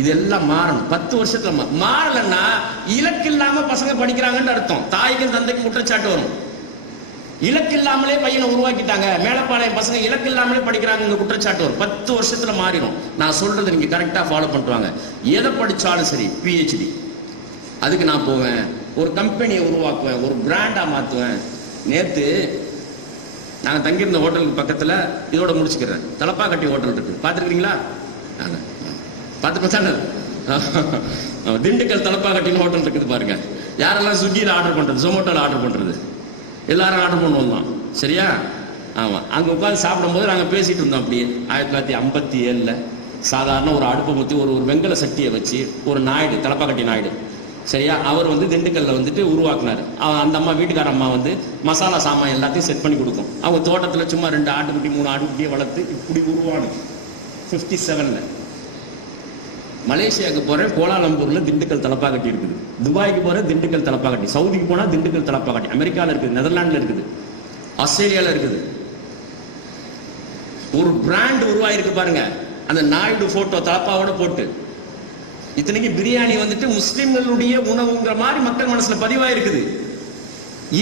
இதெல்லாம் மாறணும். 10 வருஷத்துல மாறலன்னா இலக்கு இல்லாம பசங்க படிக்கிறாங்கன்னு அர்த்தம். தாய்க்கும் தந்தைக்கும் குற்றச்சாட்டு வரும். இலக்கு இல்லாமலே பையனை உருவாக்கிட்டாங்க. மேலப்பாளையம் பசங்க இலக்கு இல்லாமலே படிக்கிறாங்க குற்றச்சாட்டு ஒரு 10 வருஷத்துல மாறிடும். நான் சொல்றது நீங்க கரெக்டா ஃபாலோ பண்ணுவாங்க. எதை படிச்சாலும் சரி, PhD அதுக்கு நான் போவேன், ஒரு கம்பெனியை உருவாக்குவேன், ஒரு பிராண்டா மாத்துவேன். நேத்து நாங்க தங்கியிருந்த ஹோட்டலுக்கு பக்கத்துல இதோட முடிச்சுக்கிறேன், தலப்பாக்கட்டி ஹோட்டல் இருக்கு, பாத்துருக்கீங்களா? பார்த்து திண்டுக்கல் தலப்பாக்கட்டின்னு ஹோட்டல் இருக்குது பாருங்க. யாரெல்லாம் ஸ்விக்கியில் ஆர்டர் பண்றது, ஜொமேட்டோல ஆர்டர் பண்றது, எல்லாரும் ஆர்டர் பண்ணுவோம் தான், சரியா? ஆமா, அங்க உட்காந்து சாப்பிடும் போது நாங்க பேசிட்டு இருந்தோம். அப்படியே 1957 சாதாரண ஒரு அடுப்பை பத்தி ஒரு வெங்கல சட்டியை வச்சு ஒரு நாயுடு, தலப்பாக்கட்டி நாயுடு, சரியா, அவர் வந்து திண்டுக்கல்ல வந்துட்டு உருவாக்குனாரு. அந்த அம்மா, வீட்டுக்கார அம்மா வந்து மசாலா சாமான் எல்லாத்தையும் செட் பண்ணி கொடுக்கும். அவங்க தோட்டத்துல சும்மா 2 ஆட்டுக்குட்டி 3 ஆட்டுக்குட்டியை வளர்த்து இப்படி உருவானது 57ல. மலேசியாவுக்கு போறேன், கோலாலம்பூர்ல திண்டுக்கல் தலப்பாக்கட்டி இருக்குது. துபாய்க்கு போறேன், திண்டுக்கல் தலப்பாக்கட்டி. சவுதிக்கு போனா திண்டுக்கல் தலப்பாக்கட்டி. அமெரிக்கால இருக்குது, நெதர்லாந்துல இருக்குது, ஆஸ்திரேலியால இருக்குது. ஒரு பிராண்ட் உருவாயிருக்கு பாருங்க, அந்த நாயுடு போட்டோ தலப்பாவோட போட்டு. இத்தனைக்கு பிரியாணி வந்துட்டு முஸ்லிம்களுடைய உணவுங்கிற மாதிரி மக்கள் மனசுல பதிவாயிருக்குது.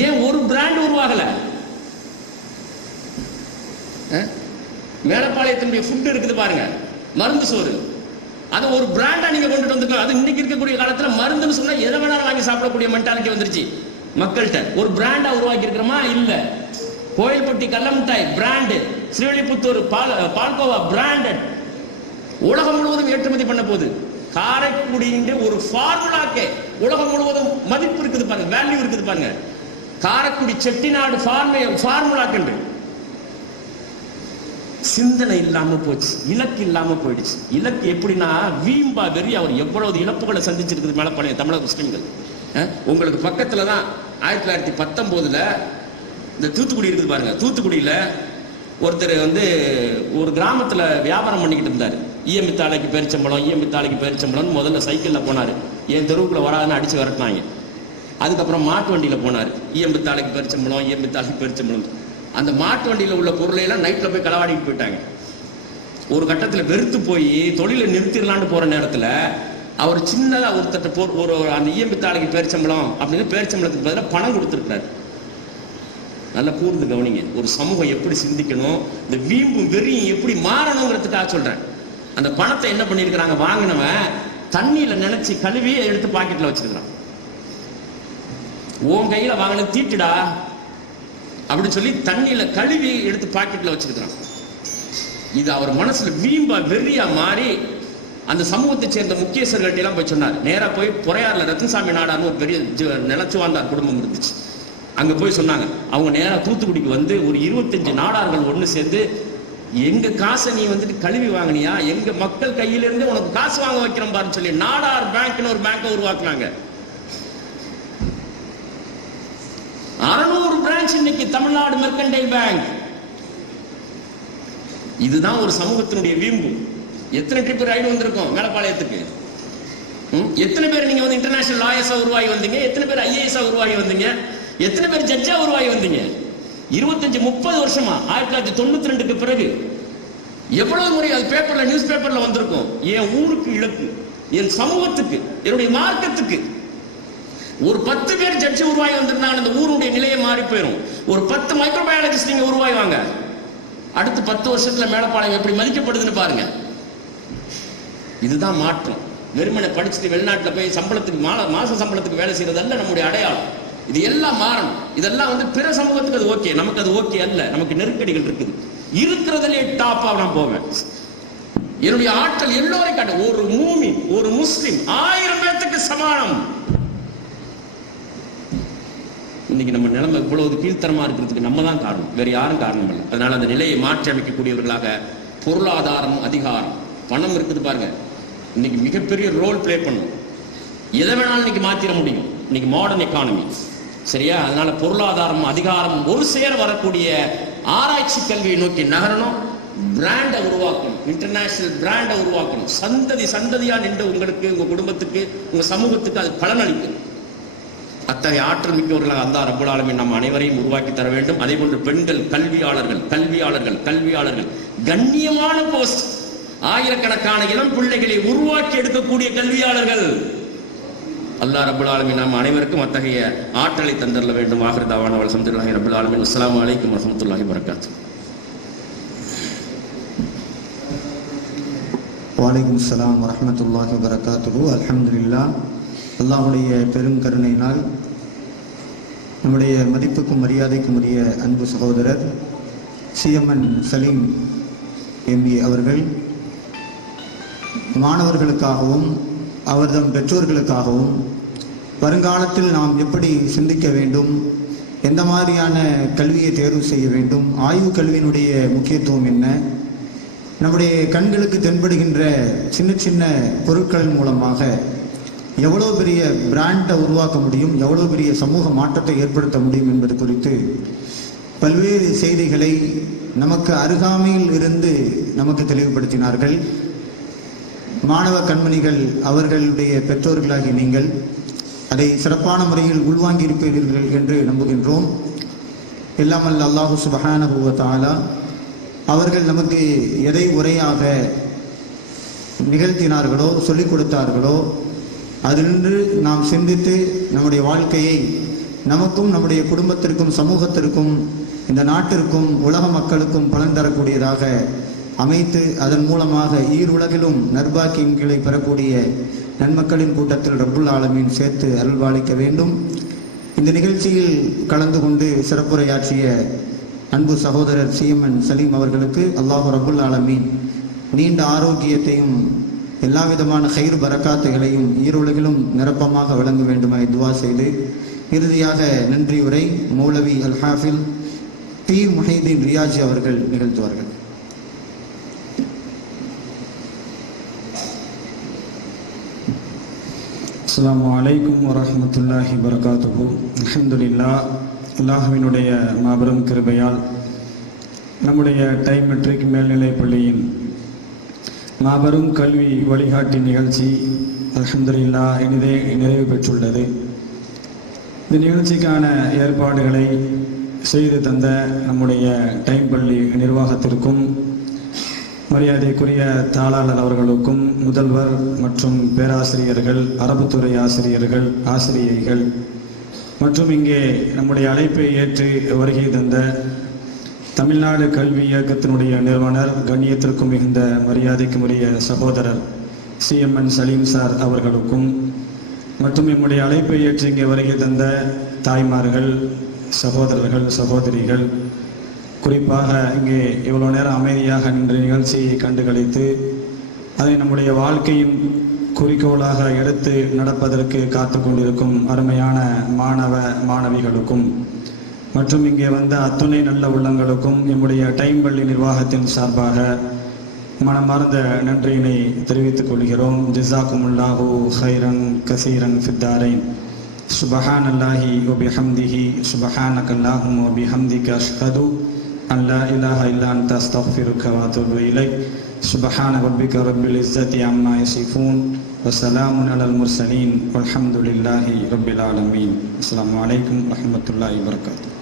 ஏன் ஒரு பிராண்ட் உருவாகல? மேலப்பாளையத்தினுடைய ஃபுட் இருக்குது பாருங்க, மருந்து சோறு, அது ஒரு பிராண்டா நீங்க கொண்டுட்டு வந்துக்கலாம். அது இன்னைக்கு இருக்கக்கூடிய காலத்துல மருந்துன்னு சொன்னா எதை வேணாலும் வாங்கி சாப்பிடக்கூடிய மென்டாலிட்டி வந்துருச்சு மக்கள்கிட்ட. ஒரு பிராண்டா உருவாக்கி இருக்கிறோமா? இல்ல. கோயில்பட்டி கடல மிட்டாய் பிராண்டு, ஸ்ரீவில்லிபுத்தூர் பால்கோவா பிராண்டட், உலகம் முழுவதும் ஏற்றுமதி பண்ண போகுது. காரைக்குடின்ற ஒரு ஃபார்முலாக்கே உலகம் முழுவதும் மதிப்பு இருக்குது பாருங்க, வேல்யூ இருக்குது பாருங்க. காரைக்குடி செட்டிநாடு ஃபார்முலாக்கு சிந்தனை இல்லாம போச்சு, இலக்கு இல்லாம போயிடுச்சு. இலக்கு எப்படின்னா வீம்பா வெறி. அவர் எவ்வளவு இழப்புகளை சந்திச்சிருக்குது மேலப்பாளையம் தமிழக முஸ்லிம்கள். உங்களுக்கு பக்கத்துல தான் 1919 இந்த தூத்துக்குடி இருக்குது பாருங்க. தூத்துக்குடியில ஒருத்தர் வந்து ஒரு கிராமத்துல வியாபாரம் பண்ணிக்கிட்டு இருந்தாரு. ஈயமித்தாளைக்கு பேரிச்சம்பளம், ஈயமித்தாளைக்கு பேரிச்சம்பளம். முதல்ல சைக்கிள்ல போனாரு, என் தெருவுக்குள்ள வராதுன்னு அடிச்சு வரட்டினாங்க. அதுக்கப்புறம் மாட்டு வண்டியில போனாரு, ஈயம்பித்தாளைக்கு பேரிச்சம்பளம், ஈயம்பித்தாளைக்கு பேரிச்சம்பளம். அந்த மாட்டு வண்டியில உள்ள பொருளை எல்லாம் நைட்ல போய் களவாடிட்டு போயிட்டாங்க. ஒரு கட்டத்துல வெறுத்து போய் தொழிலை நிறுத்திடலான்னு போற நேரத்துல அவர் சின்னதா ஒருத்தட்ட ஒரு அந்த ஈயம்பித்தாளைக்கு பேரிச்சம்பளம் அப்படின்னு பேரிச்சம்பளத்துக்கு பதிலாக பணம் கொடுத்துருக்காரு. நல்லா கூர்ந்து கவனிங்க, ஒரு சமூகம் எப்படி சிந்திக்கணும், இந்த வீம்பும் வெறியும் எப்படி மாறணுங்கிறதுக்காக சொல்றேன். அந்த பணத்தை என்ன பண்ணிருக்கிறாங்க, வாங்கினவன் தண்ணியில நினைச்சு கழுவி எடுத்து பாக்கெட்ல வச்சிருக்கிறான். உன் கையில வாங்கின தீட்டுடா அப்படின்னு சொல்லி தண்ணியில கழுவி எடுத்து பாக்கெட்ல வச்சிருக்கிறான். இது அவர் மனசுல வீம்பா வெறியா மாறி அந்த சமூகத்தை சேர்ந்த முக்கியஸ்தர்கள்ட்ட எல்லாம் போய் சொன்னார். நேரா போய் பொறையாறுல ரத்னசாமி நாடார்னு ஒரு பெரிய நிலச்சுவாந்தார் குடும்பம் இருந்துச்சு. அங்க போய் சொன்னாங்க. அவங்க நேரா தூத்துக்குடிக்கு வந்து ஒரு 25 நாடார்கள் ஒண்ணு சேர்ந்து, எங்க காசை நீ வந்துட்டு கழுவி வாங்கினியா, எங்க மக்கள் கையிலிருந்து உனக்கு காசு வாங்க வைக்கிறோம் பாருன்னு சொல்லி நாடார் பேங்க்னு ஒரு பேங்கை உருவாக்குனாங்க. 600 பிரான்ச் இன்னைக்கு தமிழ்நாடு மெர்கன்டைல் பேங்க். இதுதான் ஒரு சமூகத்தினுடைய வீம்பு. எத்தனை ட்ரிப் ரைடு வந்திருக்கும் மேலப்பாளையத்துக்கு? எத்தனை பேர் நீங்க வந்து இன்டர்நேஷனல் லாயர்ஸா உருவாகி வந்தீங்க? எத்தனை பேர் IAS உருவாகி வந்தீங்க? எத்தனை பேர் ஜட்ஜா உருவாகி வந்தீங்க? 25-30 வருஷமா 1992க்கு பிறகு எவ்வளவு முறை அது பேப்பர்ல, நியூஸ் பேப்பர்ல வந்திருக்கும். என் ஊருக்கு இழப்பு, என் சமூகத்துக்கு, என்னுடைய மார்க்கத்துக்கு. ஒரு 10 பேர் ஜட்ஜி உருவாகி வந்திருந்தாங்க, அந்த ஊருடைய நிலையை மாறி போயிடும். ஒரு 10 மைக்ரோபயாலஜிஸ்ட் நீங்க உருவாகுவாங்க. அடுத்து 10 வருஷத்துல மேலப்பாளையம் எப்படி மதிக்கப்படுதுன்னு பாருங்க. இதுதான் மாற்றம். வெறுமனை படிச்சுட்டு வெளிநாட்டுல போய் சம்பளத்துக்கு மாச சம்பளத்துக்கு வேலை செய்யறதல்ல நம்முடைய அடையாளம். இது எல்லாம் மாறணும். இதெல்லாம் வந்து பிற சமூகத்துக்கு அது ஓகே, நமக்கு அது ஓகே அல்ல. நமக்கு நெருக்கடிகள் இருக்குது. இருக்கிறதுலே டாப்பா நான் போவேன். என்னுடைய ஆற்றல் எல்லோரையும் காட்ட, ஒரு மூமின், ஒரு முஸ்லிம் 1000 பேத்துக்கு சமானம். இன்னைக்கு நம்ம நிலைமை இவ்வளவு கீழ்த்தரமா இருக்கிறதுக்கு நம்ம தான் காரணம், வேற யாரும் காரணம் இல்லை. அதனால அந்த நிலையை மாற்றி அமைக்கக்கூடியவர்களாக பொருளாதாரம், அதிகாரம், பணம் இருக்குது பாருங்க, இன்னைக்கு மிகப்பெரிய ரோல் பிளே பண்ணும். எதை வேணாலும் இன்னைக்கு மாத்திர முடியும். இன்னைக்கு மாடர்ன் எக்கானமி, சரியா? அதனால பொருளாதாரம், அதிகாரம் ஒரு சேர வரக்கூடிய ஆராய்ச்சி கல்வியை நோக்கி நகரணும். பிராண்டை உருவாக்கணும், இன்டர்நேஷனல் பிராண்டை உருவாக்கணும். சந்ததியா நின்று உங்களுக்கு, உங்க குடும்பத்துக்கு, உங்க சமூகத்துக்கு அது பலனளிக்கும். அத்தகைய ஆற்றல் மிக்கவர்களாக அல்லாஹ் ரப்பல் ஆலமீன் நம் அனைவரையும் உருவாக்கி தர வேண்டும். அதே போன்று பெண்கள் கல்வியாளர்கள் கண்ணியமான போஸ்ட், ஆயிரக்கணக்கான இளம் பிள்ளைகளை உருவாக்கி எடுக்கக்கூடிய கல்வியாளர்கள். அல்லாஹ் ரப்பல் ஆலமீன் நாம் அனைவருக்கும் அத்தகைய ஆற்றலை தந்தரல வேண்டும். ஆகிர் தாவானா அல்ஹம்துலில்லாஹி ரப்பல் ஆலமீன். அஸ்ஸலாமு அலைக்கும் வரஹ்மத்துல்லாஹி வபரகாத்துஹு. வலைக்கும் அஸ்ஸலாம் வரஹ்மத்துல்லாஹி வபரகாத்துஹு. அல்ஹம்துலில்லாஹ். அல்லாஹ்வுடைய பெரும் கருணையினால் நம்முடைய மதிப்புக்கும் மரியாதைக்கும் உரிய அன்பு சகோதரர் சிஎம்என் சலீம் எம்பி அவர்கள் மாணவர்களுக்காகவும் அவர்தம் பெற்றோர்களுக்காகவும் வருங்காலத்தில் நாம் எப்படி சிந்திக்க வேண்டும், எந்த மாதிரியான கல்வியை தேர்வு செய்ய வேண்டும், ஆய்வு கல்வியினுடைய முக்கியத்துவம் என்ன, நம்முடைய கண்களுக்கு தென்படுகின்ற சின்ன சின்ன பொருட்கள் மூலமாக எவ்வளோ பெரிய பிராண்டை உருவாக்க முடியும், எவ்வளோ பெரிய சமூக மாற்றத்தை ஏற்படுத்த முடியும் என்பது குறித்து பல்வேறு செய்திகளை நமக்கு அருகாமையில் இருந்து நமக்கு தெளிவுபடுத்தினார்கள். மாணவ கண்மணிகள் அவர்களுடைய பெற்றோர்களாகி நீங்கள் அதை சிறப்பான முறையில் உள்வாங்கியிருப்பீர்கள் என்று நம்புகின்றோம். எல்லாமல்ல அல்லாஹு சுப்ஹானஹு வ தஆலா அவர்கள் நமக்கு எதை உரையாக நிகழ்த்தினார்களோ சொல்லிக் கொடுத்தார்களோ அதிலிருந்து நாம் சிந்தித்து நம்முடைய வாழ்க்கையை நமக்கும் நம்முடைய குடும்பத்திற்கும் சமூகத்திற்கும் இந்த நாட்டிற்கும் உலக மக்களுக்கும் பலன் தரக்கூடியதாக அமைத்து அதன் மூலமாக ஈருலகிலும் நற்பாக்கியங்களை பெறக்கூடிய நன்மக்களின் கூட்டத்தில் ரப்புல் ஆலமீன் சேர்த்து அருள்பாலிக்க வேண்டும். இந்த நிகழ்ச்சியில் கலந்து கொண்டு சிறப்புரையாற்றிய அன்பு சகோதரர் சிஎம்என் சலீம் அவர்களுக்கு அல்லாஹ் ரப்புல் ஆலமீன் நீண்ட ஆரோக்கியத்தையும் எல்லா விதமான கயிறு பரக்காத்துகளையும் ஈருலகிலும் நிரப்பமாக வழங்க வேண்டுமாய் துவா செய்து இறுதியாக நன்றி உரை மௌலவி அல் ஹாஃபில் டி முஹைதீன் ரியாஜி அவர்கள் நிகழ்த்துவார்கள். அஸ்ஸலாமு அலைக்கும் வரஹ்மத்துல்லாஹி வபரகாத்துஹு. அல்ஹம்துலில்லாஹ். அல்லாஹ்வினுடைய மாபெரும் கிருபையால் நம்முடைய டைம் மெட்ரிக் மேல்நிலைப் பள்ளியின் மாபெரும் கல்வி வழிகாட்டி நிகழ்ச்சி அல்ஹம்துலில்லாஹ் இனிதே நிறைவு பெற்றுள்ளது. இந்த நிகழ்ச்சிக்கான ஏற்பாடுகளை செய்து தந்த நம்முடைய டைம் பள்ளி நிர்வாகத்திற்கும் மரியாதைக்குரிய தாளாளர் அவர்களுக்கும் முதல்வர் மற்றும் பேராசிரியர்கள், அரபுத்துறை ஆசிரியர்கள், ஆசிரியைகள் மற்றும் இங்கே நம்முடைய அழைப்பை ஏற்று வருகை தந்த தமிழ்நாடு கல்வி இயக்கத்தினுடைய நிறுவனர், கண்ணியத்திற்கும் மிகுந்த மரியாதைக்கும் உரிய சகோதரர் சிஎம்என் சலீம் சார் அவர்களுக்கும் மற்றும் நம்முடைய அழைப்பை ஏற்று இங்கே வருகை தந்த தாய்மார்கள், சகோதரர்கள், சகோதரிகள், குறிப்பாக இங்கே இவ்வளோ நேரம் அமைதியாக நின்று நிகழ்ச்சியை கண்டுகளித்து அதை நம்முடைய வாழ்க்கையின் குறிக்கோளாக எடுத்து நடப்பதற்கு காத்து கொண்டிருக்கும் அருமையான மாணவ மாணவிகளுக்கும் மற்றும் இங்கே வந்த அத்துணை நல்ல உள்ளங்களுக்கும் நம்முடைய டைம் பள்ளி நிர்வாகத்தின் சார்பாக மனமார்ந்த நன்றியினை தெரிவித்துக் கொள்கிறோம். ஜஸாக்குமுல்லாஹு ஹைரன் கசீரன் ஃபித்தாரைன். சுபஹானல்லாஹி வ பிஹம்திஹி சுபஹானக அல்லாஹும்ம வ பிஹம்திக அஷ்ஹது அன் லா இலாஹா இல்லா அன்த அஸ்தக்ஃபிருக வ அத்தூபு இலைக். சுபஹான ரப்பிக ரப்பில் இஸ்ஸத்தி அம்மா யசிஃபூன் வ ஸலாமுன் அலல் முர்ஸலீன் வல்ஹம்துலில்லாஹி ரப்பில் ஆலமீன். அஸ்ஸலாமு அலைக்கும் வரஹ்மத்துல்லாஹி வபரகாத்துஹு.